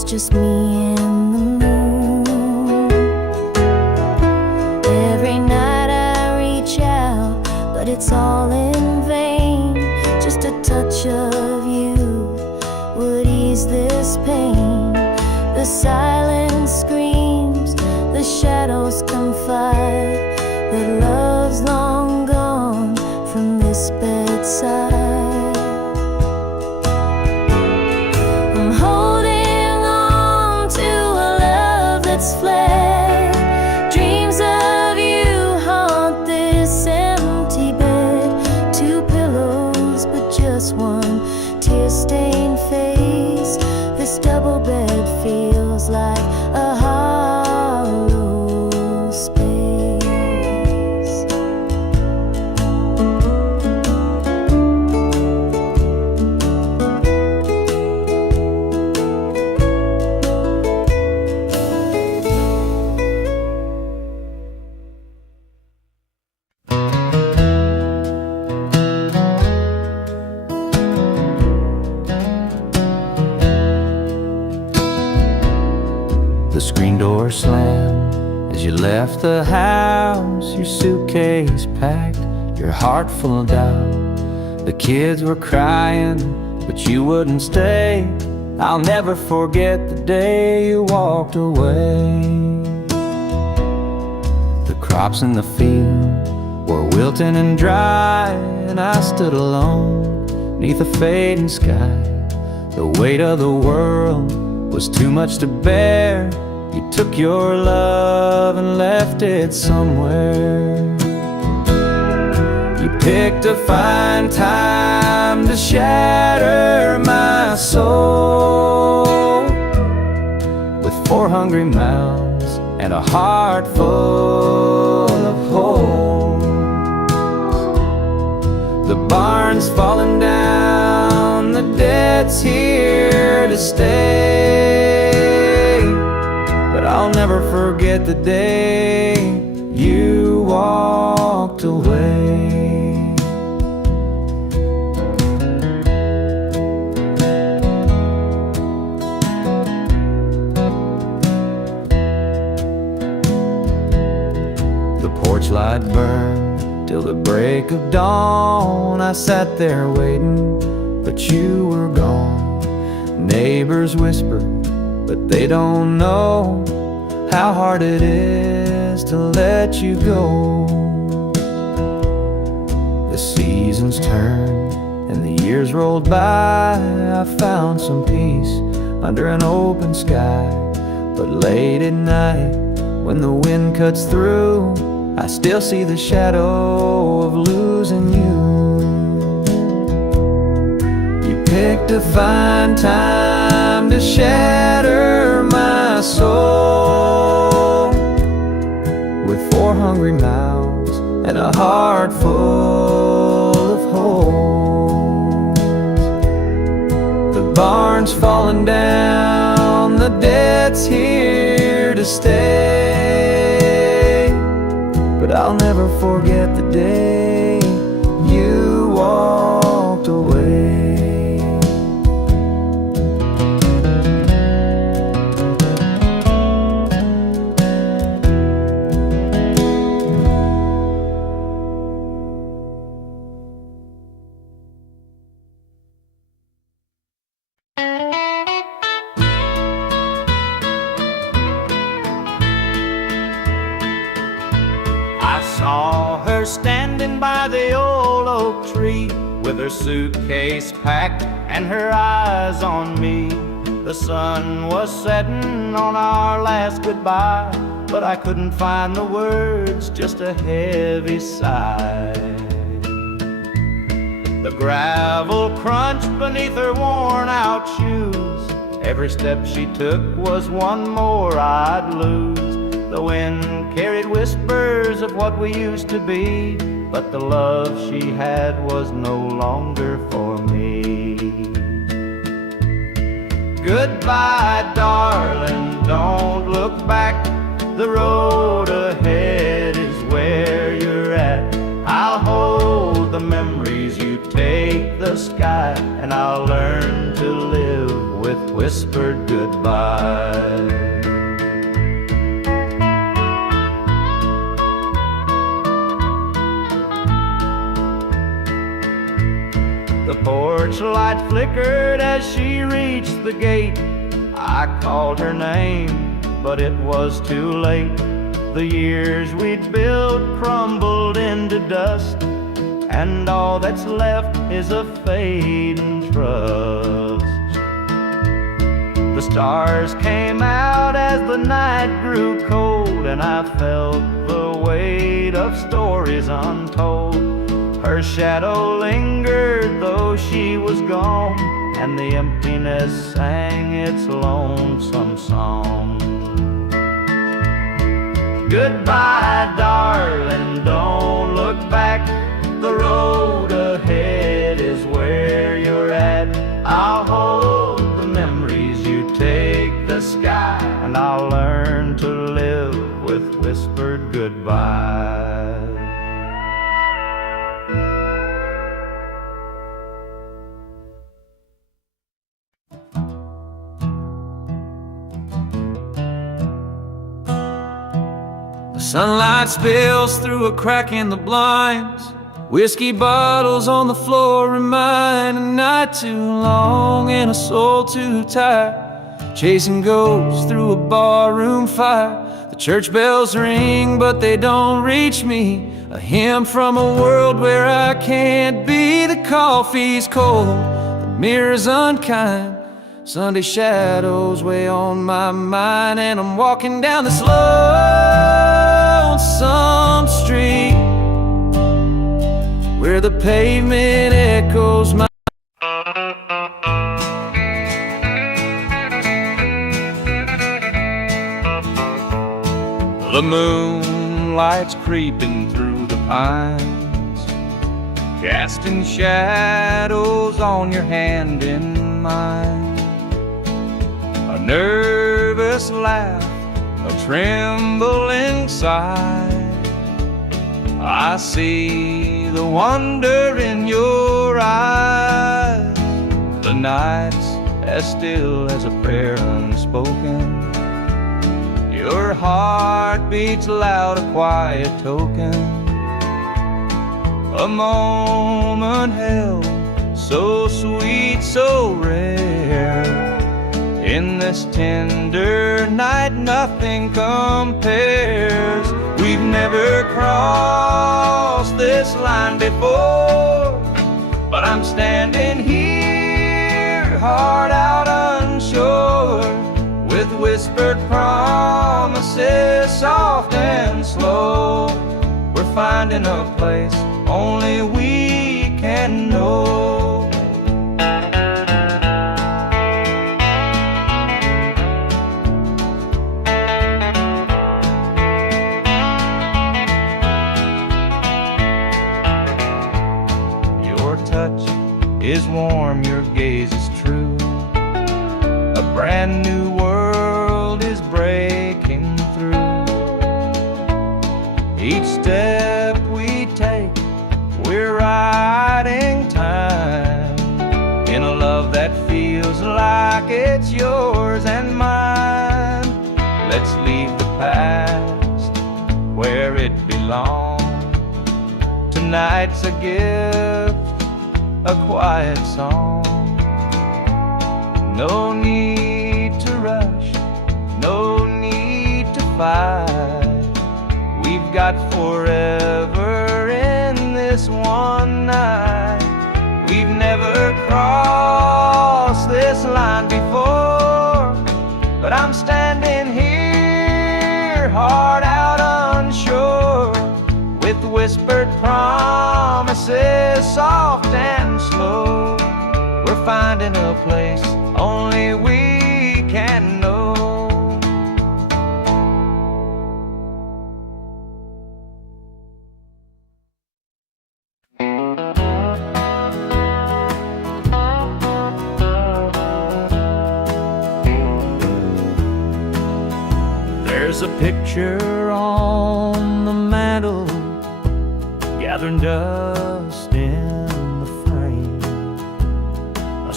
just me and the moon. Every night I reach out, but it's all in vain. Just a touch of you would ease this pain. The silence screams, the shadows confide that love's long gone from this bedside. I'm holding on to a love that's fled. Dreams of you haunt this empty bed. Two pillows, but just one tear-stained face. This double bed feels like a hollow space. The screen door slammed as you left the house, your suitcase packed, your heart full of doubt. The kids were crying, but you wouldn't stay. I'll never forget the day you walked away. The crops in the field were wilting and dry, and I stood alone neath a fading sky. The weight of the world was too much to bear. You took your love and left it somewhere. You picked a fine time to shatter my soul with 4 hungry mouths and a heart full of holes. The barn's falling down, the debt's here to stay, but I'll never forget the day you walked away. The porch light burned till the break of dawn. I sat there waiting, but you were gone. Neighbors whispered, but they don't know how hard it is to let you go. The seasons turned and the years rolled by. I found some peace under an open sky, but late at night when the wind cuts through, I still see the shadow of losing you. You picked a fine time to shatter my soul with 4 hungry mouths and a heart full of holes. The barn's falling down, the debt's here to stay, but I'll never forget the day you walked away. Saw her standing by the old oak tree with her suitcase packed and her eyes on me. The sun was setting on our last goodbye, but I couldn't find the words, just a heavy sigh. The gravel crunched beneath her worn out shoes. Every step she took was one more I'd lose. The wind carried whispers of what we used to be, but the love she had was no longer for me. Goodbye, darling, don't look back. The road ahead is where you're at. I'll hold the memories, you take the sky, and I'll learn to live with with whispered goodbye. The porch light flickered as she reached the gate. I called her name, but it was too late. The years we'd built crumbled into dust, and all that's left is a fading trust. The stars came out as the night grew cold, and I felt the weight of stories untold. Her shadow lingered though she was gone, and the emptiness sang its lonesome song. Goodbye, darling, don't look back. The road ahead is where you're at. I'll hold the memories you take the sky, and I'll learn to live with whispered goodbye. The sunlight spills through a crack in the blinds. Whiskey bottles on the floor remind a night too long and a soul too tired. Chasing ghosts through a barroom fire. The church bells ring, but they don't reach me. A hymn from a world where I can't be. The coffee's cold, the mirror's unkind. Sunday shadows weigh on my mind, and I'm walking down this lonesome street where the pavement echoes my. The moonlight's creeping through the pines, casting shadows on your hand in mine. A nervous laugh, a trembling sigh. I see the wonder in your eyes. The night's as still as a prayer unspoken. Your heart beats loud, a quiet token. A moment held, so sweet, so rare. In this tender night, nothing compares. We've never crossed this line before, but I'm standing here, heart out unsure, with whispered promises, soft and slow. We're finding a place only we can know. Is warm, your gaze is true. A brand new world is breaking through. Each step we take, we're riding time in a love that feels like it's yours and mine. Let's leave the past where it belongs. Tonight's a gift, a quiet song. No need to rush, no need to fight. We've got forever in this one night. We've never crossed this line before, but I'm standing here, heart out unsure, with whispered promises, soft and slow. We're finding a place only we can know. There's a picture on the mantle, gathering dust in the frame. A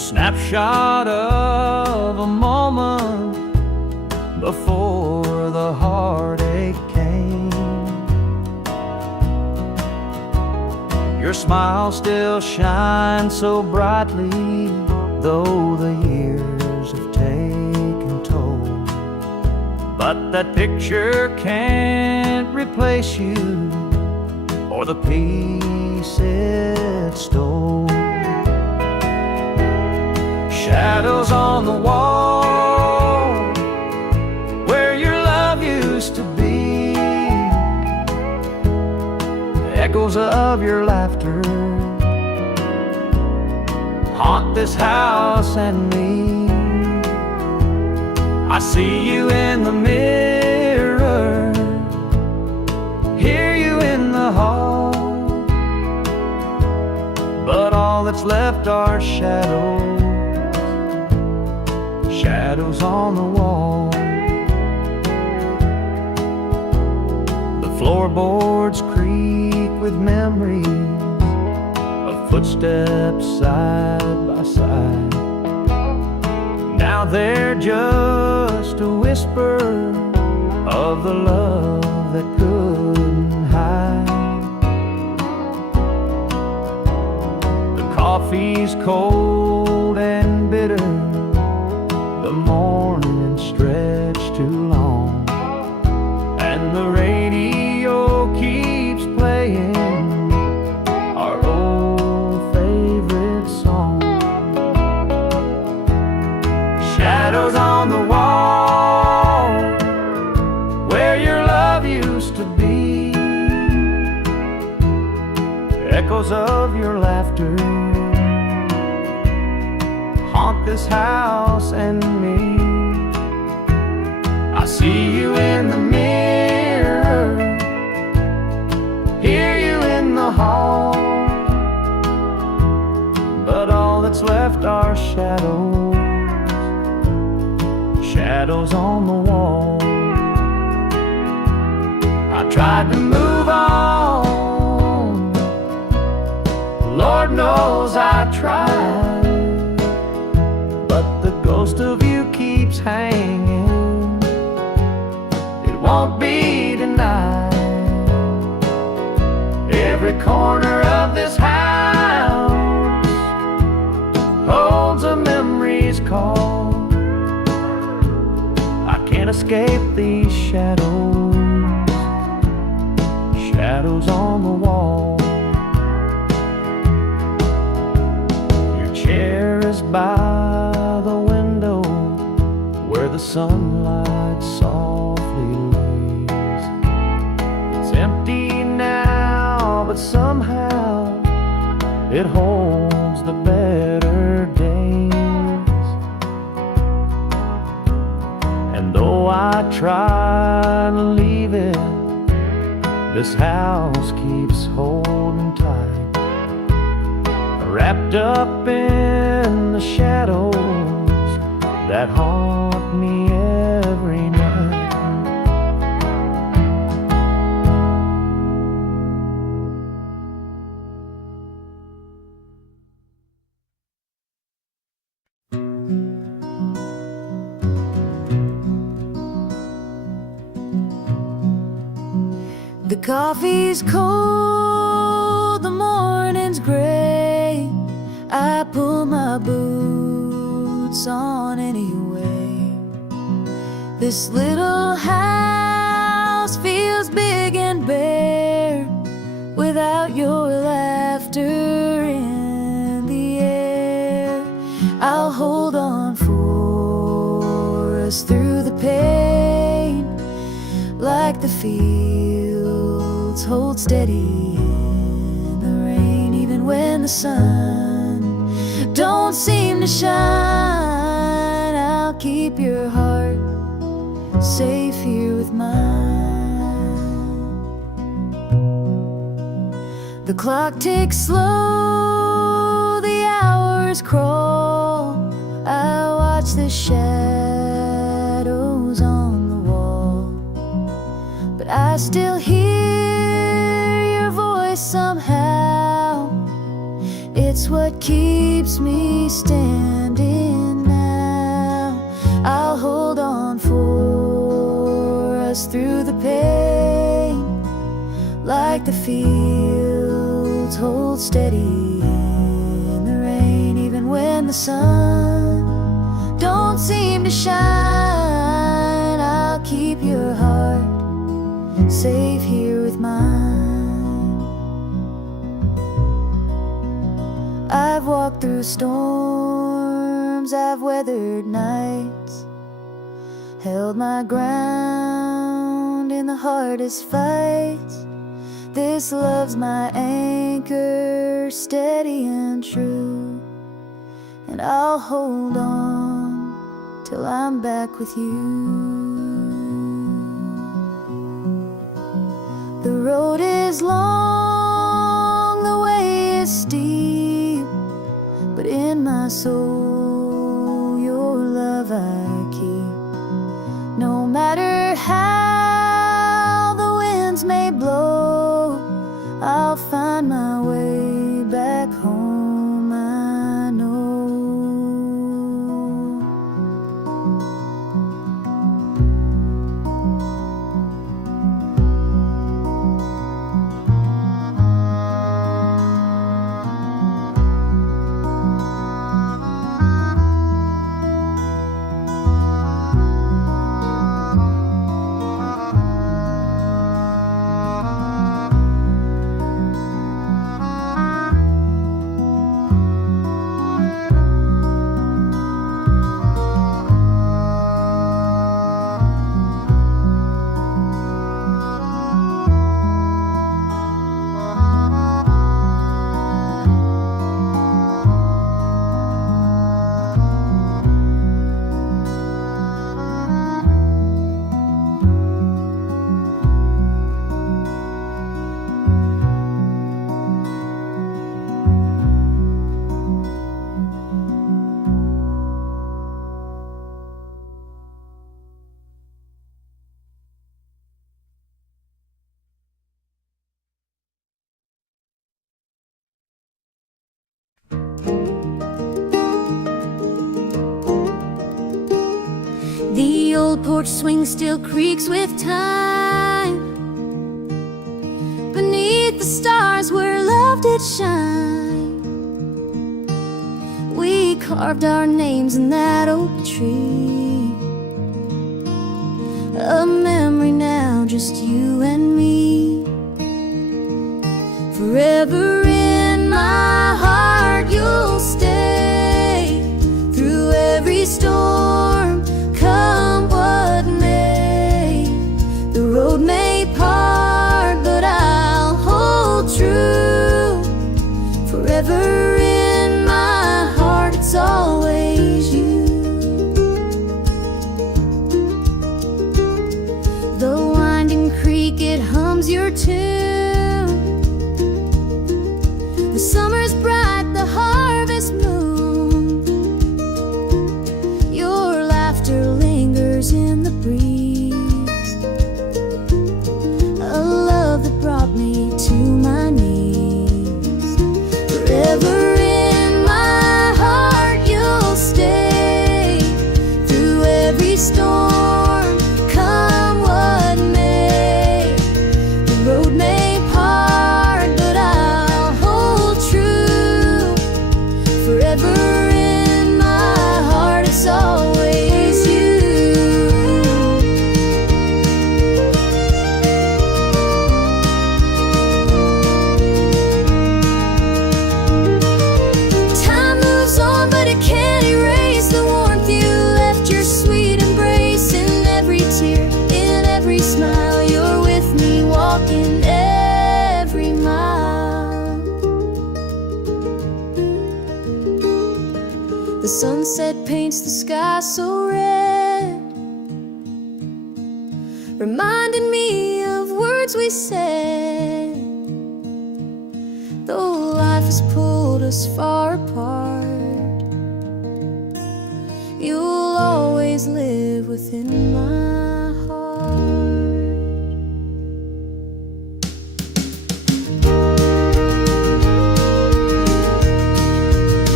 snapshot of a moment before the heartache came. Your smile still shines so brightly, though the years have taken toll. But that picture can't replace you or the peace it stole. Shadows on the wall where your love used to be, echoes of your laughter haunt this house and me. I see you in the mirror, hear you in the hall, but all that's left are shadows, shadows on the wall. The floorboards creak with memories of footsteps side by side. Now they're just a whisper of the love that couldn't hide. The coffee's cold and bitter, the morning stretched too long, and the radio keeps playing our old favorite song. Shadows on the wall where your love used to be, echoes of your laughter haunt this house and me. I see you in the mirror, hear you in the hall, but all that's left are shadows, shadows on the wall. I tried to move on, Lord knows I tried, but the ghost of you keeps hanging, it won't be denied. Every corner of this house holds a memory's call. I can't escape these shadows, shadows on the wall. Your chair is by the window where the sunlight softly lays. It's empty now, but somehow it holds the better days. And though I try to leave it, this house keeps holding tight, wrapped up in the shadows that haunt me every night. The coffee's cold, the morning's gray. I pull my boots on anyway. This little house feels big and bare without your laughter in the air. I'll hold on for us through the pain, like the fields hold steady in the rain. Even when the sun don't seem to shine, I'll keep your heart safe here with mine. The clock ticks slow, the hours crawl. I watch the shadows on the wall, but I still hear your voice somehow. It's what keeps me standing now. I'll hold on for us through the pain, like the fields hold steady in the rain. Even when the sun don't seem to shine, I'll keep your heart safe here with mine. I've walked through storms, I've weathered nights, held my ground in the hardest fights. This love's my anchor, steady and true, and I'll hold on till I'm back with you. The road is long, the way is steep, but in my soul your love I keep. No matter how the winds may blow, I'll find my way back home, I know. The old porch swing still creaks with time. Beneath the stars where love did shine, we carved our names in that oak tree. A memory now, just you and me. Forever in my heart you'll stay, through every storm, come what may. The road may part, but I'll hold true. Forever in my heart, it's always you. The winding creek, it hums your tune. The summer's bright, the harvest moon. Your laughter lingers in the breeze. A love that brought me to my knees. Forever in my heart you'll stay, through every storm, come what may. The road may part, but I'll hold true. Forever in my heart, it's always you. Time moves on, but it can't erase the warmth you left, your sweet embrace. In every tear, in every smile, you're with me, walking every mile. The sunset paints the sky so red, reminding me of words we said. Though life has pulled us far apart, you'll always live within my heart.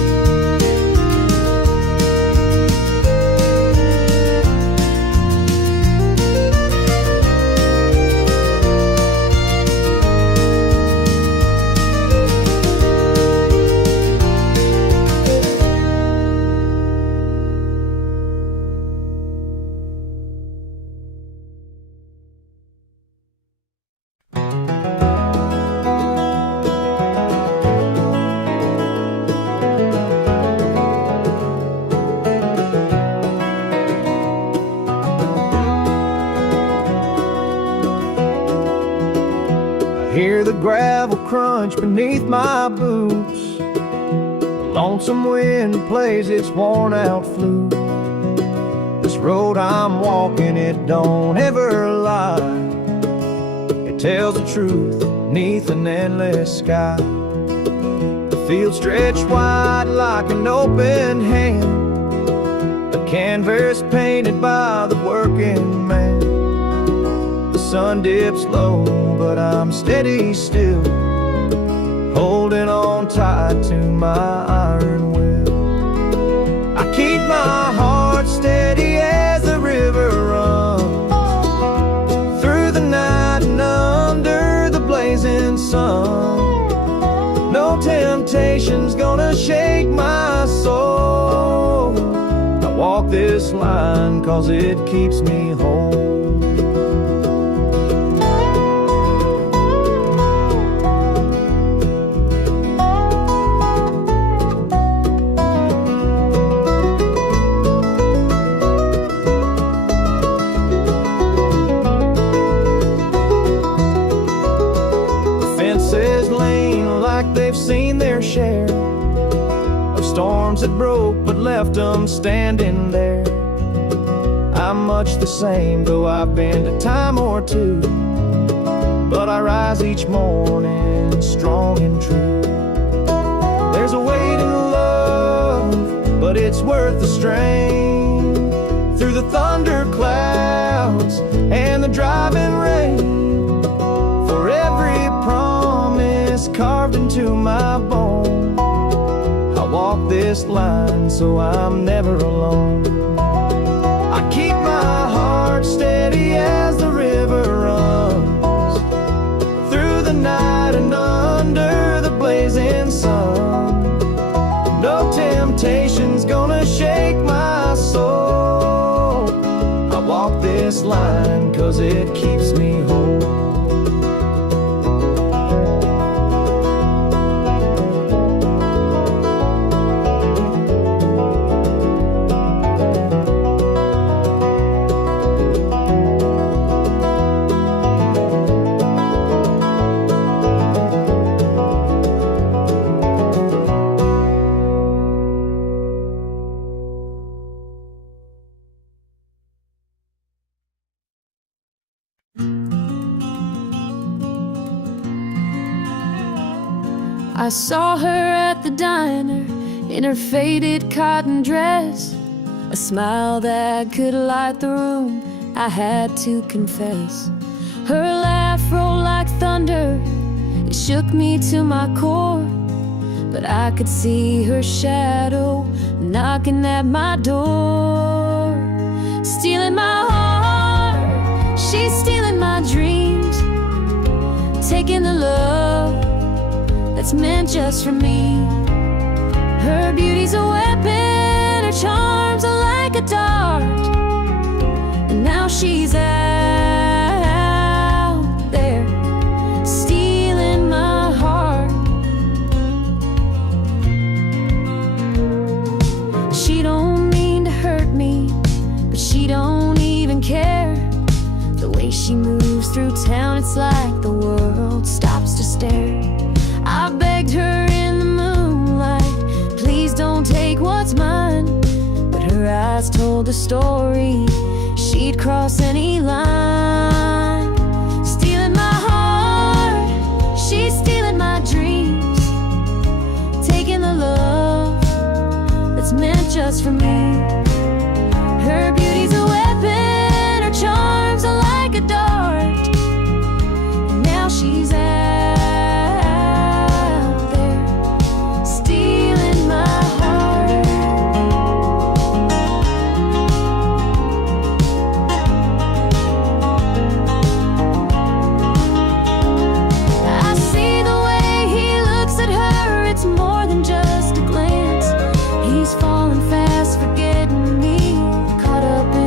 crunch beneath my boots. Lonesome wind plays its worn-out flute. This road I'm walking, it don't ever lie. It tells the truth beneath an endless sky. The field stretched wide like an open hand, a canvas painted by the working man. The sun dips low, but I'm steady still, holding on tight to my iron will. I keep my heart steady as the river runs through the night and under the blazing sun. No temptation's gonna shake my soul. I walk this line 'cause it keeps me whole. They've seen their share of storms that broke but left them standing there. I'm much the same, though I've been a time or two, but I rise each morning strong and true. There's a weight in love, but it's worth the strain. Through the thunder clouds and the driving rain, for every promise carved into my bone, I walk this line so I'm never alone. I keep my heart steady as the river runs through the night and under the blazing sun. No temptation's gonna shake my soul. I walk this line 'cause it keeps me whole. I saw her at the diner in her faded cotton dress, a smile that could light the room, I had to confess. Her laugh rolled like thunder, it shook me to my core, but I could see her shadow knocking at my door. Stealing my heart, she's stealing my dreams, taking the love that's meant just for me. Her beauty's a weapon, her charms are like a dart, and now she's out there stealing my heart. She don't mean to hurt me, but she don't even care. The way she moves through town, it's like the world stops to stare. I begged her in the moonlight, please don't take what's mine, but her eyes told a story, she'd cross any line. Stealing my heart, she's stealing my dreams, taking the love that's meant just for me. Her beauty's a weapon, her charms are like a dart, and now she's out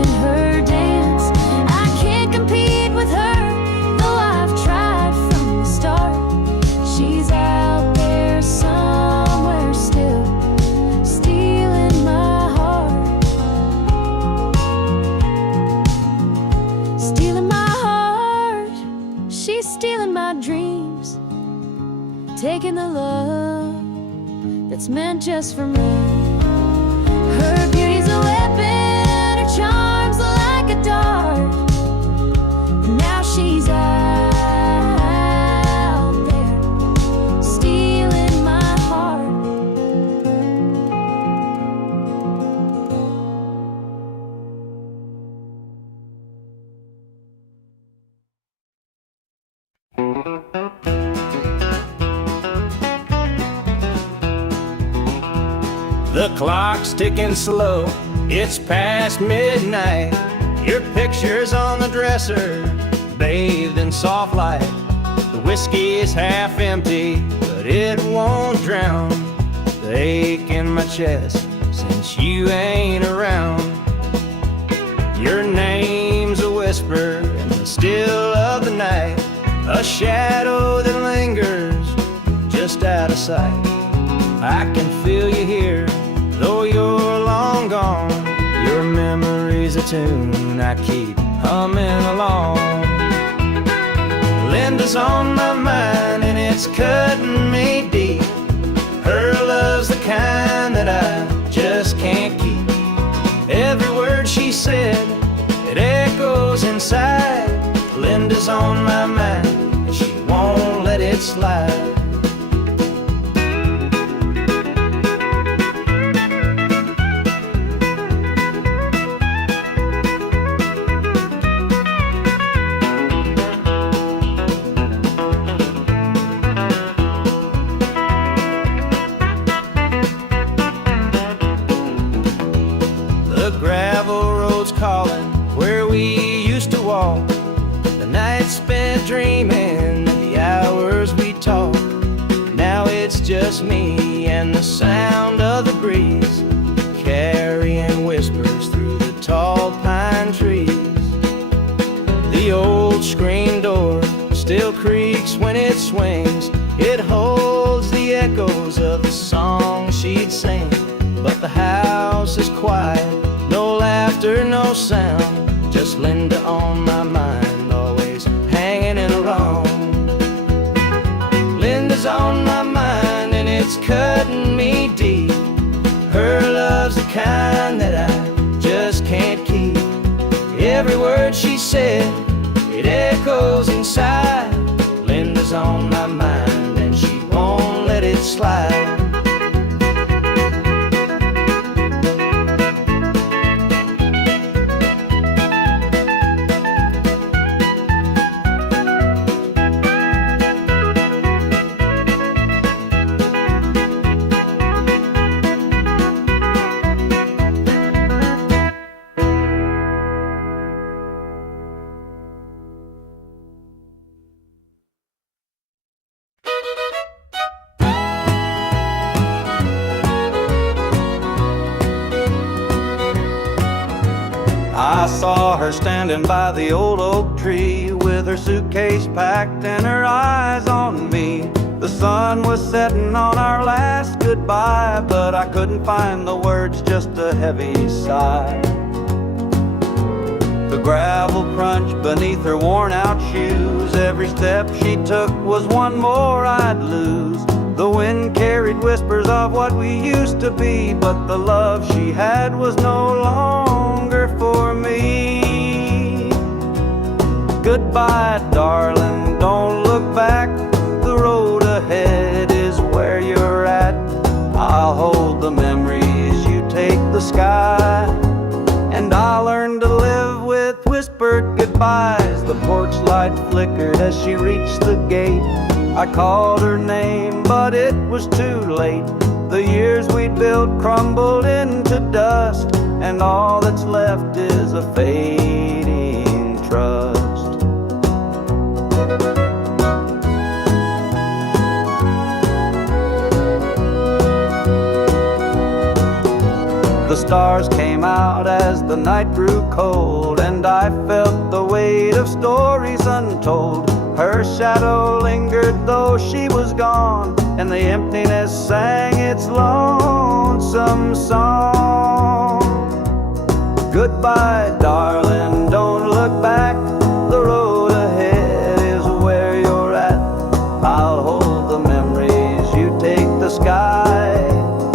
was meant just for me. Her beauty's a weapon, her charms are like a dart. Now she's out there, stealing my heart. The clock's ticking slow, it's past midnight. Your picture's on the dresser, bathed in soft light. The whiskey is half empty, but it won't drown the ache in my chest since you ain't around. Your name's a whisper in the still of the night, a shadow that lingers just out of sight. I can feel you here, though you're long gone. Your memory's a tune I keep humming along. Linda's on my mind and it's cutting me deep. Her love's the kind that I just can't keep. Every word she said, it echoes inside. Linda's on my mind and she won't let it slide. Dreaming of the hours we talked. Now it's just me and the sound of the breeze, carrying whispers through the tall pine trees. The old screen door still creaks when it swings. It holds the echoes of the song she'd sing. But the house is quiet, no laughter, no sound, just Linda on my mind, hanging around. Linda's on my mind and it's cutting me deep. Her love's the kind that I just can't keep. Every word she said, it echoes inside. Linda's on my mind and she won't let it slide. I saw her standing by the old oak tree with her suitcase packed and her eyes on me. The sun was setting on our last goodbye, but I couldn't find the words, just a heavy sigh. The gravel crunched beneath her worn out shoes. Every step she took was one more I'd lose. The wind carried whispers of what we used to be, but the love she had was no longer for me. Goodbye, darling, don't look back. The road ahead is where you're at. I'll hold the memories, you take the sky. And I'll learn to live with whispered goodbyes. The porch light flickered as she reached the gate. I called her name, but it was too late. The years we'd built crumbled into dust, and all that's left is a fading trust. The stars came out as the night grew cold, and I felt the weight of stories untold. Her shadow lingered though she was gone, and the emptiness sang its lonesome song. Goodbye, darling, don't look back. The road ahead is where you're at. I'll hold the memories, you take the sky.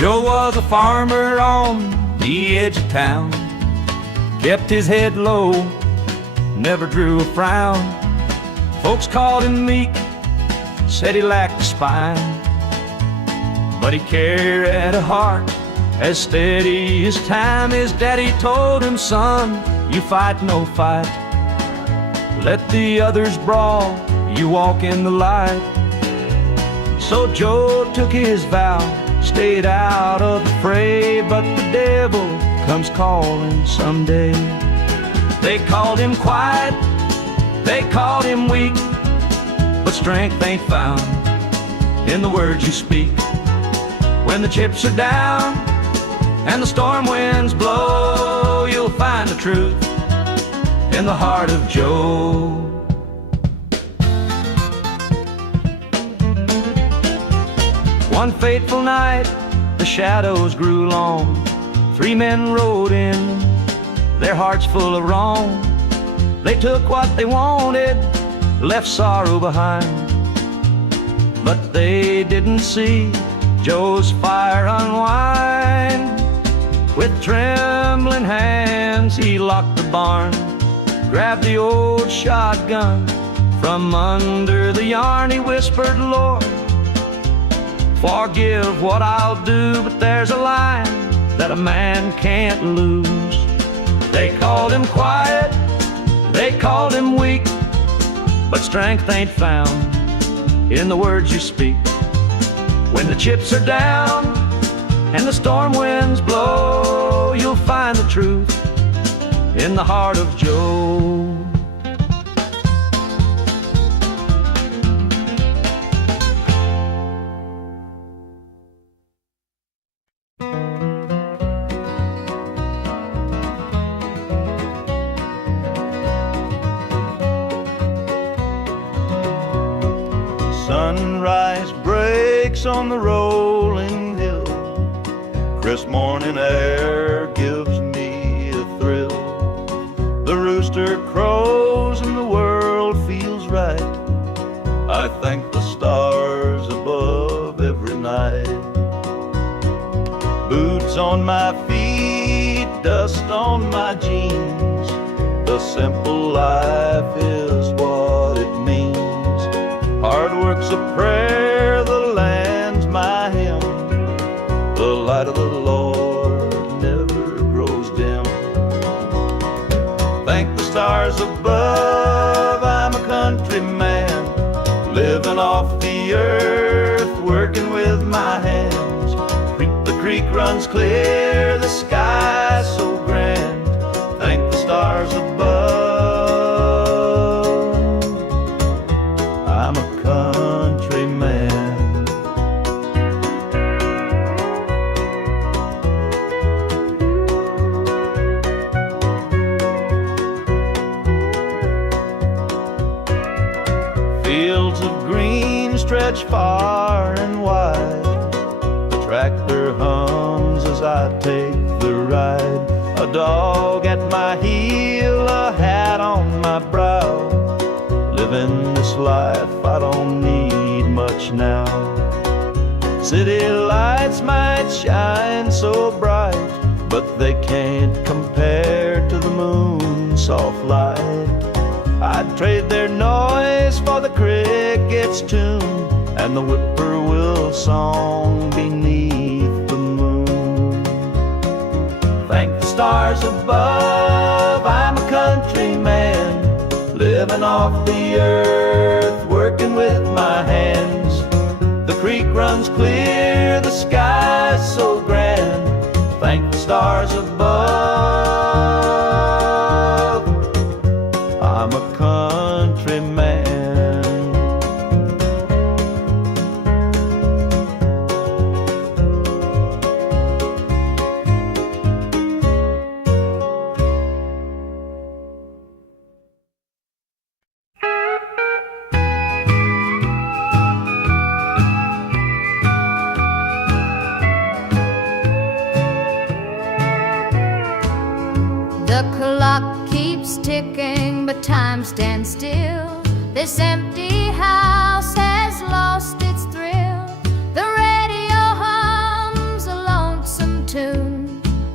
Joe was a farmer on the edge of town, kept his head low, never drew a frown. Folks called him meek, said he lacked a spine, but he carried a heart as steady as time. His daddy told him, son, you fight no fight, let the others brawl, you walk in the light. So Joe took his vow, stayed out of the fray, but the devil comes calling someday. They called him quiet, they called him weak, but strength ain't found in the words you speak. When the chips are down and the storm winds blow, you'll find the truth in the heart of Joe. One fateful night, the shadows grew long. 3 men rode in, their hearts full of wrong. They took what they wanted, left sorrow behind, but they didn't see Joe's fire unwind. With trembling hands, he locked the barn, grabbed the old shotgun from under the yarn. He whispered, Lord, forgive what I'll do, but there's a line that a man can't lose. They called him quiet, they called him weak, but strength ain't found in the words you speak. When the chips are down and the storm winds blow, you'll find the truth in the heart of Joe. Sunrise breaks on the rolling hill, crisp morning air gives me a thrill. The rooster crows and the world feels right. I thank the stars above every night. Boots on my feet, dust on my jeans, the simple life is what it means. Hard work's a prayer, the land's my hymn. The light of the Lord never grows dim. Thank the stars above, I'm a country man, living off the earth, working with my hands. The creek runs clear, the sky so grand. Thank the stars above, I'm a country man. Fields of green stretch far and wide. The tractor hums as I take the ride. A dog at my heel, a hat on my brow. Living this life, I don't need much now. City lights might shine so bright, but they can't compare to the moon's soft light. I'd trade their noise for the cricket's tune and the whippoorwill song beneath the moon. Thank the stars above, I'm a country man, living off the earth, working with my hands. The creek runs clear, the sky's so grand. Thank the stars above, I'm a country man. The clock keeps ticking, but time stands still. This empty house has lost its thrill. The radio hums a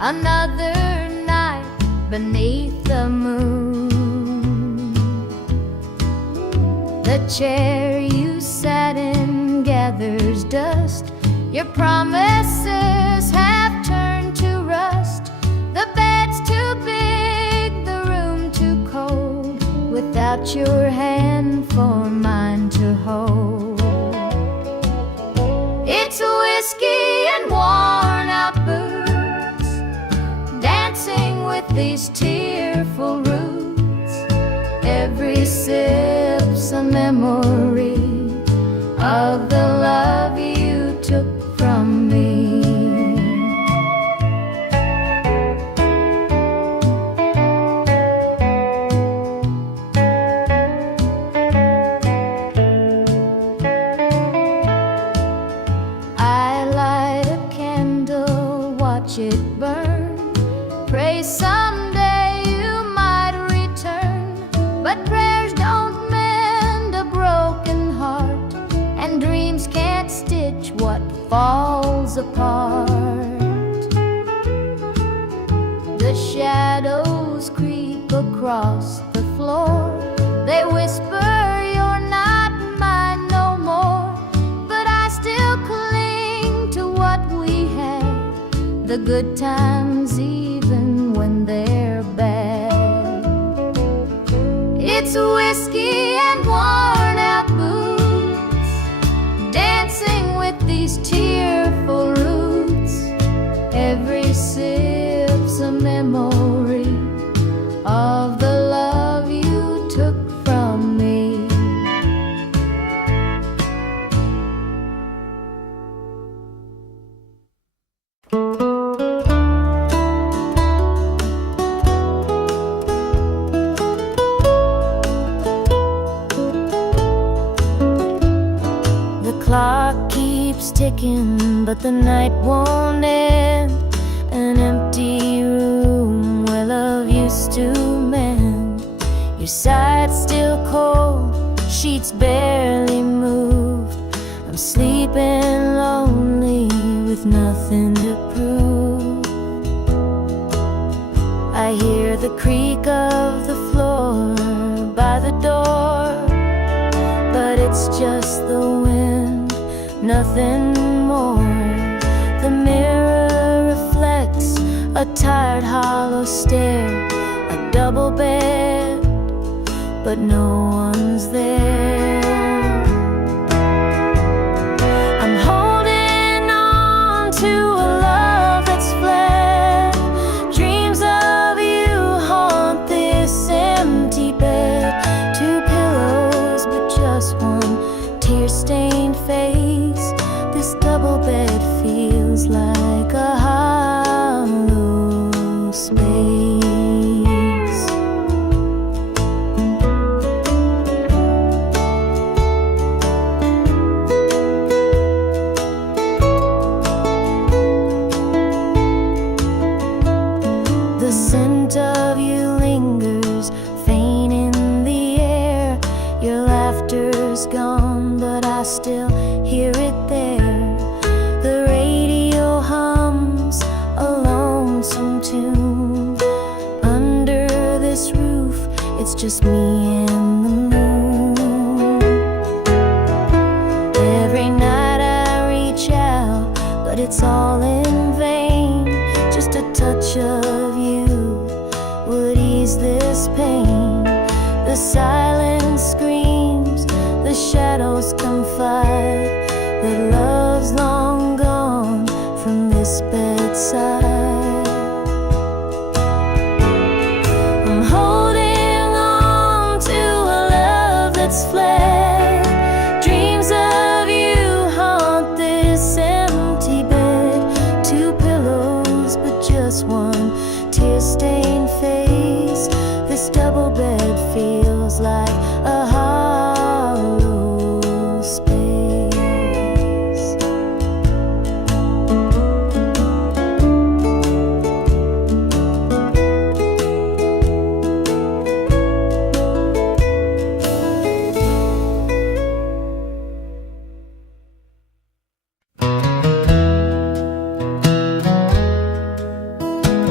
another night beneath the moon. The chair you sat in gathers dust. Your promises have turned to rust. The bed's too big, the room too cold, without your hand for mine to hold. It's whiskey and worn out boots, dancing with these tearful roots. Every sip's a memory of the love you took from me. I light a candle, watch it burn, pray someday you might return. But prayers don't mend a broken heart, and dreams can't stitch what falls apart. The shadows creep across the floor. They whisper you're not mine no more, but I still cling to what we had, the good times even when they're bad. It's whiskey and worn out boots, dancing with these tearful roots. Every sip's a memory of the love you took from me. The clock keeps ticking, but the night won't end. An empty room where love used to mend. Your side's still cold, sheets barely moved. I'm sleeping lonely with nothing to prove. I hear the creak of the floor by the door, but it's just the wind, nothing more. The mirror reflects a tired, hollow stare. A double bed, but no one's there. I'm holding on to a love that's fled. Dreams of you haunt this empty bed. Two pillows, but just one tear-stained face. This double bed feels like a hollow space. The scent of you lingers, faint in the air. Your laughter's gone, but I still hear it there. The radio hums a lonesome tune. Under this roof, it's just me and the moon. Every night I reach out, but it's all in vain. Just a touch of you would ease this pain. The silence screams, the shadows confide that love's long gone from this bedside. I'm holding on to a love that's fled. Dreams of you haunt this empty bed. Two pillows, but just one tear-stained face. This double bed feels like a hollow space.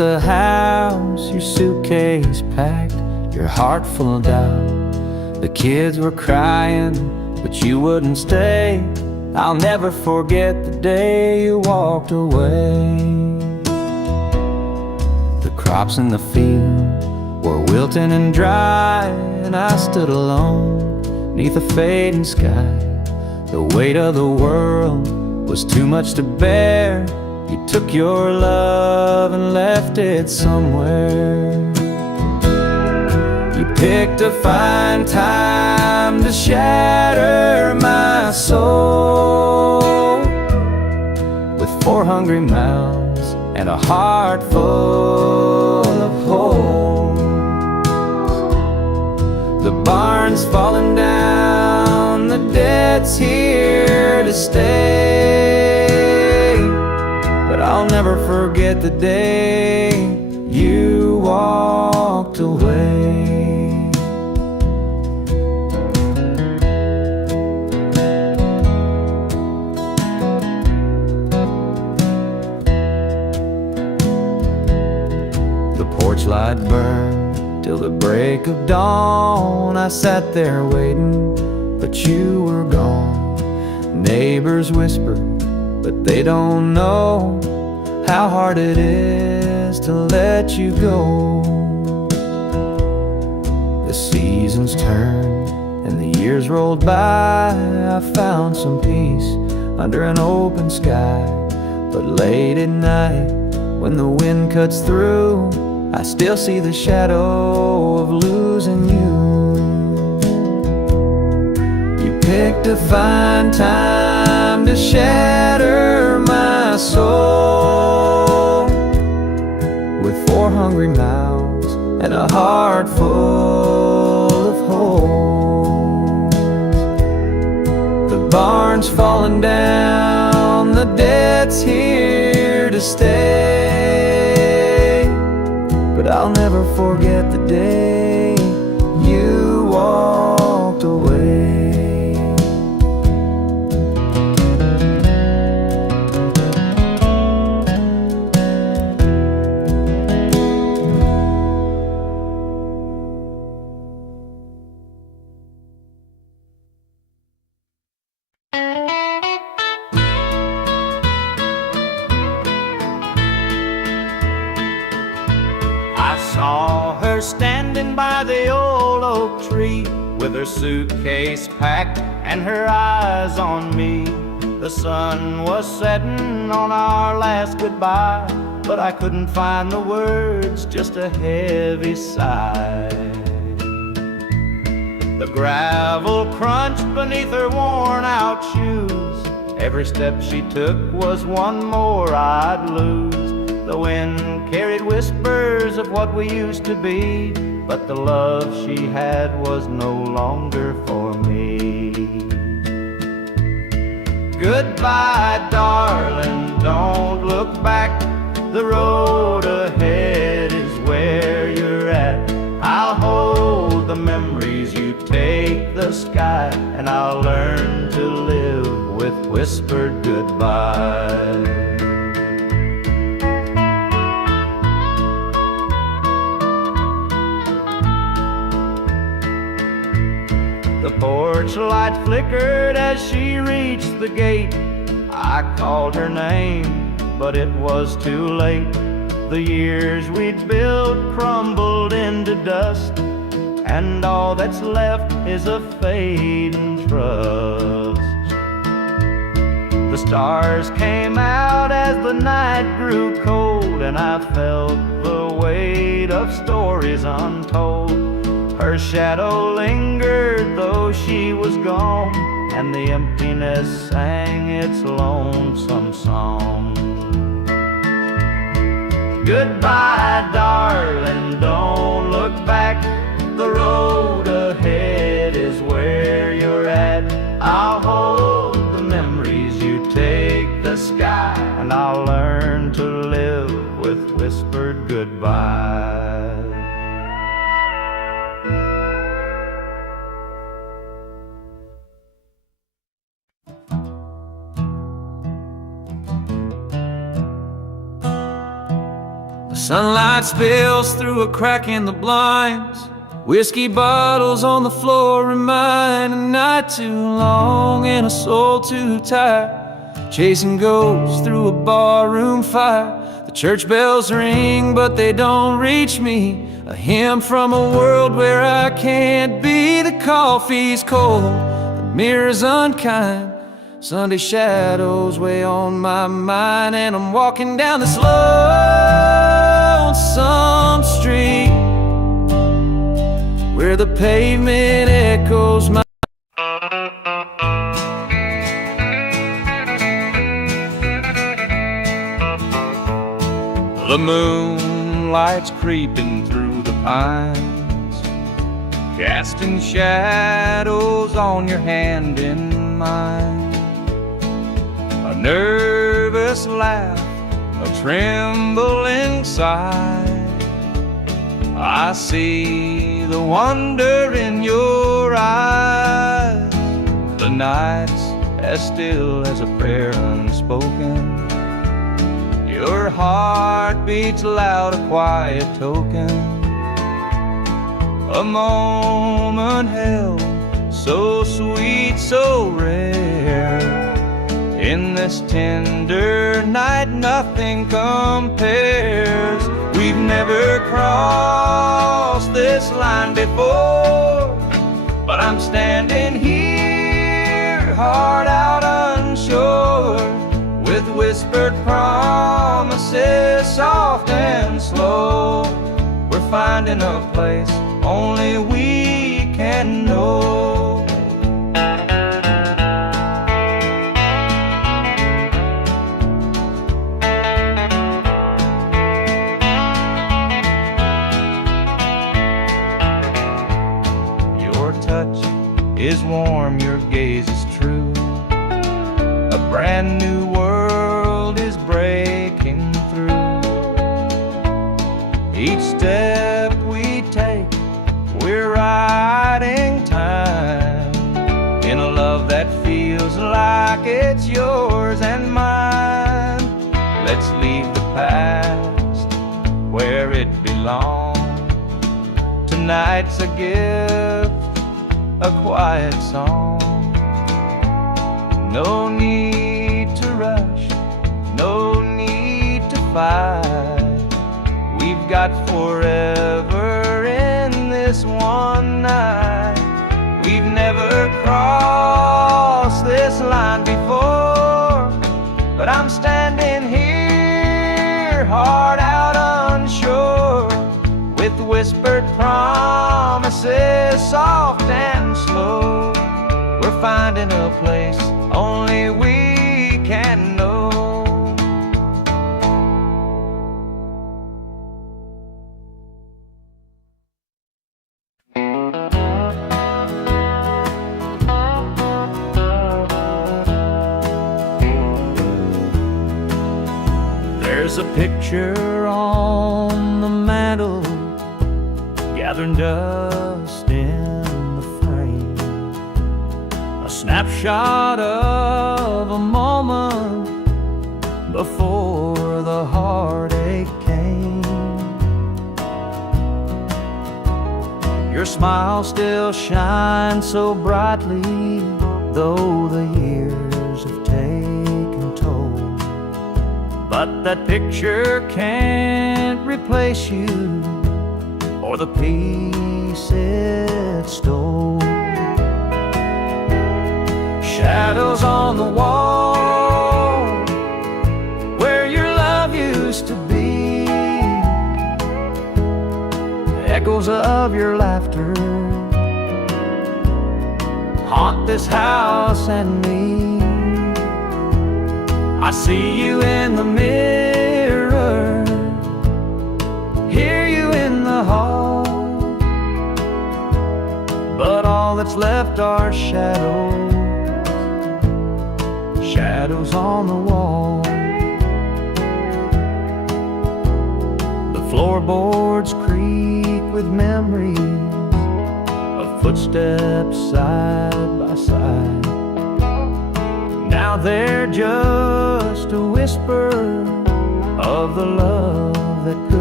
the house, your suitcase packed, your heart full of doubt. The kids were crying, but you wouldn't stay. I'll never forget the day you walked away. The crops in the field were wilting and dry, and I stood alone neath a fading sky. The weight of the world was too much to bear. You took your love and left it somewhere. You picked a fine time to shatter my soul with 4 hungry mouths and a heart full of holes. The barn's falling down, the debt's here to stay, but I'll never forget the day you walked away. The porch light burned till the break of dawn. I sat there waiting, but you were gone. Neighbors whispered, but they don't know how hard it is to let you go. The seasons turned and the years rolled by. I found some peace under an open sky. But late at night, when the wind cuts through, I still see the shadow of losing you. You picked a fine time to shatter my soul with 4 hungry mouths and a heart full of holes. The barn's falling down, the debt's here to stay, but I'll never forget the day you walked away. Saw her standing by the old oak tree with her suitcase packed and her eyes on me. The sun was setting on our last goodbye, but I couldn't find the words, just a heavy sigh. The gravel crunched beneath her worn out shoes. Every step she took was one more I'd lose. The wind carried whispers of what we used to be, but the love she had was no longer for me. Goodbye, darling, don't look back. The road ahead is where you're at. I'll hold the memories, you take the sky, and I'll learn to live with whispered goodbye. The porch light flickered as she reached the gate. I called her name, but it was too late. The years we'd built crumbled into dust, and all that's left is a fading trust. The stars came out as the night grew cold, and I felt the weight of stories untold. Her shadow lingered though she was gone, and the emptiness sang its lonesome song. Goodbye, darling, don't look back. The road ahead is where you're at. I'll hold the memories, you take the sky, and I'll learn to live with whispered goodbye. Sunlight spills through a crack in the blinds. Whiskey bottles on the floor remind a night too long and a soul too tired. Chasing ghosts through a barroom fire. The church bells ring, but they don't reach me. A hymn from a world where I can't be. The coffee's cold, the mirror's unkind. Sunday shadows weigh on my mind, and I'm walking down this lonesome street where the pavement echoes my The moonlight's creeping through the pines, casting shadows on your hand in mine. A nervous laugh, a trembling sigh. I see the wonder in your eyes. The night's as still as a prayer unspoken. Your heart beats loud, a quiet token. A moment held, so sweet, so rare. In this tender night, nothing compares. We've never crossed this line before, but I'm standing here, heart out unsure, with whispered promises, soft and slow. We're finding a place only we can know. Your touch is warm, your gaze is true. A brand new world is breaking through. Each step we take, we're riding time in a love that feels like it's yours and mine. Let's leave the past where it belongs. Tonight's a gift, a quiet song. No need to rush, no need to fight. We've got forever in this one night. We've never crossed this line before, but I'm standing here, heart out unsure, with whispered promises, soft and slow. We're finding a place only we can know. There's a picture on the mantle, gathering dust in the frame. A snapshot of a moment before the heartache came. Your smile still shines so brightly, though the years have taken toll. But that picture can't replace you or the peace it stole. Shadows on the wall where your love used to be, echoes of your laughter haunt this house and me. I see you in the mirror, hear you in the hall, but all that's left are shadows, shadows on the wall. The floorboards creak with memories of footsteps side by side. Now they're just a whisper of the love that could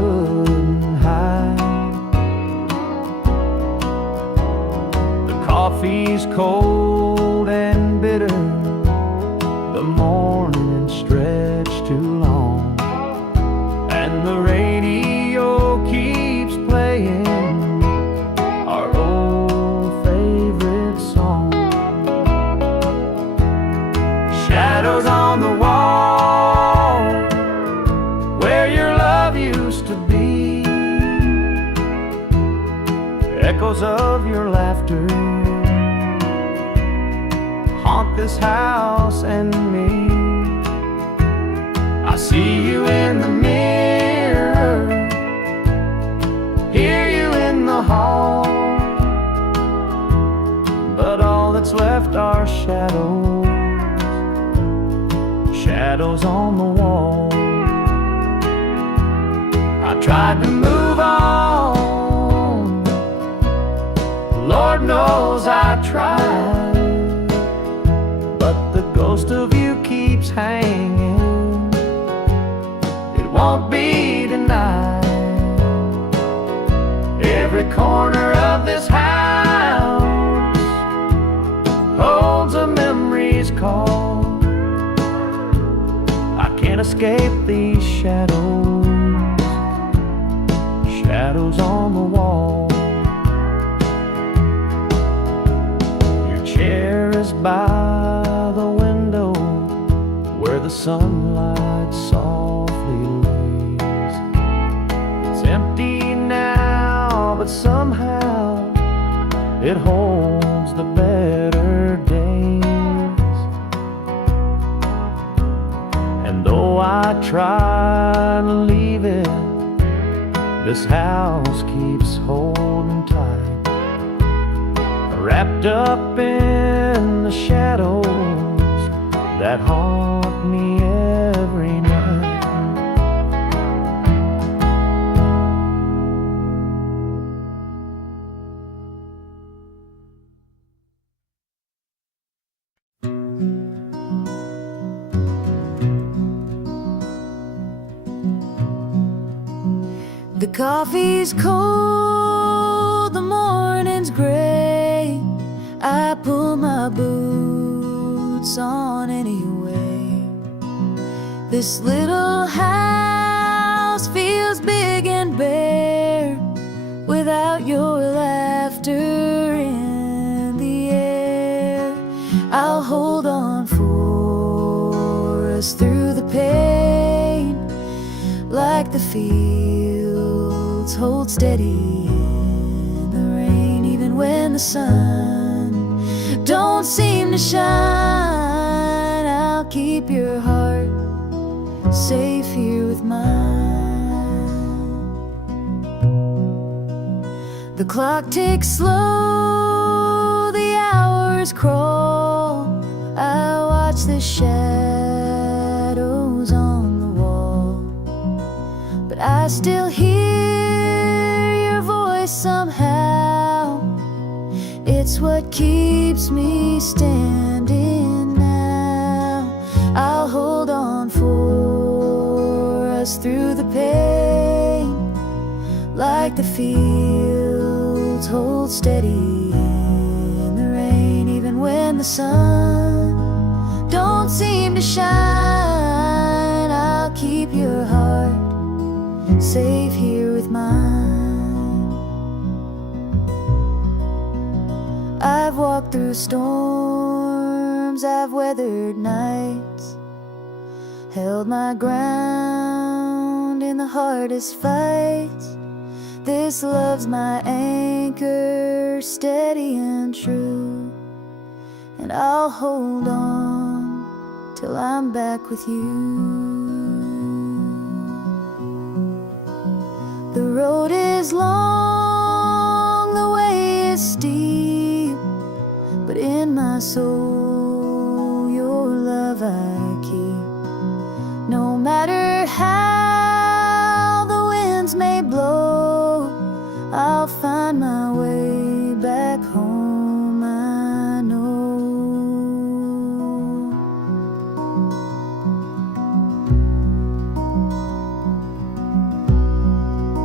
couldn't hide. The coffee's cold and bitter, the morning stretched too long, and the radio keeps playing our old favorite song. Shadows on the wall where your love used to be, echoes of your laughter haunt this house and me. I see you in the mirror, hear you in the hall, but all that's left are shadows, shadows on the wall. I tried to move on, Lord knows I tried, but the ghost of you keeps hanging, it won't be denied. Every corner of this house holds a memory's call. I can't escape these shadows, shadows on the wall. Your chair is by the window where the sunlight softly lays. It's empty now, but somehow it holds the better days. And though I try to leave it, this house keeps holding tight, wrapped up in the shadows that haunt me every night. The coffee's cold, the morning's gray. I pull my boots on anyway. This little house feels big and bare without your laughter in the air. I'll hold on for us through the pain, like the fields hold steady in the rain. Even when the sun don't seem to shine, I'll keep your heart safe here with mine. The clock ticks slow, the hours crawl. I watch the shadows on the wall, but I still hear your voice somehow. It's what keeps me standing now. I'll hold on for us through the pain, like the fields hold steady in the rain. Even when the sun don't seem to shine, I'll keep your heart safe here with mine. I've walked through storms, I've weathered nights, held my ground in the hardest fights. This love's my anchor, steady and true, and I'll hold on till I'm back with you. The road is long, the way is steep, but in my soul your love I keep. No matter how the winds may blow, I'll find my way back home, I know.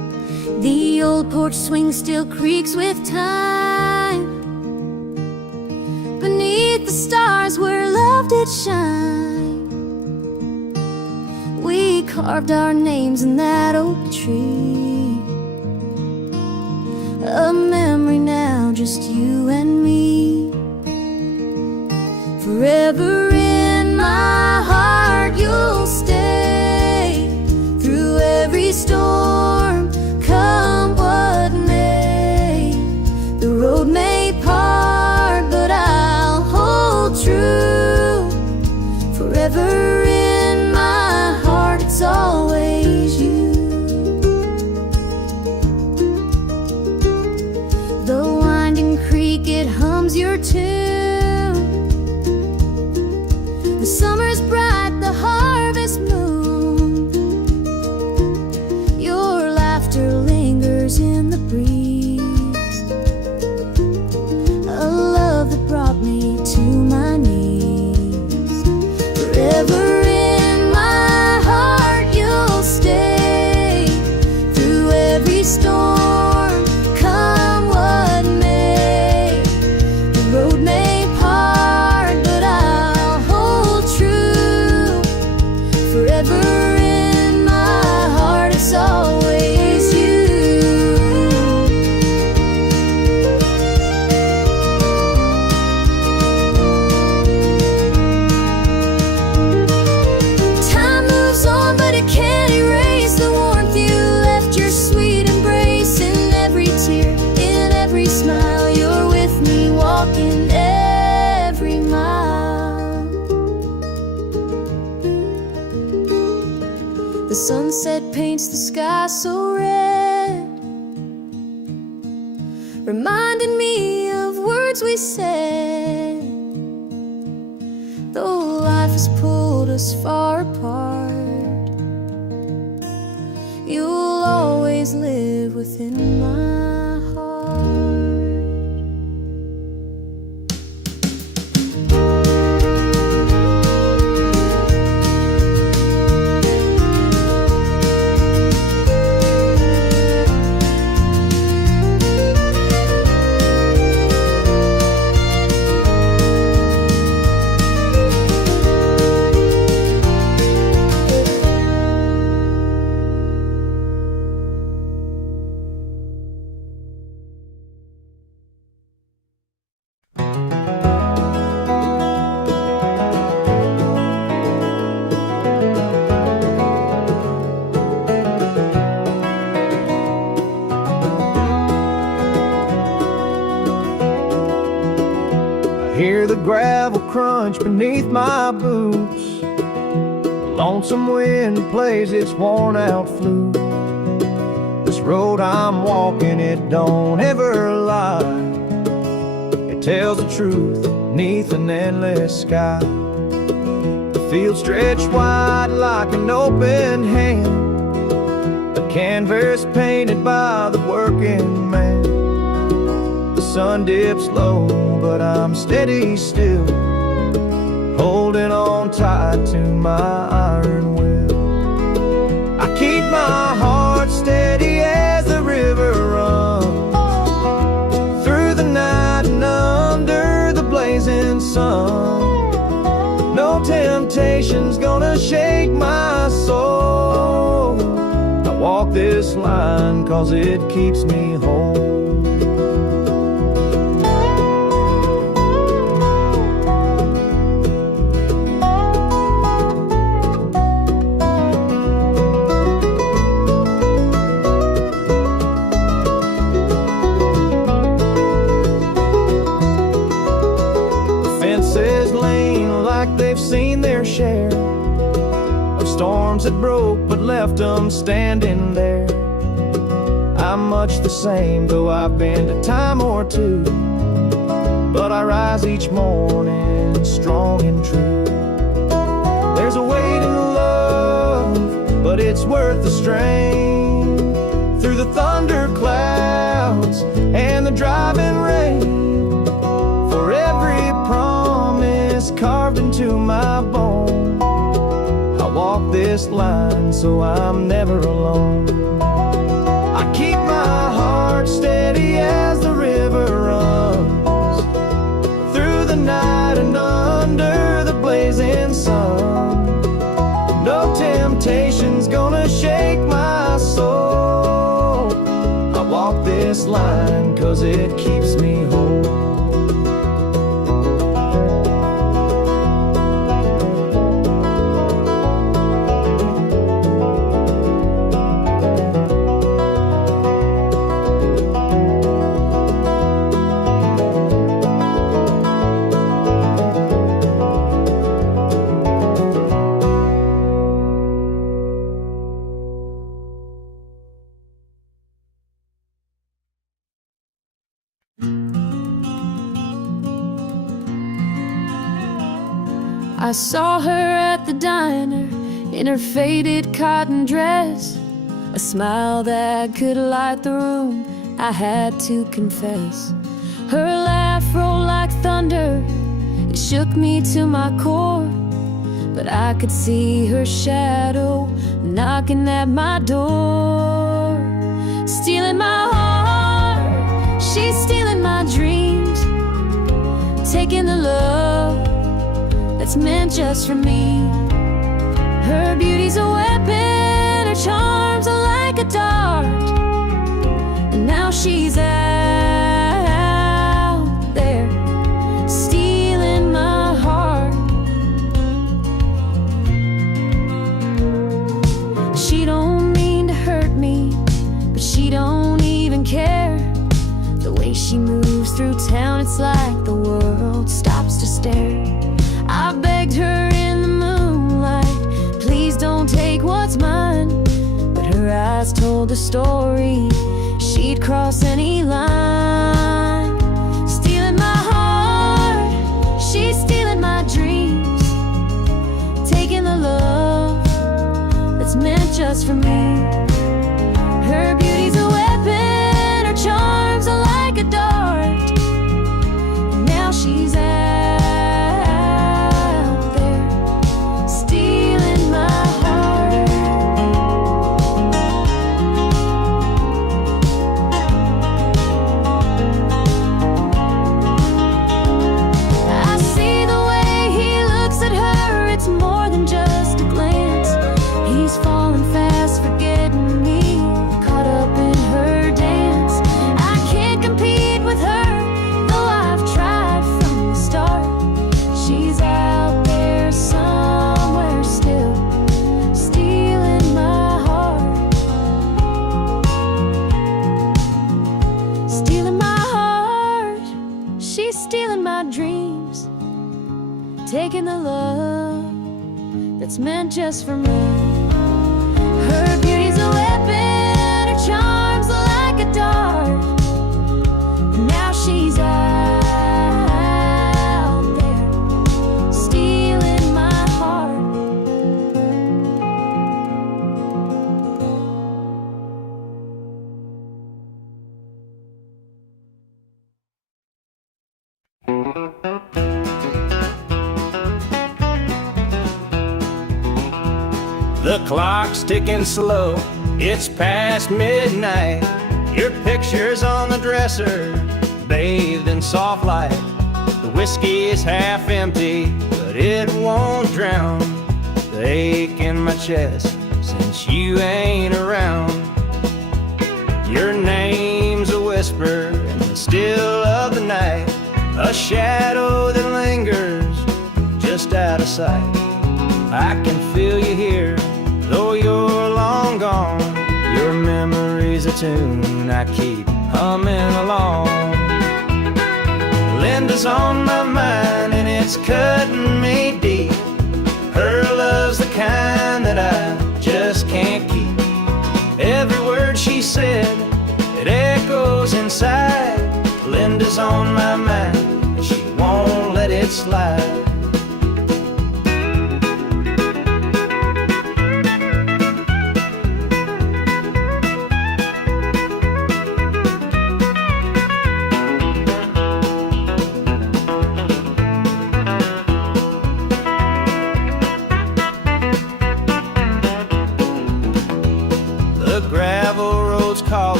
old porch swing still creaks with time. Beneath the stars where love did shine, we carved our names in that oak tree. A memory now, just you and me. Forever in my heart you'll stay, through every storm, come what may. The road may part, but I'll hold true. Forever in my heart, it's always you. The winding creek, it hums your tune. The summer's bright, the harvest moon. Your laughter lingers in the breeze. A love that brought me to my knees. Forever in my heart you'll stay, through every storm, come what may. The road may part, but I'll hold true. Forever in my heart, it's always you. Time moves on, but it can't erase the warmth you left, your sweet embrace. In every tear, in every smile, you're with me, walking every mile. The sunset paints the sky so red, reminding me of words we said. Though life has pulled us far apart, you'll always live within my heart. Hear the gravel crunch beneath my boots. The lonesome wind plays its worn out flute. This road I'm walking, it don't ever lie. It tells the truth neath an endless sky. The field stretched wide like an open hand, a canvas painted by the working man. The sun dips low, but I'm steady still, holding on tight to my iron will. I keep my heart steady as the river runs, through the night and under the blazing sun. No temptation's gonna shake my soul. I walk this line 'cause it keeps me whole. They've seen their share of storms that broke but left them standing there. I'm much the same, though I've been a time or two, but I rise each morning strong and true. There's a weight in love, but it's worth the strain. Through the thunder clouds and the driving rain, for every promise carved into my bone, I walk this line so I'm never alone. I keep my heart steady as the river runs through the night and under the blazing sun. No temptation's gonna shake my soul. I walk this line 'cause it keeps me whole. I saw her at the diner in her faded cotton dress, a smile that could light the room, I had to confess. Her laugh rolled like thunder, it shook me to my core, but I could see her shadow knocking at my door. Stealing my heart, she's stealing my dreams, taking the love that's meant just for me. Her beauty's a weapon, her charms are like a dart, and now she's out there stealing my heart. She don't mean to hurt me, but she don't even care. The way she moves through town, it's like the world stops to stare. I begged her in the moonlight, please don't take what's mine, but her eyes told the story, she'd cross any line. Stealing my heart, she's stealing my dreams, taking the love that's meant just for me. Her beauty's a weapon, her charms are like a dart, and now she's out taking the love that's meant just for me. Her beauty's a weapon, her charms are like a dart, and now she's out there stealing my heart. The clock's ticking slow, it's past midnight. Your picture's on the dresser, bathed in soft light. The whiskey is half empty, but it won't drown the ache in my chest since you ain't around. Your name's a whisper in the still of the night, a shadow that lingers just out of sight. I can feel you here, though you're long gone. Your memory's a tune I keep humming along. Linda's on my mind and it's cutting me deep. Her love's the kind that I just can't keep. Every word she said, it echoes inside. Linda's on my mind and she won't let it slide. Call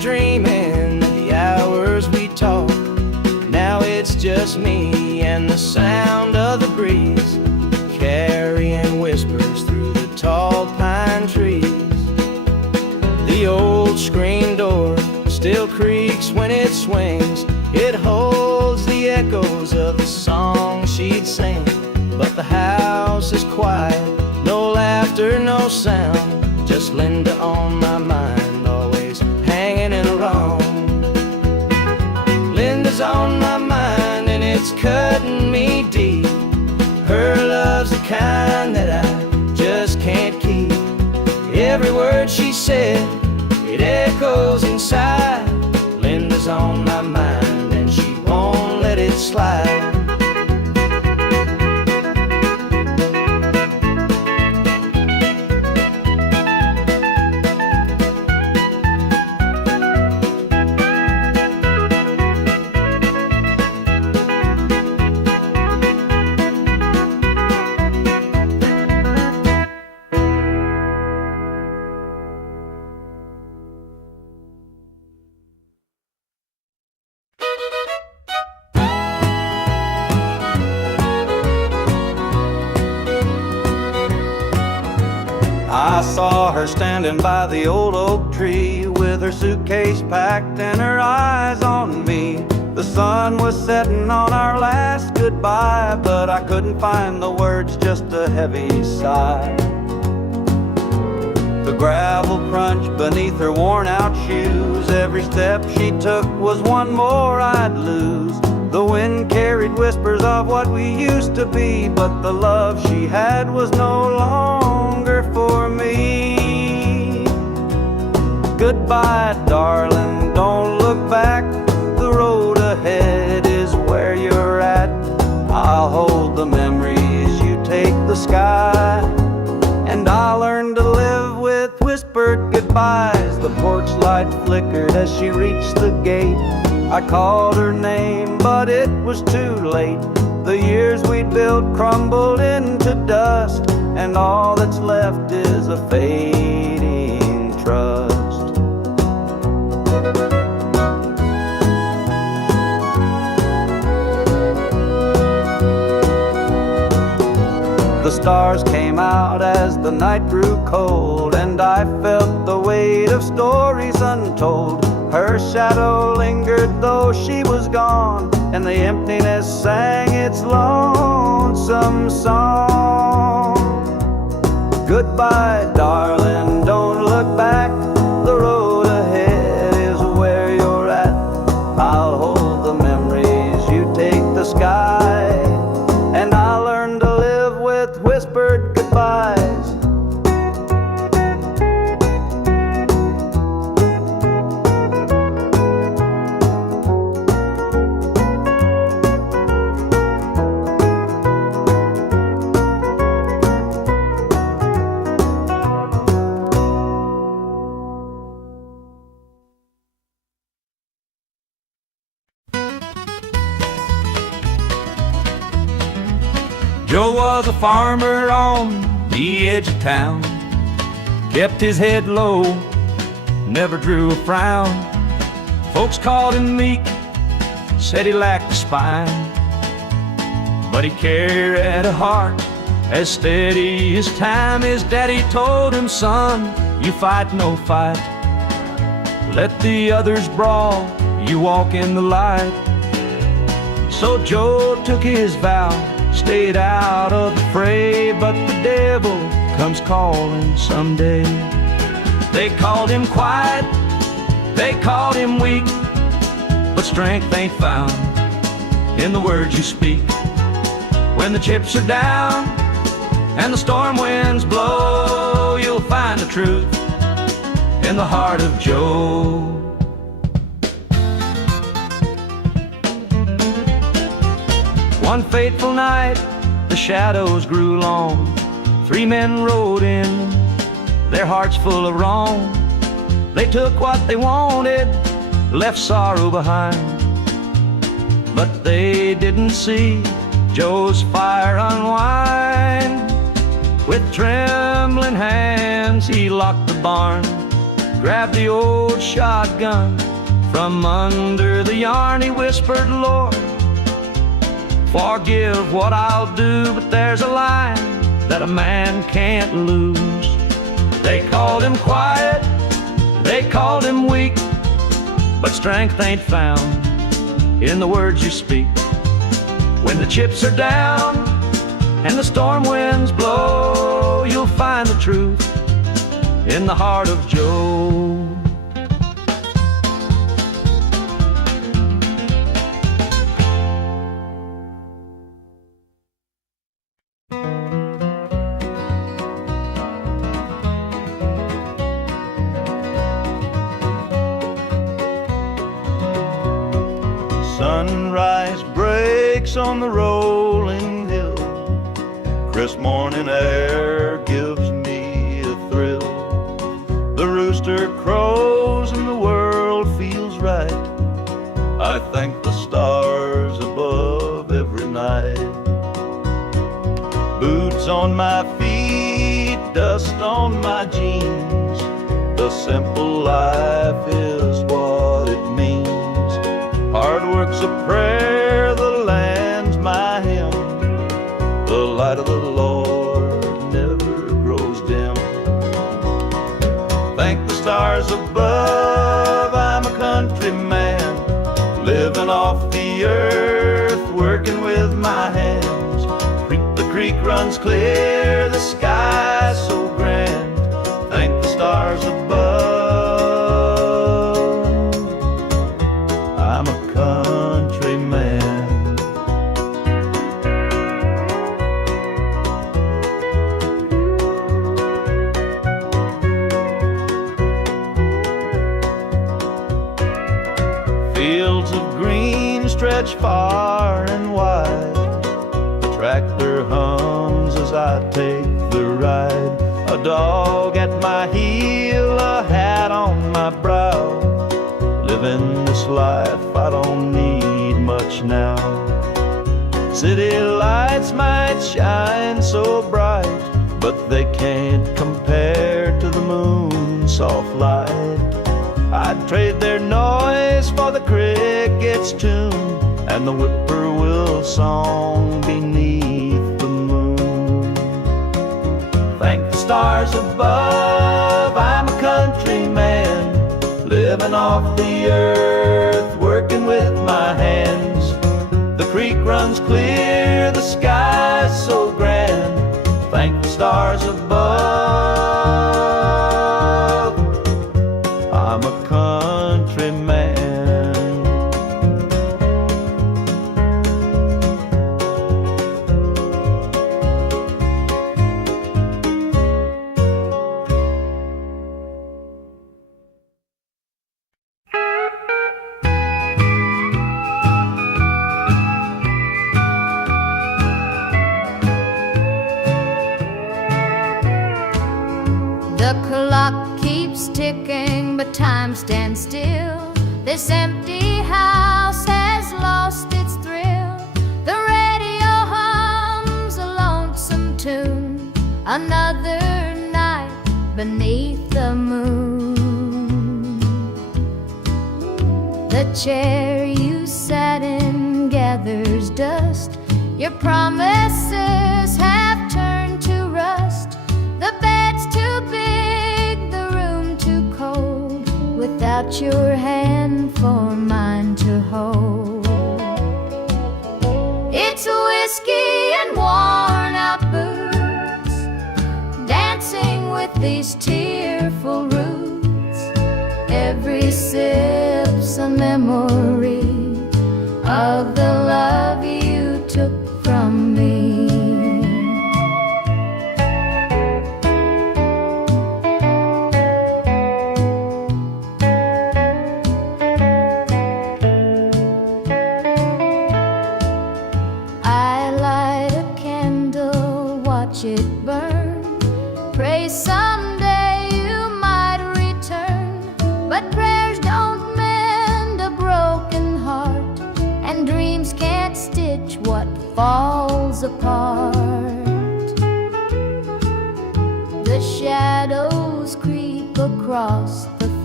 dreaming that the hours we talked. Now it's just me and the sound of the breeze carrying whispers through the tall pine trees. The old screen door still creaks when it swings. It holds the echoes of the song she'd sing. But the house is quiet, no laughter, no sound. Just Linda on my mind, always hanging in a wrong. Linda's on my mind and it's cutting me deep. Her love's the kind that I just can't keep. Every word she said, it echoes inside. Linda's on my mind and she won't let it slide. I saw her standing by the old oak tree with her suitcase packed and her eyes on me. The sun was setting on our last goodbye, but I couldn't find the words, just a heavy sigh. The gravel crunched beneath her worn out shoes. Every step she took was one more I'd lose. The wind carried whispers of what we used to be, but the love she had was no longer for me. Goodbye, darling, don't look back. The road ahead is where you're at. I'll hold the memories, you take the sky. And I'll learn to live with whispered goodbyes. The porch light flickered as she reached the gate. I called her name, but it was too late. The years we'd built crumbled into dust, and all that's left is a fading trust. The stars came out as the night grew cold, and I felt the weight of stories untold. Her shadow lingered though she was gone, and the emptiness sang its lonesome song. Goodbye, darling, don't look back. The road ahead is where you're at. I'll hold the memories, you take the sky. And I'll learn to live with whispered goodbyes. Joe was a farmer on the edge of town, kept his head low, never drew a frown. Folks called him meek, said he lacked a spine, but he carried a heart as steady as time. His daddy told him, son, you fight no fight. Let the others brawl, you walk in the light. So Joe took his vow, stayed out of the fray, but the devil comes calling someday. They called him quiet, they called him weak, but strength ain't found in the words you speak. When the chips are down and the storm winds blow, you'll find the truth in the heart of Joe. One fateful night, the shadows grew long. 3 men rode in, their hearts full of wrong. They took what they wanted, left sorrow behind. But they didn't see Joe's fire unwind. With trembling hands, he locked the barn, grabbed the old shotgun. From under the yarn he whispered, Lord, forgive what I'll do, but there's a line that a man can't lose. They called him quiet, they called him weak, but strength ain't found in the words you speak. When the chips are down and the storm winds blow, you'll find the truth in the heart of Joe. Sunrise breaks on the rolling hill. Crisp morning air gives me a thrill. The rooster crows and the world feels right. I thank the stars above every night. Boots on my feet, dust on my jeans. The simple life is what it means. Hard work's a prayer, the land's my hymn. The light of the Lord never grows dim. Thank the stars above, I'm a country man, living off the earth, working with my hands. The creek runs clear, the sky's so grand. Thank the stars above, I'm a country man. Fields of green stretch far and wide. The tractor hums as I take the ride. A dog at my heel, a hat on my brow. Living this life, I don't need much now. City lights might shine so bright, but they can't compare to the moon's soft light. I'd trade their noise for the cricket's tune and the whippoorwill song beneath the moon. Thank the stars above, I'm a country man, living off the earth, working with my hands. The creek runs clear, the sky's so grand. Thank the stars above, I'm a country man. The clock keeps ticking, but time stands still. This empty house has lost its thrill. The radio hums a lonesome tune. Another night beneath the moon. The chair you sat in gathers dust. Your promises have turned to rust. The bed's too big, the room too cold, without your hand for mine to hold. It's whiskey and worn out boots, dancing with these tearful roots. Every sip's a memory of the love you took from me. It burn. Pray someday you might return, but prayers don't mend a broken heart, and dreams can't stitch what falls apart. The shadows creep across the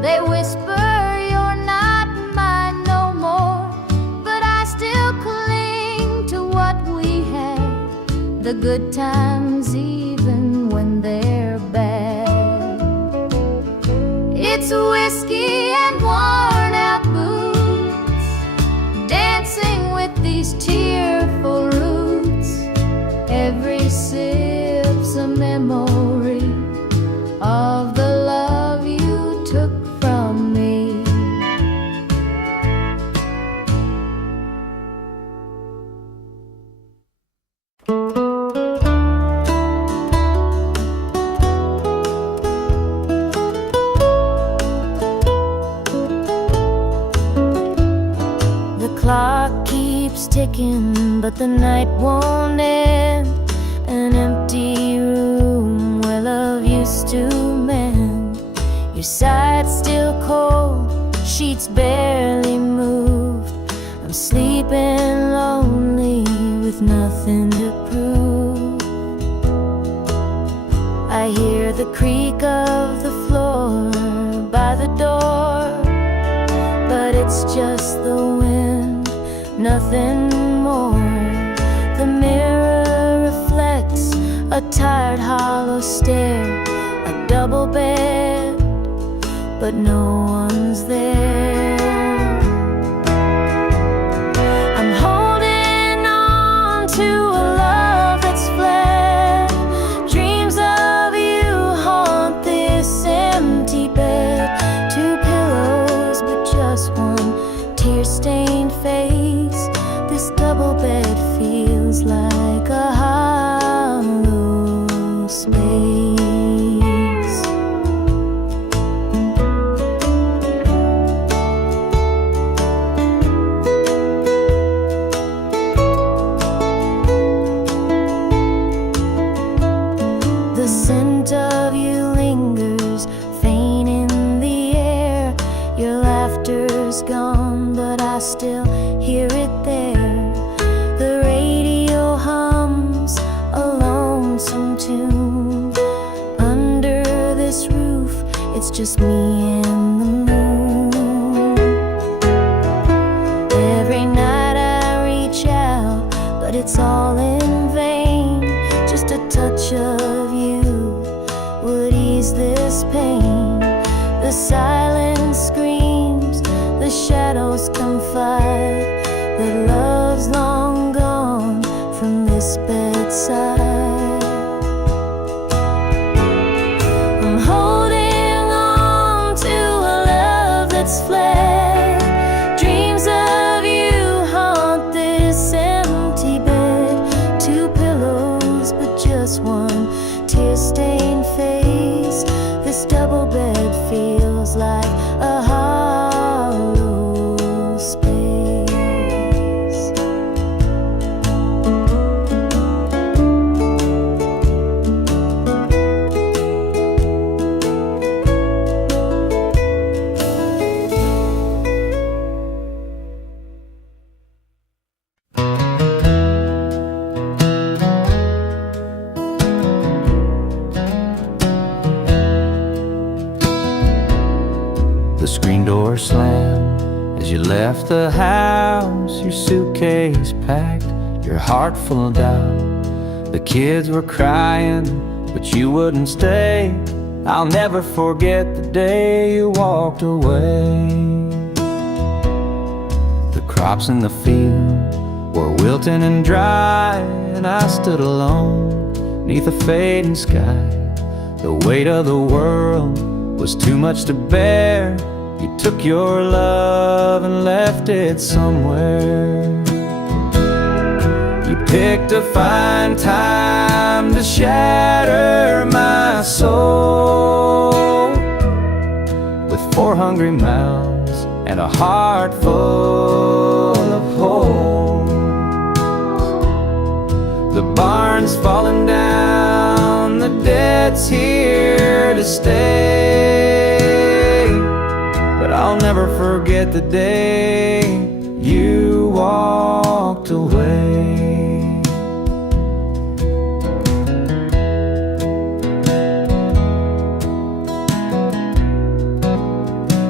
They whisper you're not mine no more, but I still cling to what we had, the good times even when they're bad. It's whiskey and worn out boots, dancing with these tearful roots. Every sip's a memory of the love you took from me. The clock keeps ticking, but the night won't end. An empty room where love used to mend. Your side's still cold, sheets barely moved. I'm sleeping lonely with nothing to prove. I hear the creak of the floor by the door, but it's just the wind, nothing more. The mirror reflects a tired hollow stare, a double bed, but no one's there. I'm holding on to a love that's fled. Dreams of you haunt this empty bed. Two pillows, but just one tear-stained face. This double bed feels like a hollow space. The scent of you lingers, faint in the air. Your laughter's gone, but I still hear it there. The radio hums a lonesome tune. Under this roof, it's just me and the moon. Every night I reach out, but it's all in vain. Just a touch of you would ease this pain. The silence screams, the shadows confide that love's long gone from this bedside. I'm holding on to a love that's fled. Dreams of you haunt this empty bed. Two pillows, but just one tear-stained face. This double bed feels like a hollow space. The screen door slammed as you left the house, your suitcase packed, your heart full of doubt. The kids were crying, but you wouldn't stay. I'll never forget the day you walked away. The crops in the field were wilting and dry, and I stood alone neath a fading sky. The weight of the world was too much to bear. You took your love and left it somewhere. You picked a fine time to shatter my soul with 4 hungry mouths and a heart full of holes. The barn's falling down, the debt's here to stay, but I'll never forget the day you walked away.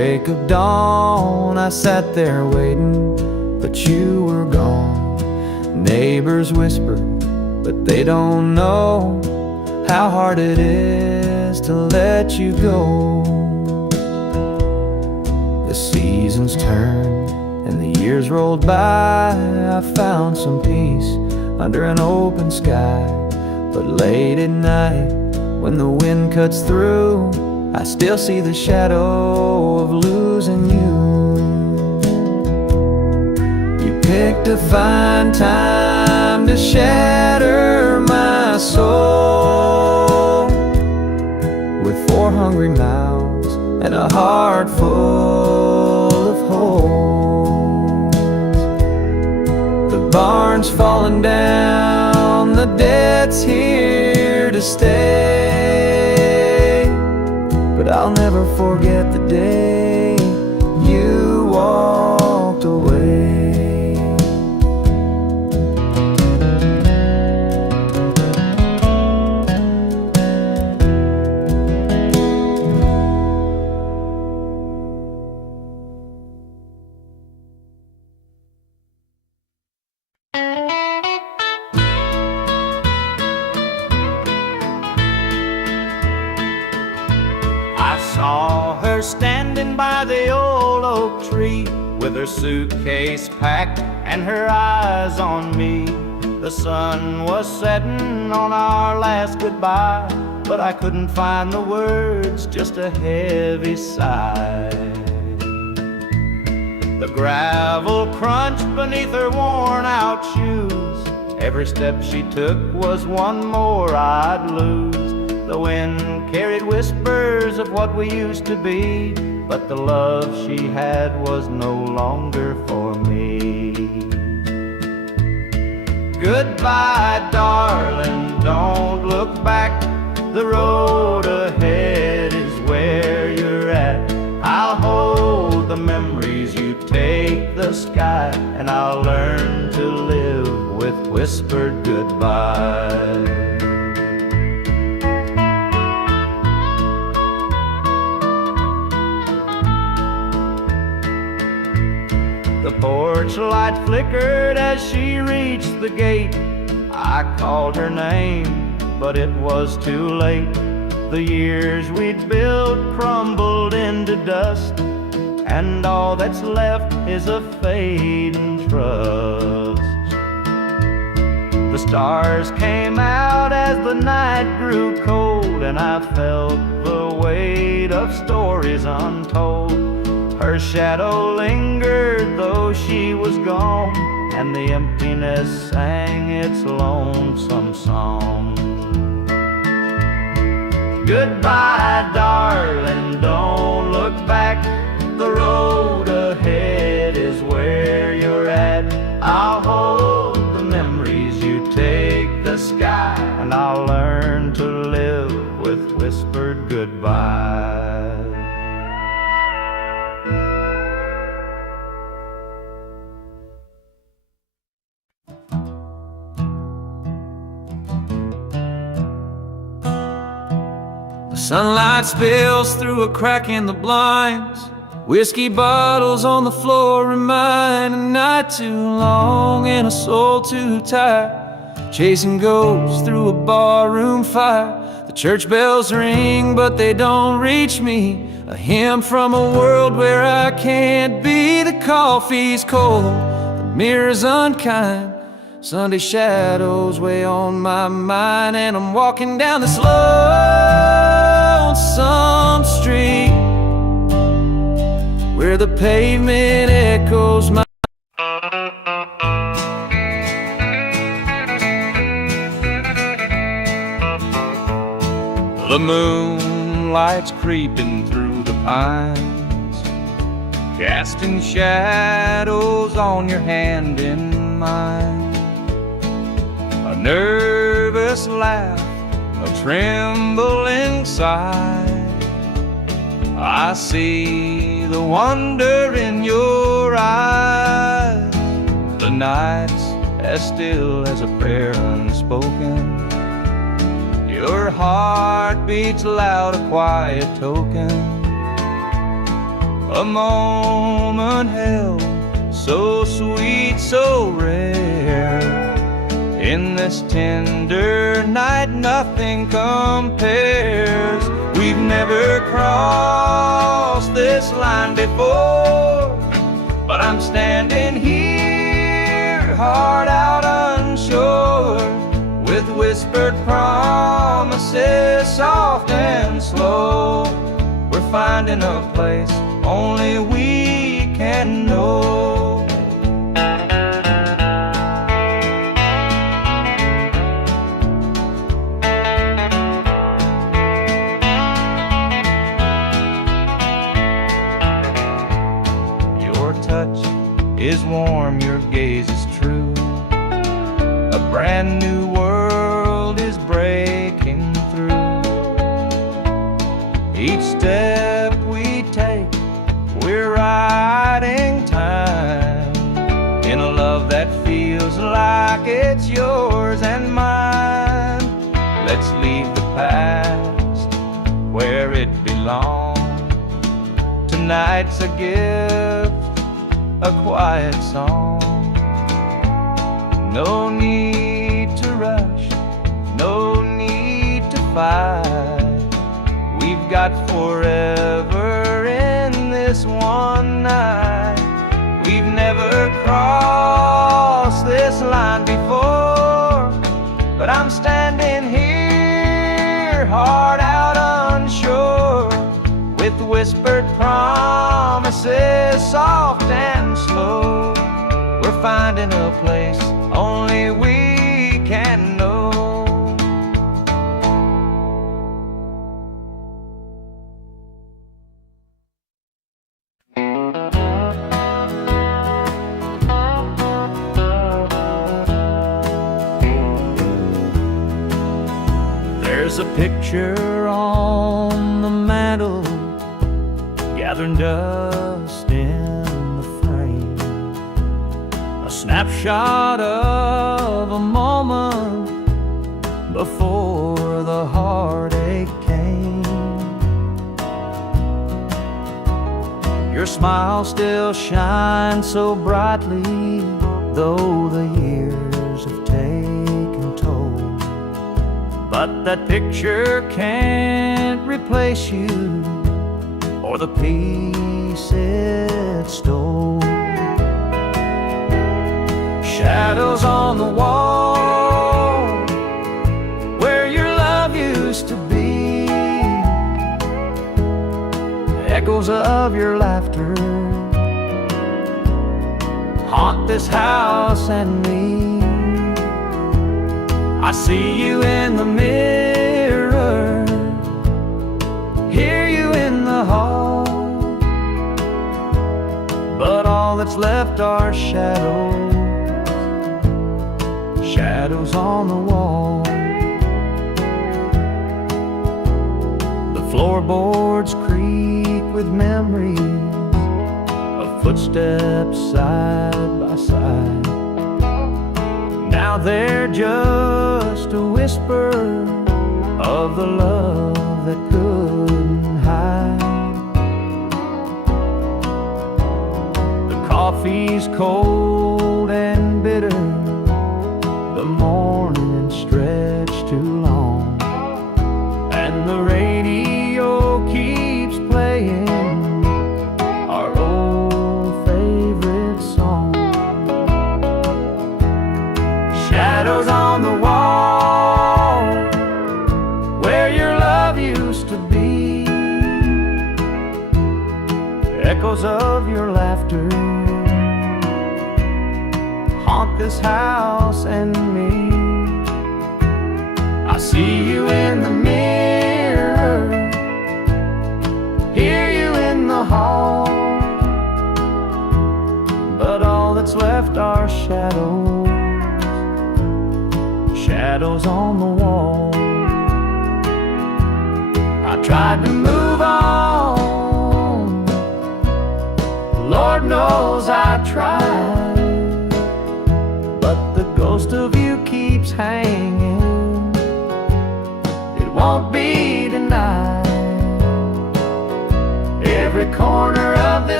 break of dawn, I sat there waiting, but you were gone. Neighbors whispered, but they don't know how hard it is to let you go. The seasons turned and the years rolled by. I found some peace under an open sky. But late at night, when the wind cuts through, I still see the shadow of losing you. You picked a fine time to shatter my soul, with 4 hungry mouths and a heart full of holes. The barn's falling down, the debt's here to stay, but I'll never forget the day you walked away. Saw her standing by the old oak tree, with her suitcase packed and her eyes on me. The sun was setting on our last goodbye, but I couldn't find the words, just a heavy sigh. The gravel crunched beneath her worn out shoes. Every step she took was one more I'd lose. The wind carried whispers of what we used to be, but the love she had was no longer for me. Goodbye, darling, don't look back. The road ahead is where you're at. I'll hold the memories, you take the sky, and I'll learn to live with whispered goodbye. The porch light flickered as she reached the gate. I called her name, but it was too late. The years we'd built crumbled into dust, and all that's left is a fading trust. The stars came out as the night grew cold, and I felt the weight of stories untold. Her shadow lingered though she was gone, and the emptiness sang its lonesome song. Goodbye, darling, don't look back. The road ahead is where you're at. I'll hold the memories, you take the sky, and I'll learn to live with whispered goodbye. Sunlight spills through a crack in the blinds. Whiskey bottles on the floor remind a night too long and a soul too tired. Chasing ghosts through a barroom fire. The church bells ring, but they don't reach me. A hymn from a world where I can't be. The coffee's cold, the mirror's unkind. Sunday shadows weigh on my mind, and I'm walking down this lonesome street where the pavement echoes my The moonlight's creeping through the pines, casting shadows on your hand in mine. A nervous laugh, a trembling sigh. I see the wonder in your eyes. The night's as still as a prayer unspoken. Your heart beats loud, a quiet token a moment held so sweet, so rare. In this tender night, nothing compares. We've never crossed this line before, but I'm standing here, heart out unsure, with whispered promises, soft and slow. We're finding a place only we can know. Is warm, your gaze is true. A brand new world is breaking through. Each step we take, we're riding time in a love that feels like it's yours and mine. Let's leave the past where it belongs. Tonight's a gift, a quiet song. No need to rush, no need to fight. We've got forever in this one night. We've never crossed this line before, but I'm standing here, heart out unsure, with whispered promises, soft and slow. We're finding a place only we can know. There's a picture on the mantle, gathering dust in the frame, a snapshot of a moment before the heartache came. Your smile still shines so brightly, though the years have taken toll. But that picture can't replace you or the peace it stole. Shadows on the wall where your love used to be, echoes of your laughter haunt this house and me. I see you in the mirror, hear you in the hall, but all that's left are shadows, shadows on the wall. The floorboards creak with memories of footsteps side by side. Now they're just a whisper of the love that couldn't hide. The coffee's cold and bitter, the morning stretched too long, and the radio keeps playing our old favorite song. Shadows on the wall where your love used to be, echoes of your laughter haunt this house and me. I see you in the mirror, hear you in the hall, but all that's left are shadows, shadows on the wall. I tried to move on, Lord knows I tried, but the ghost of you keeps hanging, it won't be denied. Every corner of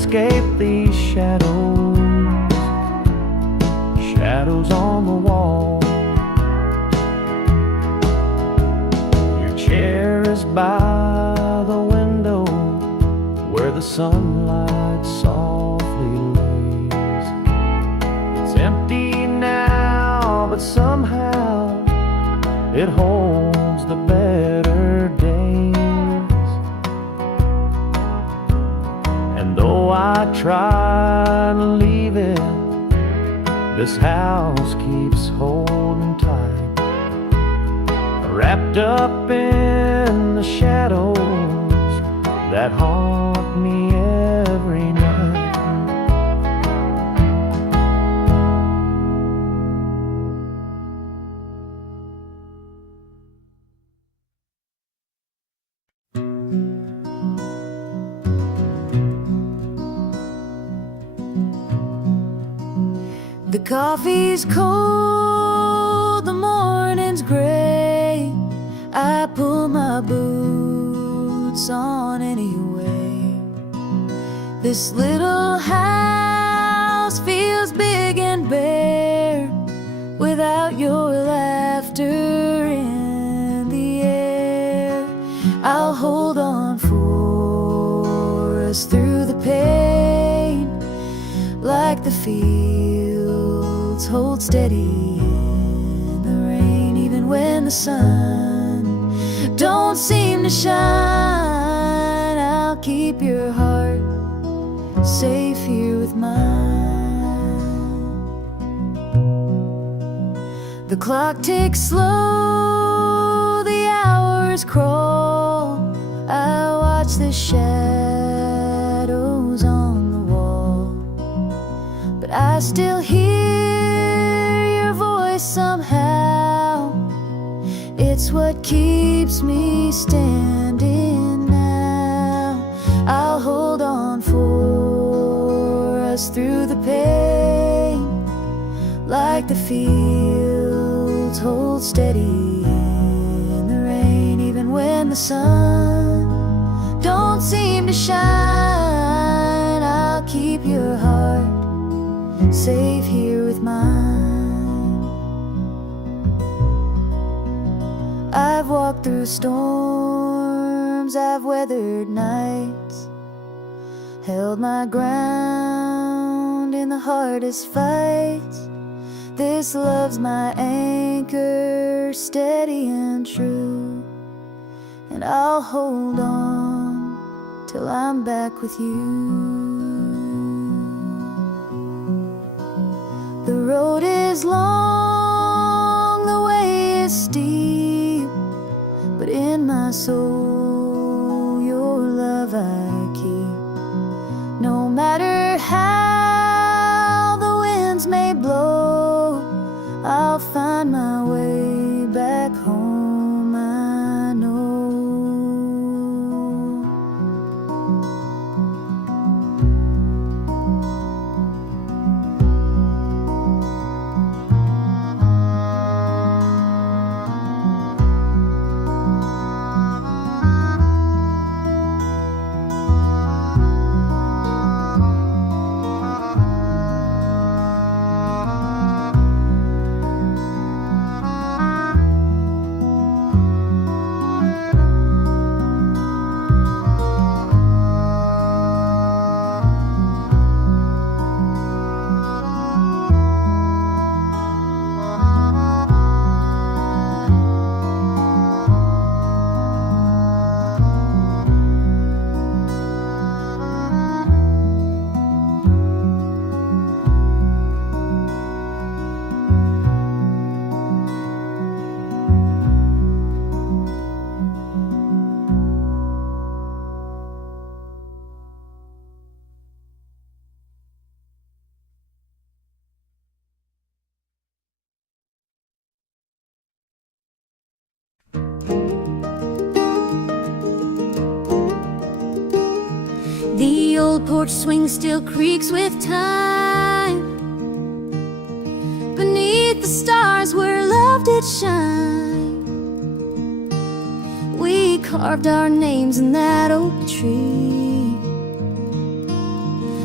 escape these shadows, shadows on the wall. Your chair is by the window where the sunlight softly lays. It's empty now, but somehow it holds the better days. And though I try to leave it, this house keeps holding tight, wrapped up in the shadows that haunt me every night. The coffee's cold, the morning's gray. I pull my boots on anyway. This little house feels big and bare without your laughter in the air. I'll hold on for us through the pain, like the fields hold steady in the rain. Even when the sun don't seem to shine, I'll keep your heart safe here with mine. The clock ticks slow, the hours crawl. I watch the shadows on the wall, but I still hear your voice somehow. It's what keeps me standing now. I'll hold on for us through the pain, like the fields hold steady in the rain. Even when the sun don't seem to shine, I'll keep your heart safe here with mine. I've walked through storms, I've weathered nights, held my ground in the hardest fights. This love's my anchor, steady and true, and I'll hold on till I'm back with you. The road is long, the way is steep, but in my soul your love I keep. No matter how the winds may blow, I'll find my way back home, I know. The old porch swing still creaks with time. Beneath the stars where love did shine, we carved our names in that oak tree.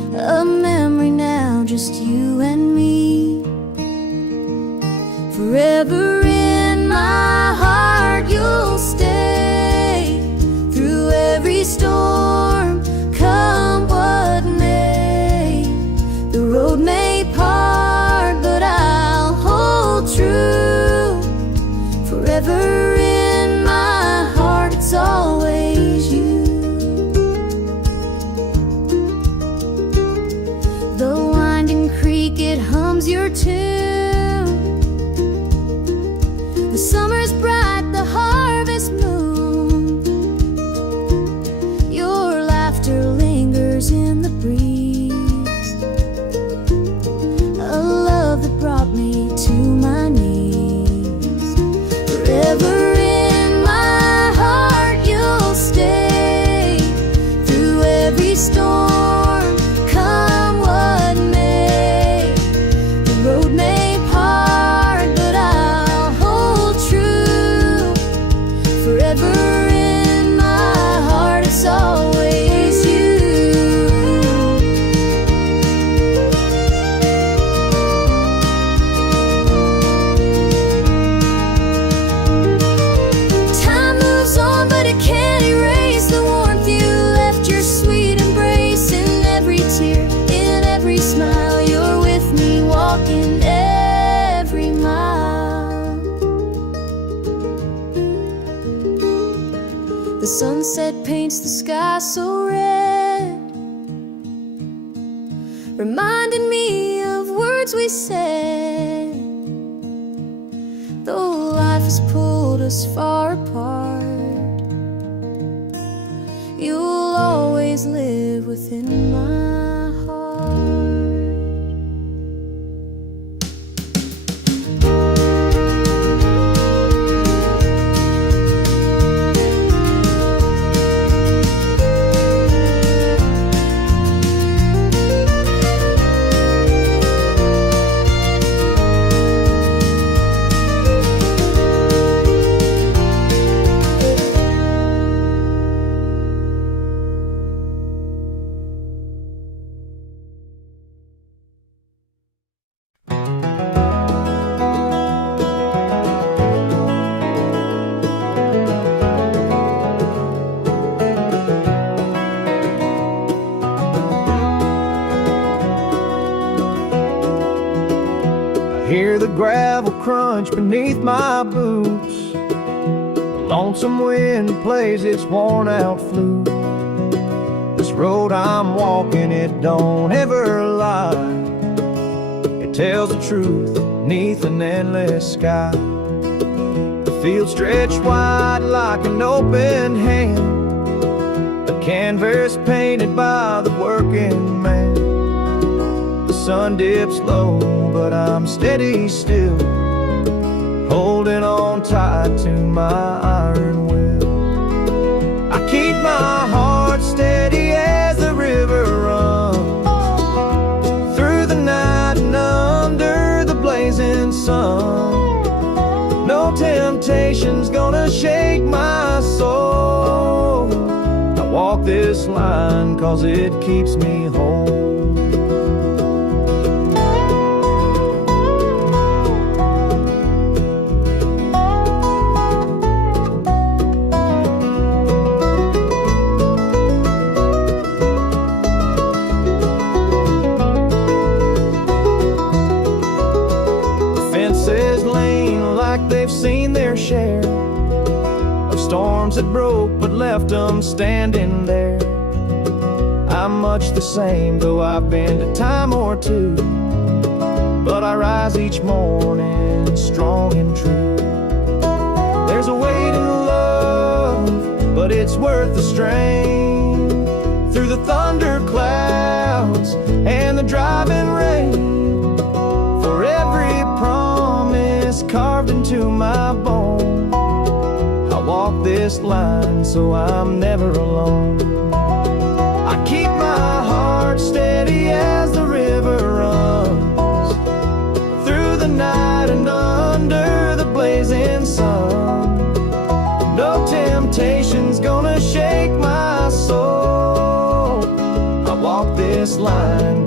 a memory now, just you and me. Forever in my heart you'll stay, through every storm, come what may. The road may part, but I'll hold true. Forever in my heart, it's always you. The winding creek, it hums your tune. The summer's bright, the harvest moon. Your laughter lingers in the breeze, a love that brought me to my knees. Forever in my heart you'll stay, through every storm, come what may. The road may part, but I'll hold true. Forever in my heart, it's always you. Time moves on, but it can't erase the warmth you left, your sweet embrace. In every tear, in every smile, you're with me, walking every mile. The sunset paints the sky so red, reminding me of words we said. Though life has pulled us far apart, you'll always live within my heart. Hear the gravel crunch beneath my boots. Lonesome wind plays its worn out flute. This road I'm walking, it don't ever lie. It tells the truth neath an endless sky. The field stretched wide like an open hand, a canvas painted by the working man. The sun dips low, but I'm steady still, holding on tight to my iron will. I keep my heart steady as the river runs, through the night and under the blazing sun. No temptation's gonna shake my soul. I walk this line 'cause it keeps me whole. They've seen their share of storms that broke but left them standing there. I'm much the same, though I've been a time or two, but I rise each morning strong and true. There's a weight in love, but it's worth the strain. Through the thunder clouds and the driving rain, for every promise carved into my bone, I walk this line so I'm never alone. I keep my heart steady as the river runs, through the night and under the blazing sun. No temptation's gonna shake my soul. I walk this line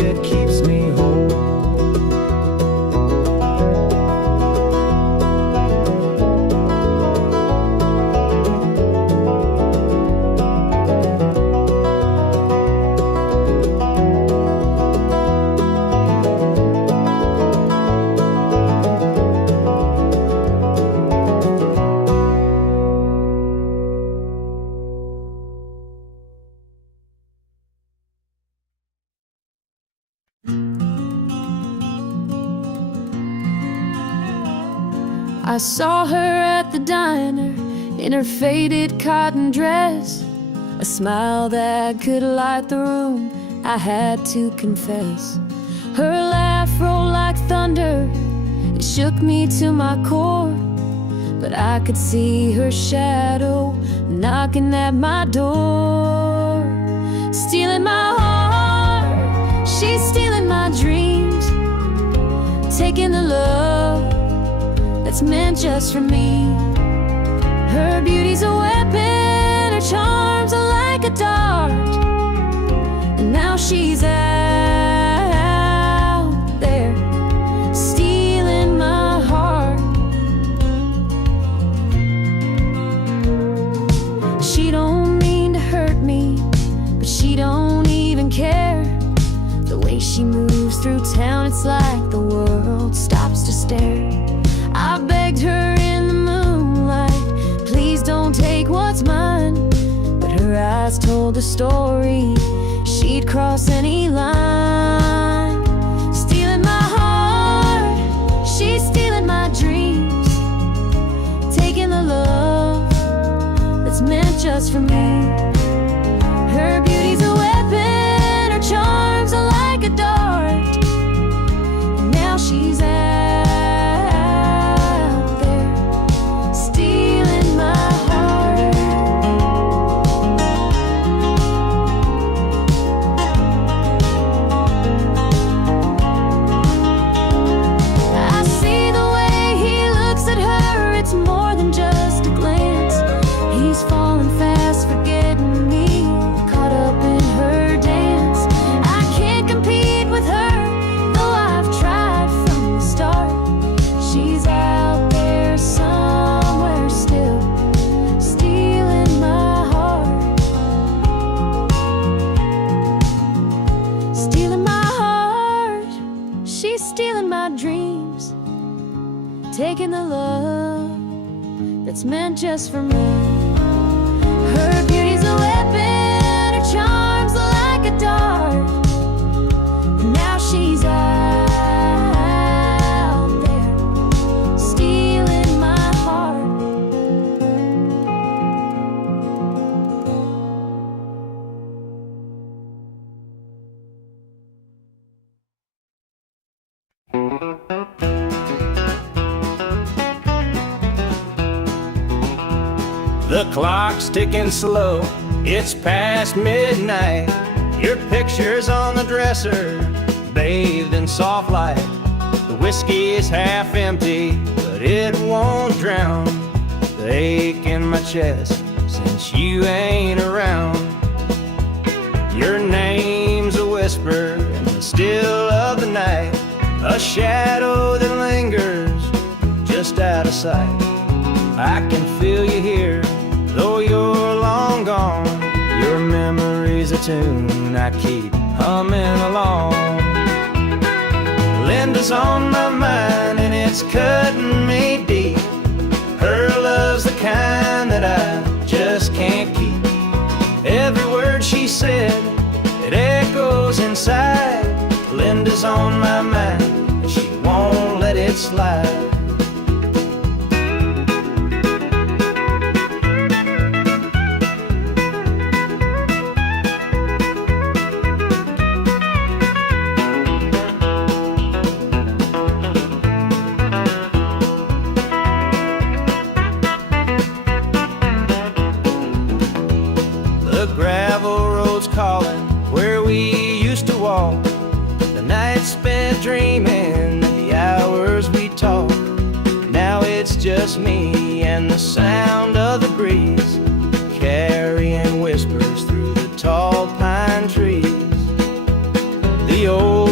it keeps me whole. I saw her at the diner in her faded cotton dress, a smile that could light the room, I had to confess. Her laugh rolled like thunder, it shook me to my core, but I could see her shadow knocking at my door. Stealing my heart, she's stealing my dreams, taking the love that's meant just for me. Her beauty's a weapon, her charms are like a dart, and now she's out there stealing my heart. She don't mean to hurt me, but she don't even care. The way she moves through town, it's like the world stops to stare. I begged her in the moonlight, please don't take what's mine, but her eyes told the story, she'd cross any line. Stealing my heart, she's stealing my dreams, taking the love that's meant just for me. Her beauty's a weapon, her charms are like a dart, and now she's out there stealing my heart. I see the way he looks at her, it's more than just a glance. He's falling fast, forgetting me, caught up in her dance. I can't compete with her, though I've tried from the start. She's out there somewhere still, stealing my heart. Stealing my heart, she's stealing my dreams, taking the love that's meant just for me. Her beauty's a weapon, her charms are like a dart, and now she's out there stealing my heart. The clock's ticking slow, it's past midnight. Your picture's on the dresser, bathed in soft light. The whiskey is half empty, but it won't drown the ache in my chest since you ain't around. Your name's a whisper in the still of the night, a shadow that lingers just out of sight. I can feel you here, though you're long gone. Your memory's a tune I keep humming along. Linda's on my mind and it's cutting me deep. Her love's the kind that I just can't keep. Every word she said, it echoes inside. Linda's on my mind and she won't let it slide. The gravel road's calling where we used to walk. The nights spent dreaming, the hours we talked. Now it's just me and the sound of the breeze, carrying whispers through the tall pine trees. The old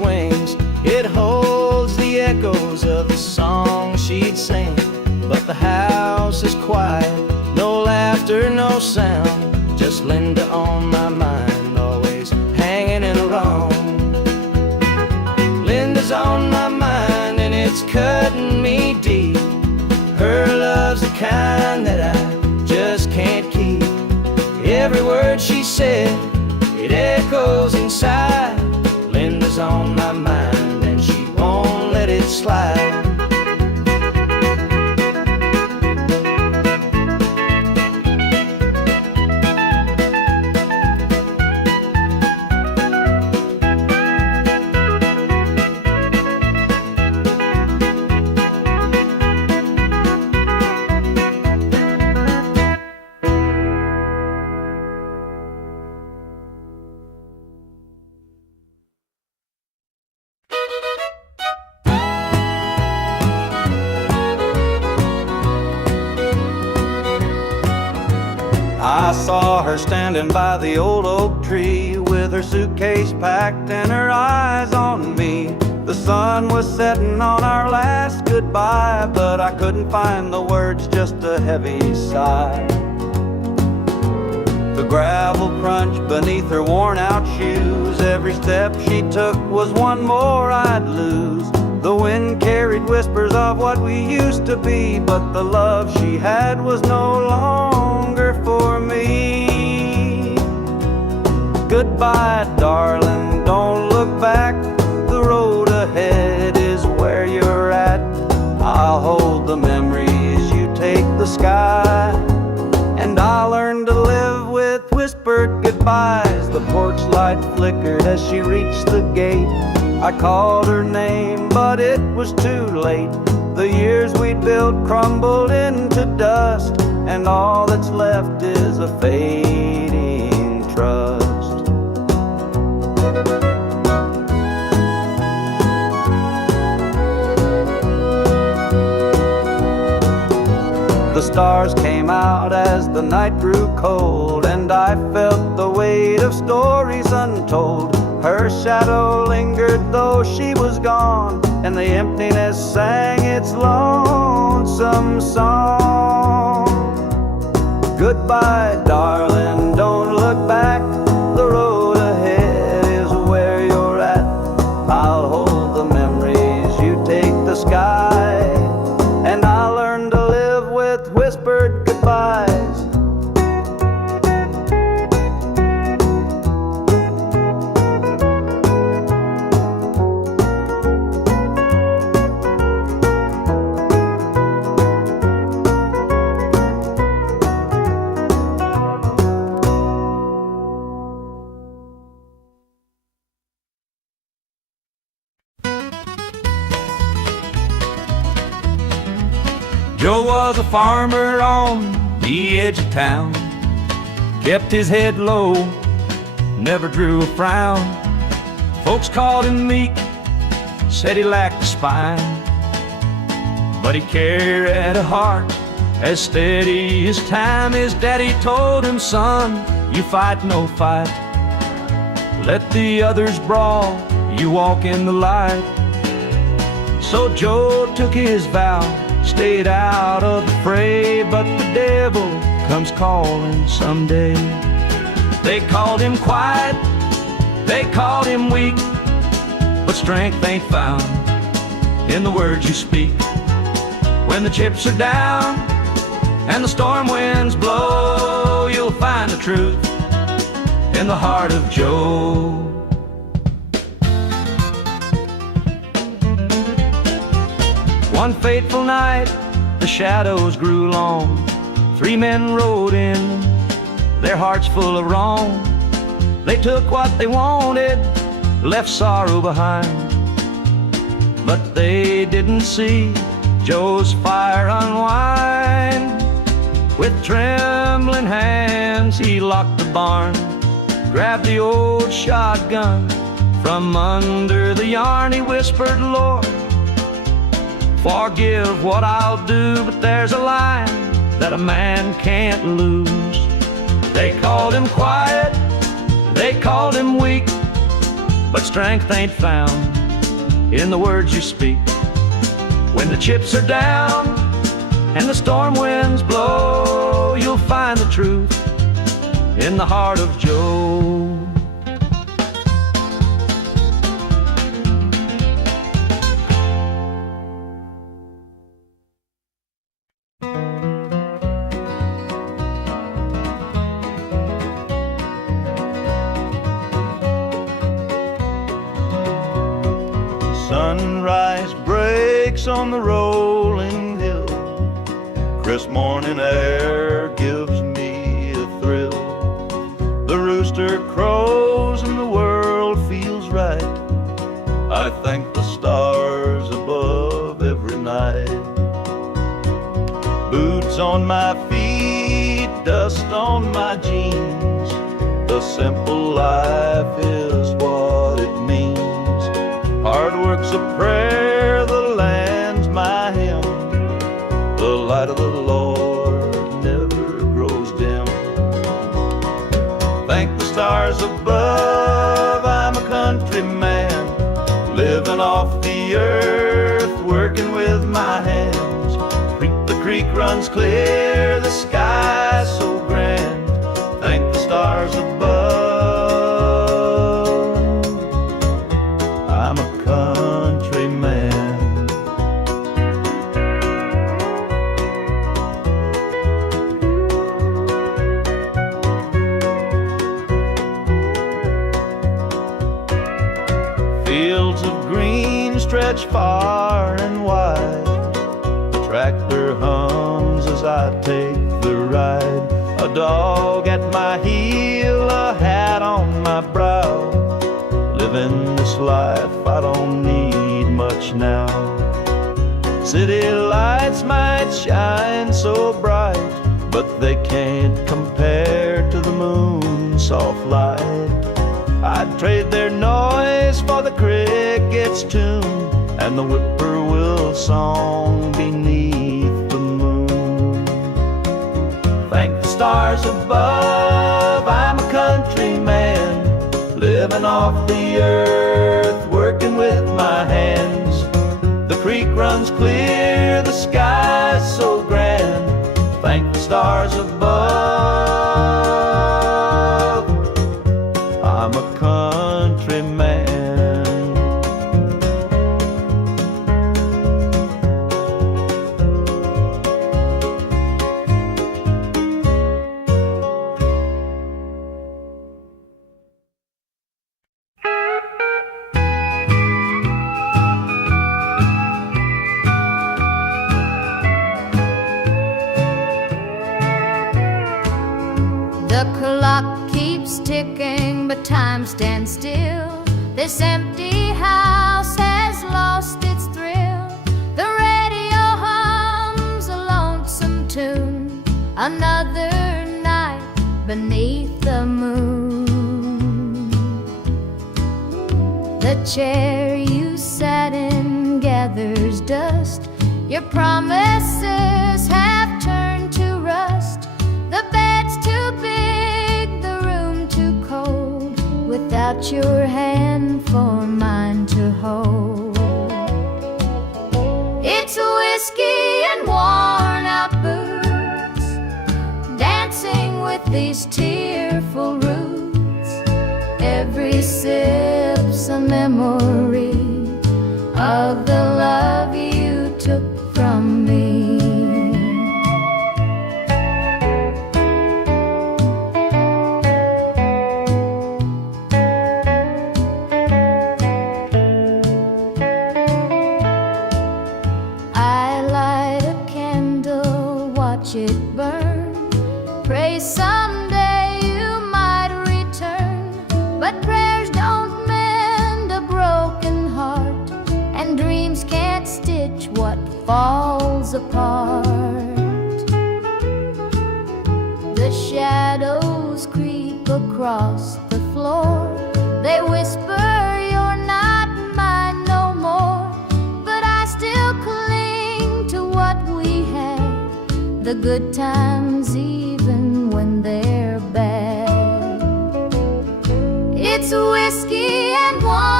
swings. It holds the echoes of the song she'd sing. But the house is quiet, no laughter, no sound. Just Linda on my mind, always hanging along. Linda's on my mind and it's cutting me deep. Her love's the kind that I just can't keep. Every word she said, it echoes inside. Linda's on my mind and she won't let it slide. I saw her standing by the old oak tree with her suitcase packed and her eyes on me. The sun was setting on our last goodbye, but I couldn't find the words, just a heavy sigh. The gravel crunched beneath her worn out shoes. Every step she took was one more I'd lose. The wind carried whispers of what we used to be, but the love she had was no longer for me. Goodbye, darling, don't look back. The road ahead is where you're at. I'll hold the memories, you take the sky. And I'll learn to live with whispered goodbyes. The porch light flickered as she reached the gate. I called her name, but it was too late. The years we'd built crumbled into dust, and all that's left is a fading trust. The stars came out as the night grew cold, and I felt the weight of stories untold. Her shadow lingered though she was gone, and the emptiness sang its lonesome song. Goodbye, darling, don't look back. The road ahead is where you're at. I'll hold the memories, you take the sky. And I'll learn to live with whispered goodbyes. Joe was a farmer on the edge of town, kept his head low, never drew a frown. Folks called him meek, said he lacked a spine, but he carried a heart as steady as time. His daddy told him, son, you fight no fight. Let the others brawl, you walk in the light. So Joe took his vow, stayed out of the fray, but the devil comes calling someday. They called him quiet, they called him weak, but strength ain't found in the words you speak. When the chips are down and the storm winds blow, you'll find the truth in the heart of Joe. One fateful night, the shadows grew long. 3 men rode in, their hearts full of wrong. They took what they wanted, left sorrow behind. But they didn't see Joe's fire unwind. With trembling hands, he locked the barn, grabbed the old shotgun from under the yarn. He whispered, Lord, forgive what I'll do, but there's a line that a man can't lose. They called him quiet, they called him weak, but strength ain't found in the words you speak. When the chips are down and the storm winds blow, you'll find the truth in the heart of Joe. Sunrise breaks on the rolling hill. Crisp morning air gives me a thrill. The rooster crows and the world feels right. I thank the stars above every night. Boots on my feet, dust on my jeans. The simple life is what it means. Hard work's a prayer, the land's my hymn. The light of the Lord never grows dim. Thank the stars above, I'm a country man, living off the earth, working with my hands. The creek runs clear, the sky's so grand. Thank the stars above, I'm a country man. Fields of green stretch far and wide. The tractor hums as I take the ride. A dog at my heel, a hat on my brow. Living this life, I don't need much now. City lights might shine so bright, but they can't compare to the moon's soft light. I'd trade their noise for the cricket's tune and the whippoorwill song beneath the moon. Thank the stars above, I'm a country man, living off the earth, working with my hands. The creek runs clear, the sky's so grand. Thank the stars above, I'm a country man. The clock keeps ticking, but time stands still. This empty house has lost its thrill. The radio hums a lonesome tune. Another night beneath the moon. The chair you sat in gathers dust. Your promises have turned to rust. The bed's too big, the room too cold, without your hand for mine to hold. It's whiskey and worn out boots, dancing with these tearful roots. Every sip's a memory of the love you took from me. I light a candle, watch it burn, pray someday you might return. But prayers don't mend a broken heart, and dreams can't stitch what falls apart. The shadows creep across the floor. They whisper you're not mine no more, but I still cling to what we had, the good times even when they're bad. It's whiskey and wine.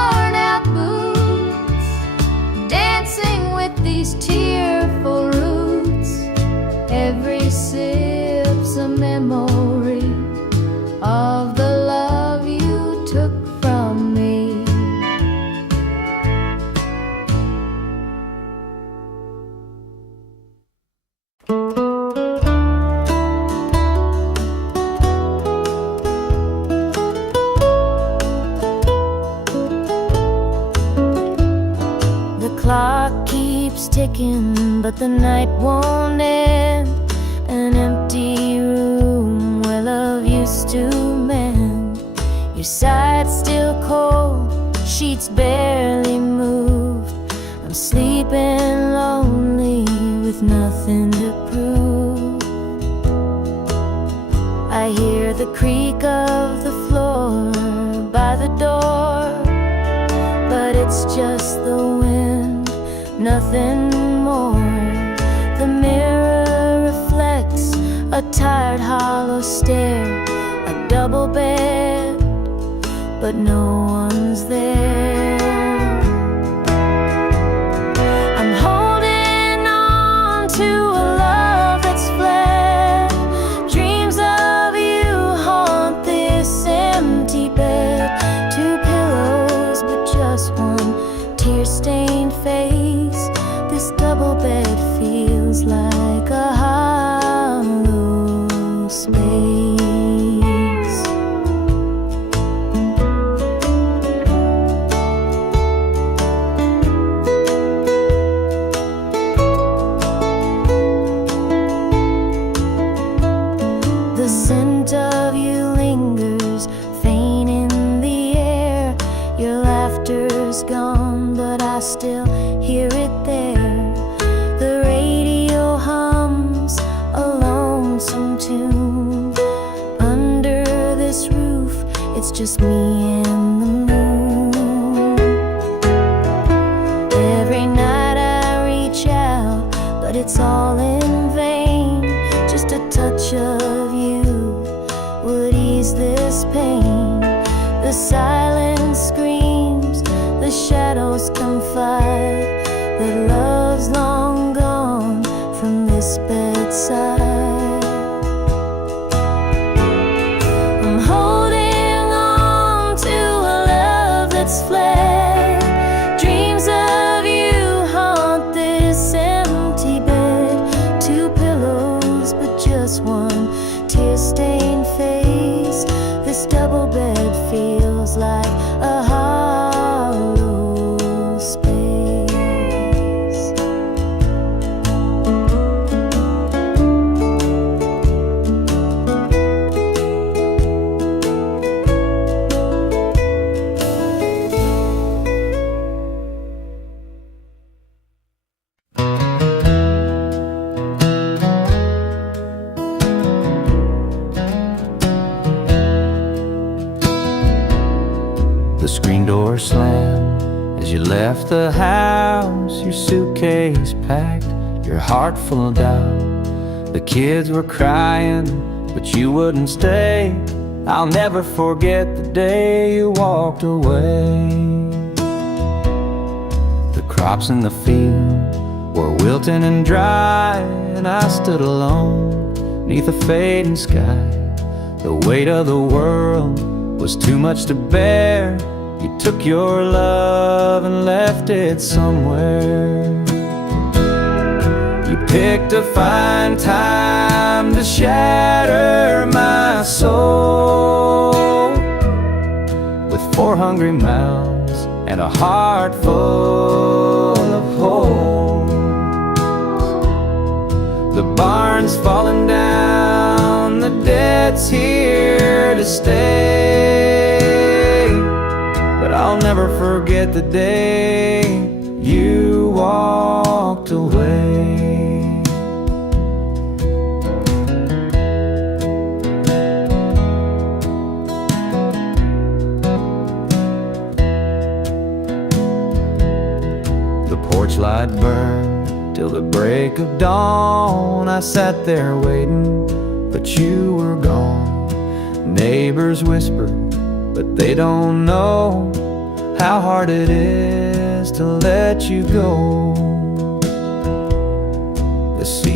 tree's tearful roots. Every sip's a memory of the love you took from me. The clock keeps ticking, but the night won't end. An empty room where love used to mend. Your side's still cold, sheets barely moved. I'm sleeping lonely with nothing to prove. I hear the creak of the floor by the door, but it's just the wind, nothing more. The mirror reflects a tired, hollow stare. A double bed, but no one's there. I'm holding on to a love that's fled. Dreams of you haunt this empty bed. Two pillows, but just one tear-stained face. This double bed feels like a hollow space. The scent of you lingers, faint in the air. Your laughter's gone, but I still hear it there. The radio hums a lonesome tune. Under this roof, it's just me and the moon. Every night I reach out, but it's all in vain. Just a touch of you would ease this pain. The silence screams, the shadows confide that love's long gone from this bedside. I'm holding on to a love that's fled. Dreams of you haunt this empty bed. Two pillows, but just one tear-stained face. This double bed feels like a hollow space. The screen door slammed as you left the house. Your suitcase packed, your heart full of doubt. The kids were crying, but you wouldn't stay. I'll never forget the day you walked away. The crops in the field were wilting and dry, and I stood alone neath a fading sky. The weight of the world was too much to bear. You took your love and left it somewhere. You picked a fine time to shatter my soul with 4 hungry mouths and a heart full of holes. The barn's falling down, the debt's here to stay, but I'll never forget the day you walked away. The porch light burned till the break of dawn. I sat there waiting, but you were gone. Neighbors whispered, but they don't know how hard it is to let you go.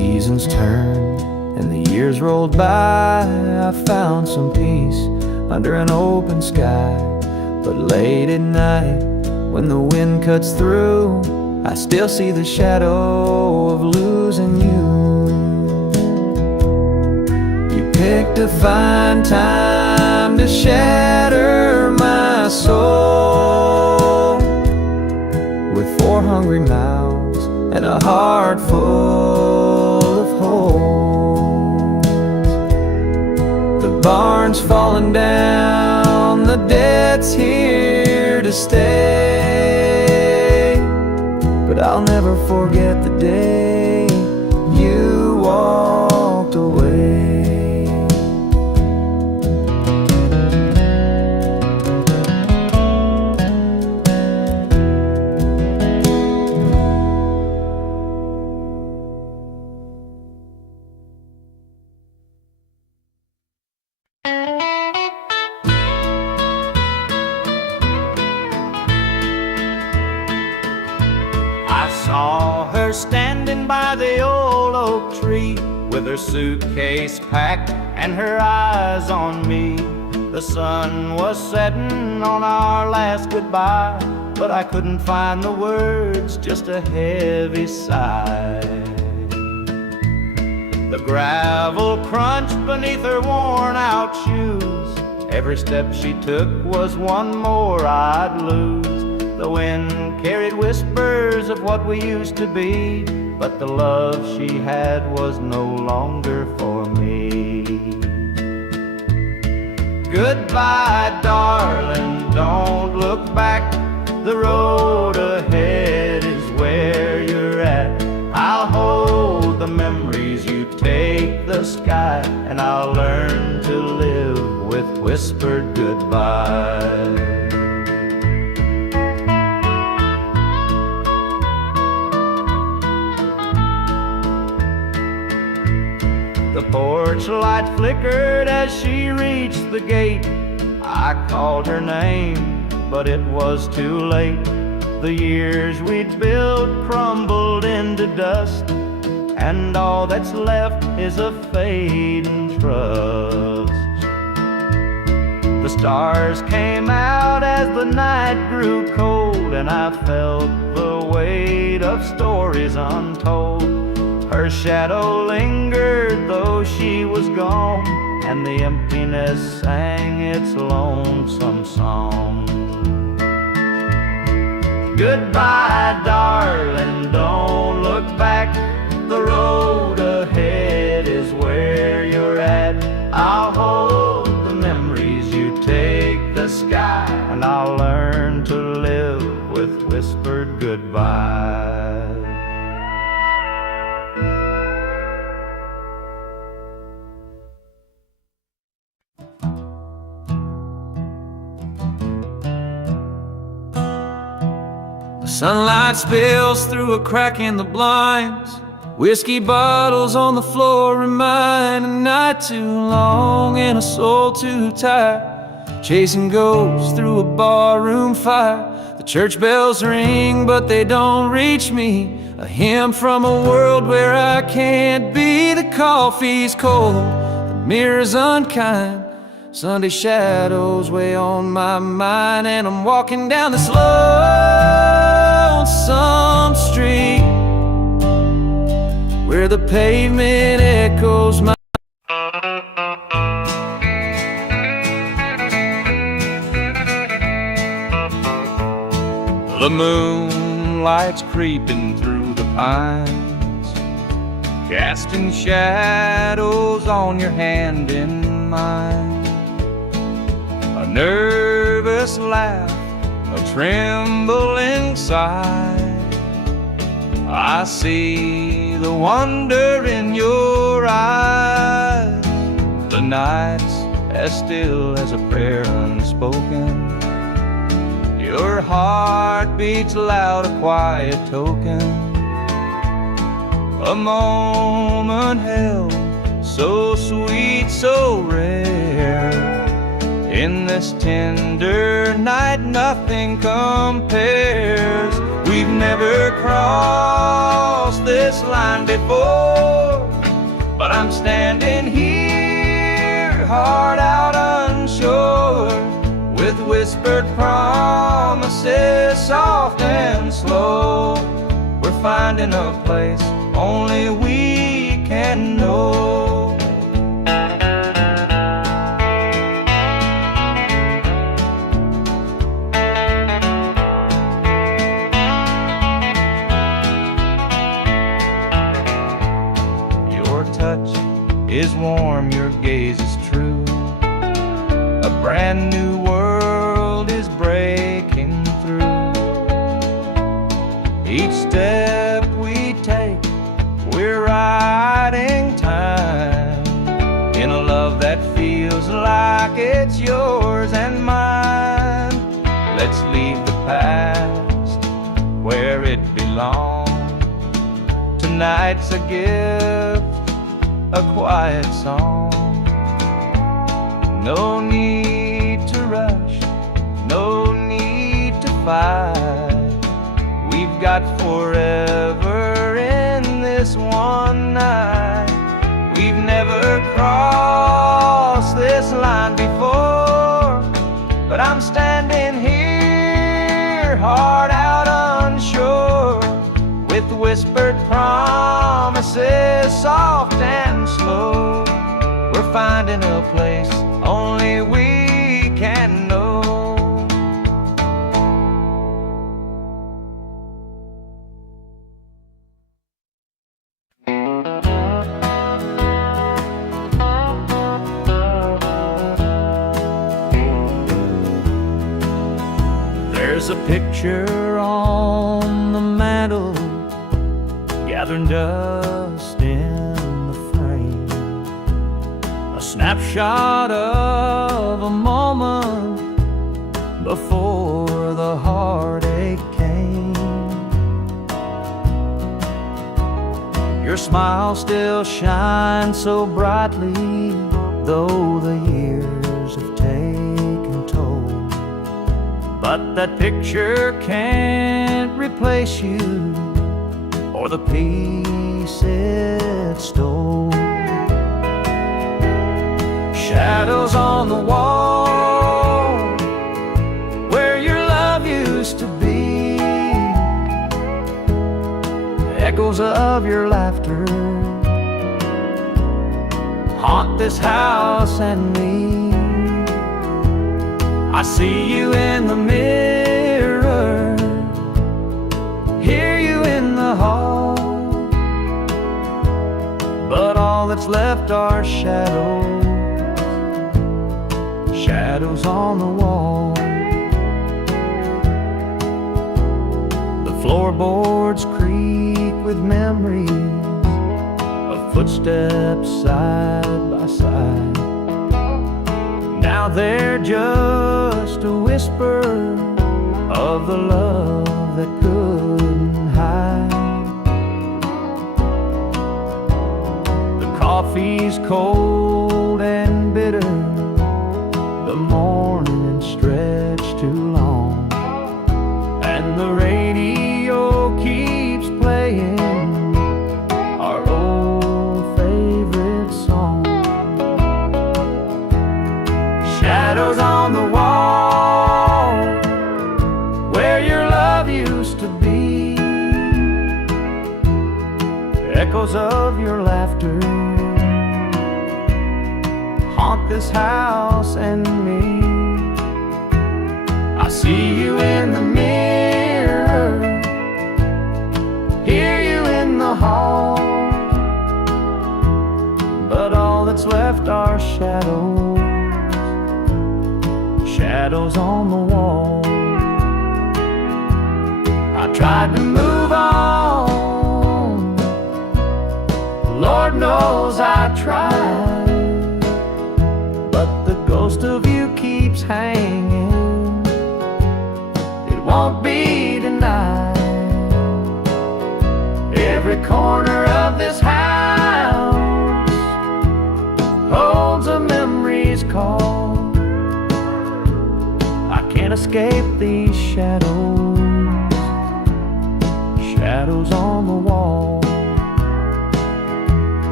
seasons turned and the years rolled by, I found some peace under an open sky. But late at night, when the wind cuts through, I still see the shadow of losing you. You picked a fine time to shatter my soul, with 4 hungry mouths and a heart full of holes. The barn's falling down, the debt's here to stay, but I'll never forget the day you walked away. Saw her standing by the old oak tree, with her suitcase packed and her eyes on me. The sun was setting on our last goodbye, but I couldn't find the words, just a heavy sigh. The gravel crunched beneath her worn out shoes. Every step she took was one more I'd lose. The wind carried whispers of what we used to be, but the love she had was no longer for me. Goodbye, darling, don't look back. The road ahead is where you're at. I'll hold the memories, you take the sky, and I'll learn to live with whispered goodbye. The porch light flickered as she reached the gate. I called her name, but it was too late. The years we'd built crumbled into dust, and all that's left is a fading trust. The stars came out as the night grew cold, and I felt the weight of stories untold. Her shadow lingered though she was gone, and the emptiness sang its lonesome song. Goodbye, darling, don't look back. The road ahead is where you're at. I'll hold the memories, you take the sky, and I'll learn to live with whispered goodbye. Sunlight spills through a crack in the blinds. Whiskey bottles on the floor remind a night too long and a soul too tired, chasing ghosts through a barroom fire. The church bells ring, but they don't reach me. A hymn from a world where I can't be. The coffee's cold, the mirror's unkind. Sunday shadows weigh on my mind, and I'm walking down this lonesome street where the pavement echoes my The moonlight's creeping through the pines, casting shadows on your hand in mine. A nervous laugh, a trembling sigh. I see the wonder in your eyes. The night's as still as a prayer unspoken. Your heart beats loud, a quiet token. A moment held, so sweet, so rare. In this tender night, nothing compares. We've never crossed this line before, but I'm standing here, heart out unsure, with whispered promises, soft and slow. We're finding a place only we can know. Is warm, your gaze is true. A brand new world is breaking through. Each step we take, we're riding time in a love that feels like it's yours and mine. Let's leave the past where it belongs. Tonight's a gift, a quiet song. No need to rush, no need to fight. We've got forever in this one night. We've never crossed this line before, but I'm standing here, heart out unsure, with whispered promises, soft and slow. We're finding a place only we can know. There's a picture on the mantle, gathering dust in the frame, a snapshot of a moment before the heartache came. Your smile still shines so brightly, though the years have taken toll. But that picture can't replace you or the peace it stole. Shadows on the wall where your love used to be, echoes of your laughter haunt this house and me. I see you in the mirror, hear you in the hall, but all that's left are shadows, shadows on the wall. The floorboards creak with memories of footsteps side by side. Now they're just a whisper of the love that couldn't hide. The coffee's cold and bitter, the morning stretched too long, and the radio keeps playing our old favorite song. Shadows on the wall where your love used to be, echoes of your laughter haunt this house and me. I see you in the mirror, hear you in the hall, but all that's left are shadows, shadows on the wall. I tried to move on, Lord knows I tried, but the ghost of you keeps hanging, it won't be denied. Every corner of this house holds a memory's call. I can't escape these shadows,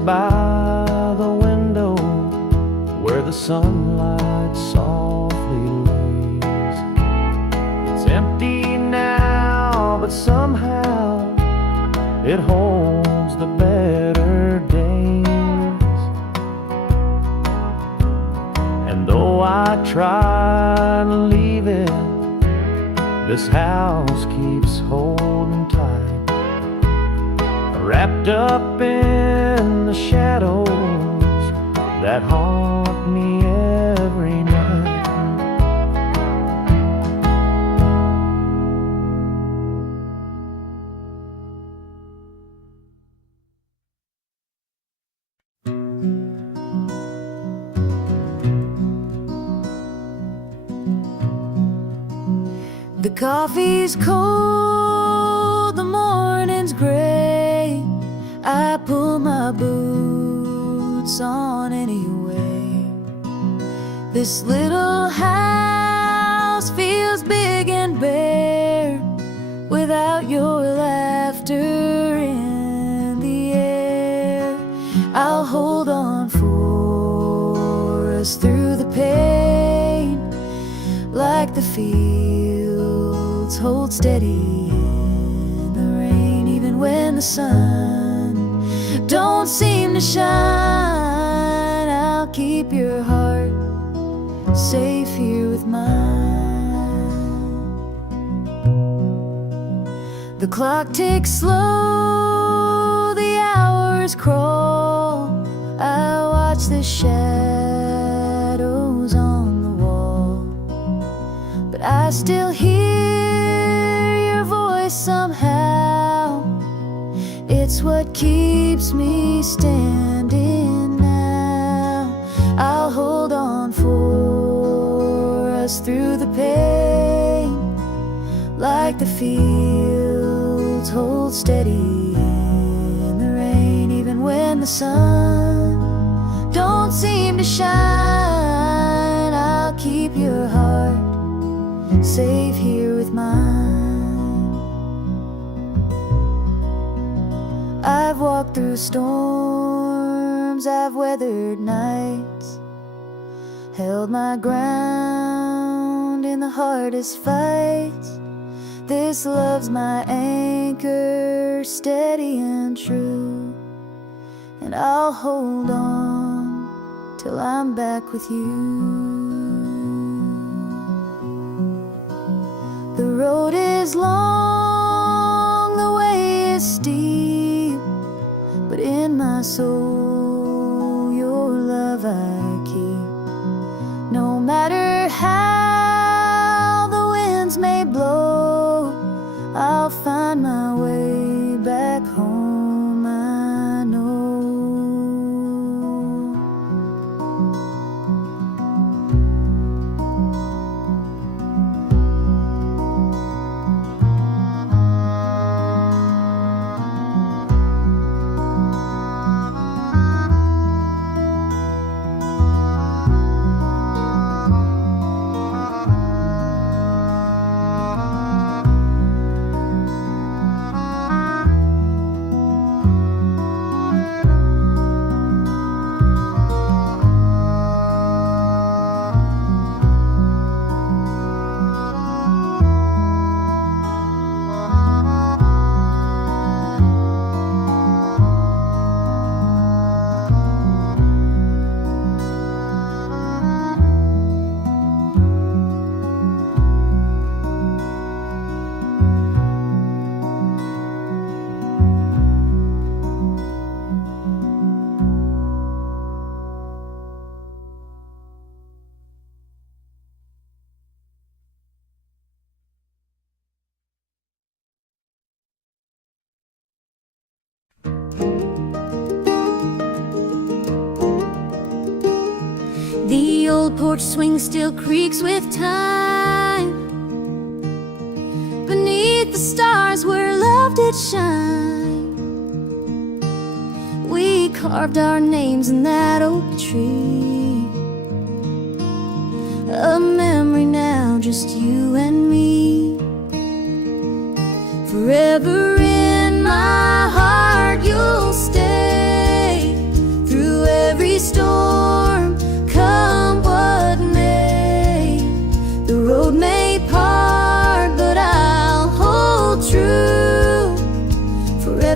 by the window where the sunlight softly lays. It's empty now, but somehow it holds the better days. And though I try to leave it, this house keeps holding tight, wrapped up in the shadows that haunt me every night. The coffee's cold, the morning's gray. I pull my boots on anyway. This little house feels big and bare without your laughter in the air. I'll hold on for us through the pain, like the fields hold steady in the rain. Even when the sun don't seem to shine, I'll keep your heart safe here with mine. The clock ticks slow, the hours crawl. I watch the shadows on the wall, but I still hear your voice somehow. It's what keeps me standing now. I'll hold on for us through the pain, like the fields hold steady in the rain. Even when the sun don't seem to shine, I'll keep your heart safe here with mine. I've walked through storms, I've weathered nights, held my ground in the hardest fights. This love's my anchor, steady and true, and I'll hold on till I'm back with you. The road is long, the way is steep, but in my soul your love I keep. No matter how the winds may blow, I'll find my way back home, I know. The old porch swing still creaks with time. Beneath the stars where love did shine, we carved our names in that oak tree. A memory now, just you and me. Forever in my heart you'll stay,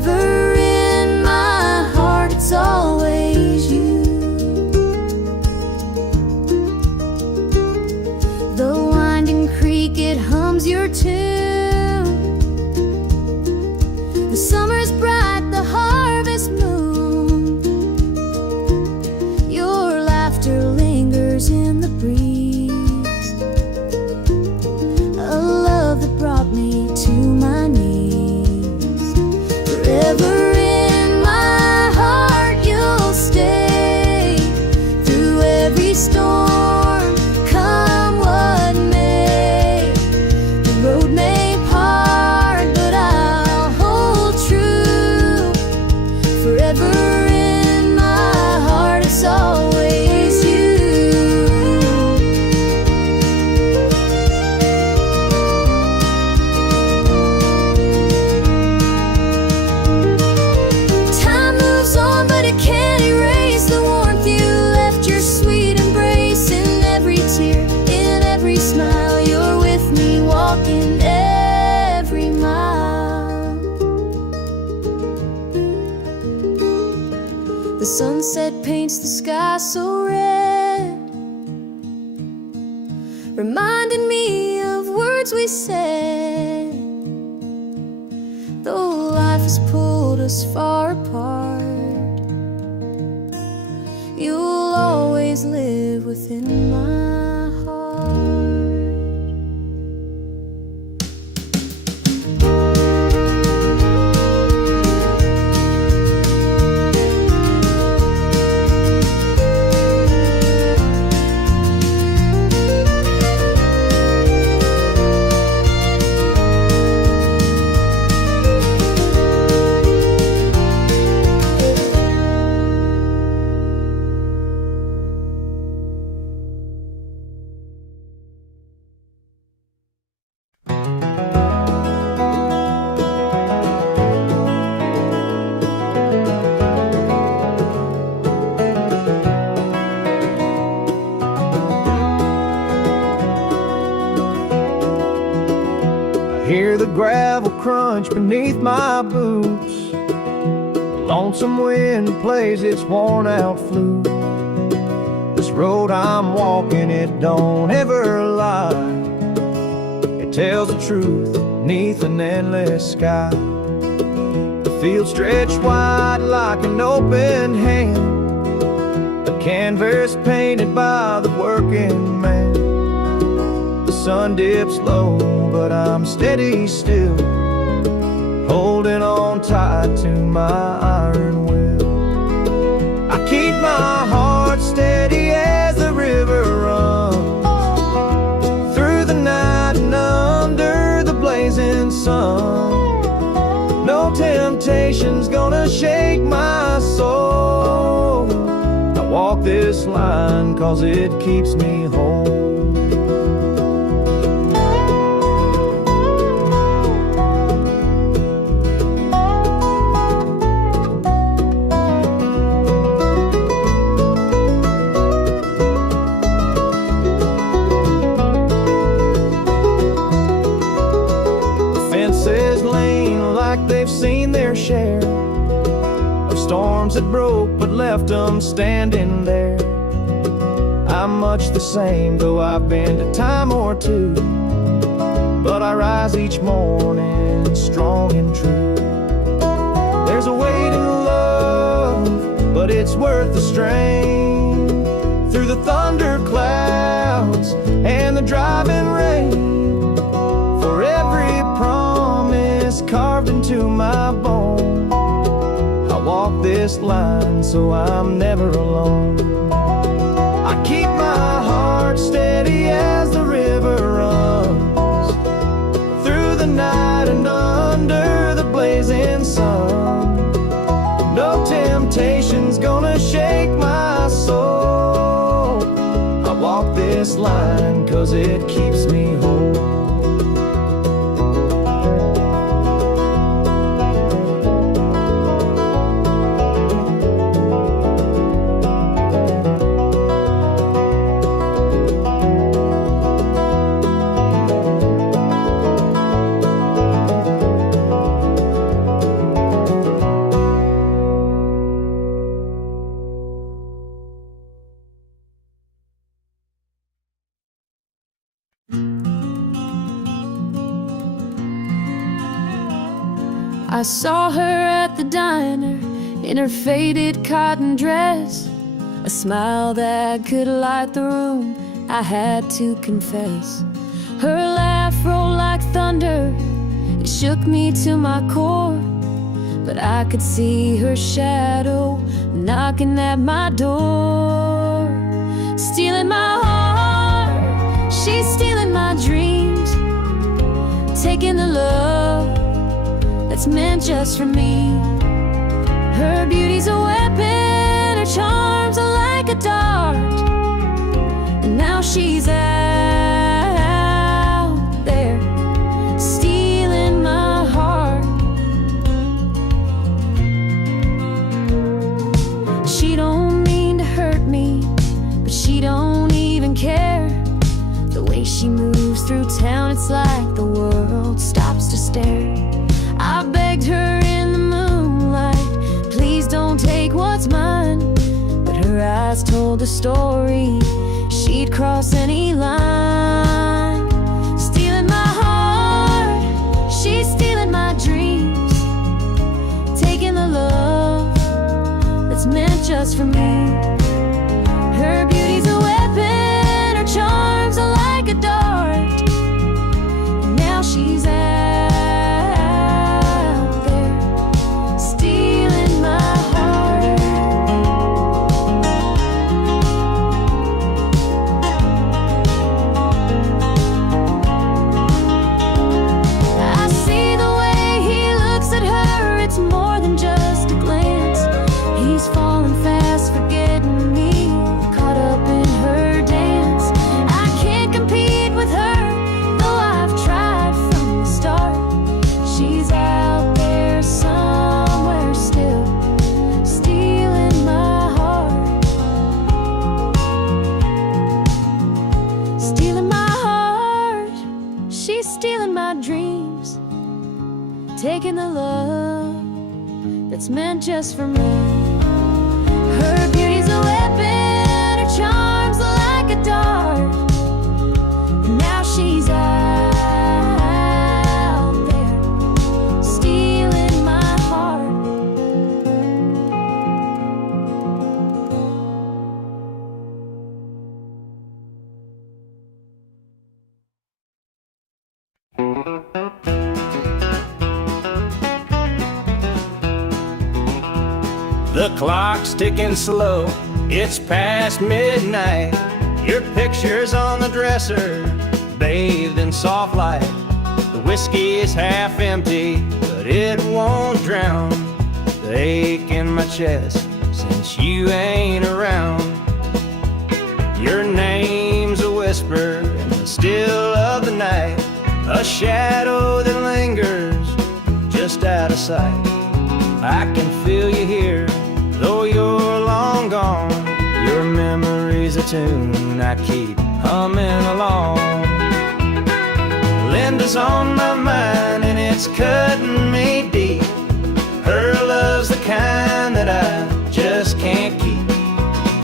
Forever in my heart, it's always you. The winding creek, it hums your tune. The summer's bright, the harvest moon. Your laughter lingers in the breeze. A love that brought me to my knees. Forever in my heart, you'll stay through every storm, come what may. The road may part, but I'll hold true. Forever in my heart, it's always you. Time moves on, but it can't erase the warmth you left. Your sweet embrace in every tear, in every smile. You're with me, walking every mile. The sunset paints the sky so red, reminding me of words we said. Though life has pulled us far apart, you'll always live within my heart. Hear the gravel crunch beneath my boots. The lonesome wind plays its worn out flute. This road I'm walking, it don't ever lie. It tells the truth beneath an endless sky. The field stretched wide like an open hand, a canvas painted by the working man. The sun dips low, but I'm steady still, holding on tight to my iron will. I keep my heart steady as the river runs through the night and under the blazing sun. No temptation's gonna shake my soul. I walk this line 'cause it keeps me whole. They've seen their share of storms that broke but left them standing there. I'm much the same, though I've been a time or two, but I rise each morning strong and true. There's a weight in love, but it's worth the strain. Through the thunder clouds and the driving rain, for every promise carved into my bone, I walk this line so I'm never alone. I keep my heart steady as the river runs through the night and under the blazing sun. No temptation's gonna shake my soul. I walk this line 'cause it keeps me whole. I saw her at the diner in her faded cotton dress, a smile that could light the room, I had to confess. Her laugh rolled like thunder, it shook me to my core, but I could see her shadow knocking at my door. Stealing my heart, she's stealing my dreams, taking the love that's meant just for me. Her beauty's a weapon, her charms are like a dart, and now she's out there stealing my heart. She don't mean to hurt me, but she don't even care. The way she moves through town, it's like the world stops to stare. I begged her in the moonlight, please don't take what's mine, but her eyes told the story, she'd cross any line. Stealing my heart, she's stealing my dreams, taking the love that's meant just for me. Her beauty's a weapon, her charms are like a dart, and now she's out there stealing my heart. I see the way he looks at her, it's more than just a glance. He's falling fast, forgetting me, caught up in her dance. I can't compete with her, though I've tried from the start. She's out there somewhere still, stealing my heart. Stealing my heart, she's stealing my dreams, taking the love that's meant just for me. Her beauty's a weapon, her charms are like a dart, and now she's out there stealing my heart. The clock's ticking slow, it's past midnight. Your picture's on the dresser, bathed in soft light. The whiskey is half empty, but it won't drown the ache in my chest since you ain't around. Your name's a whisper in the still of the night, a shadow that lingers just out of sight. I can feel you here, though you're long gone. Your memory's a tune I keep humming along. Linda's on my mind and it's cutting me deep. Her love's the kind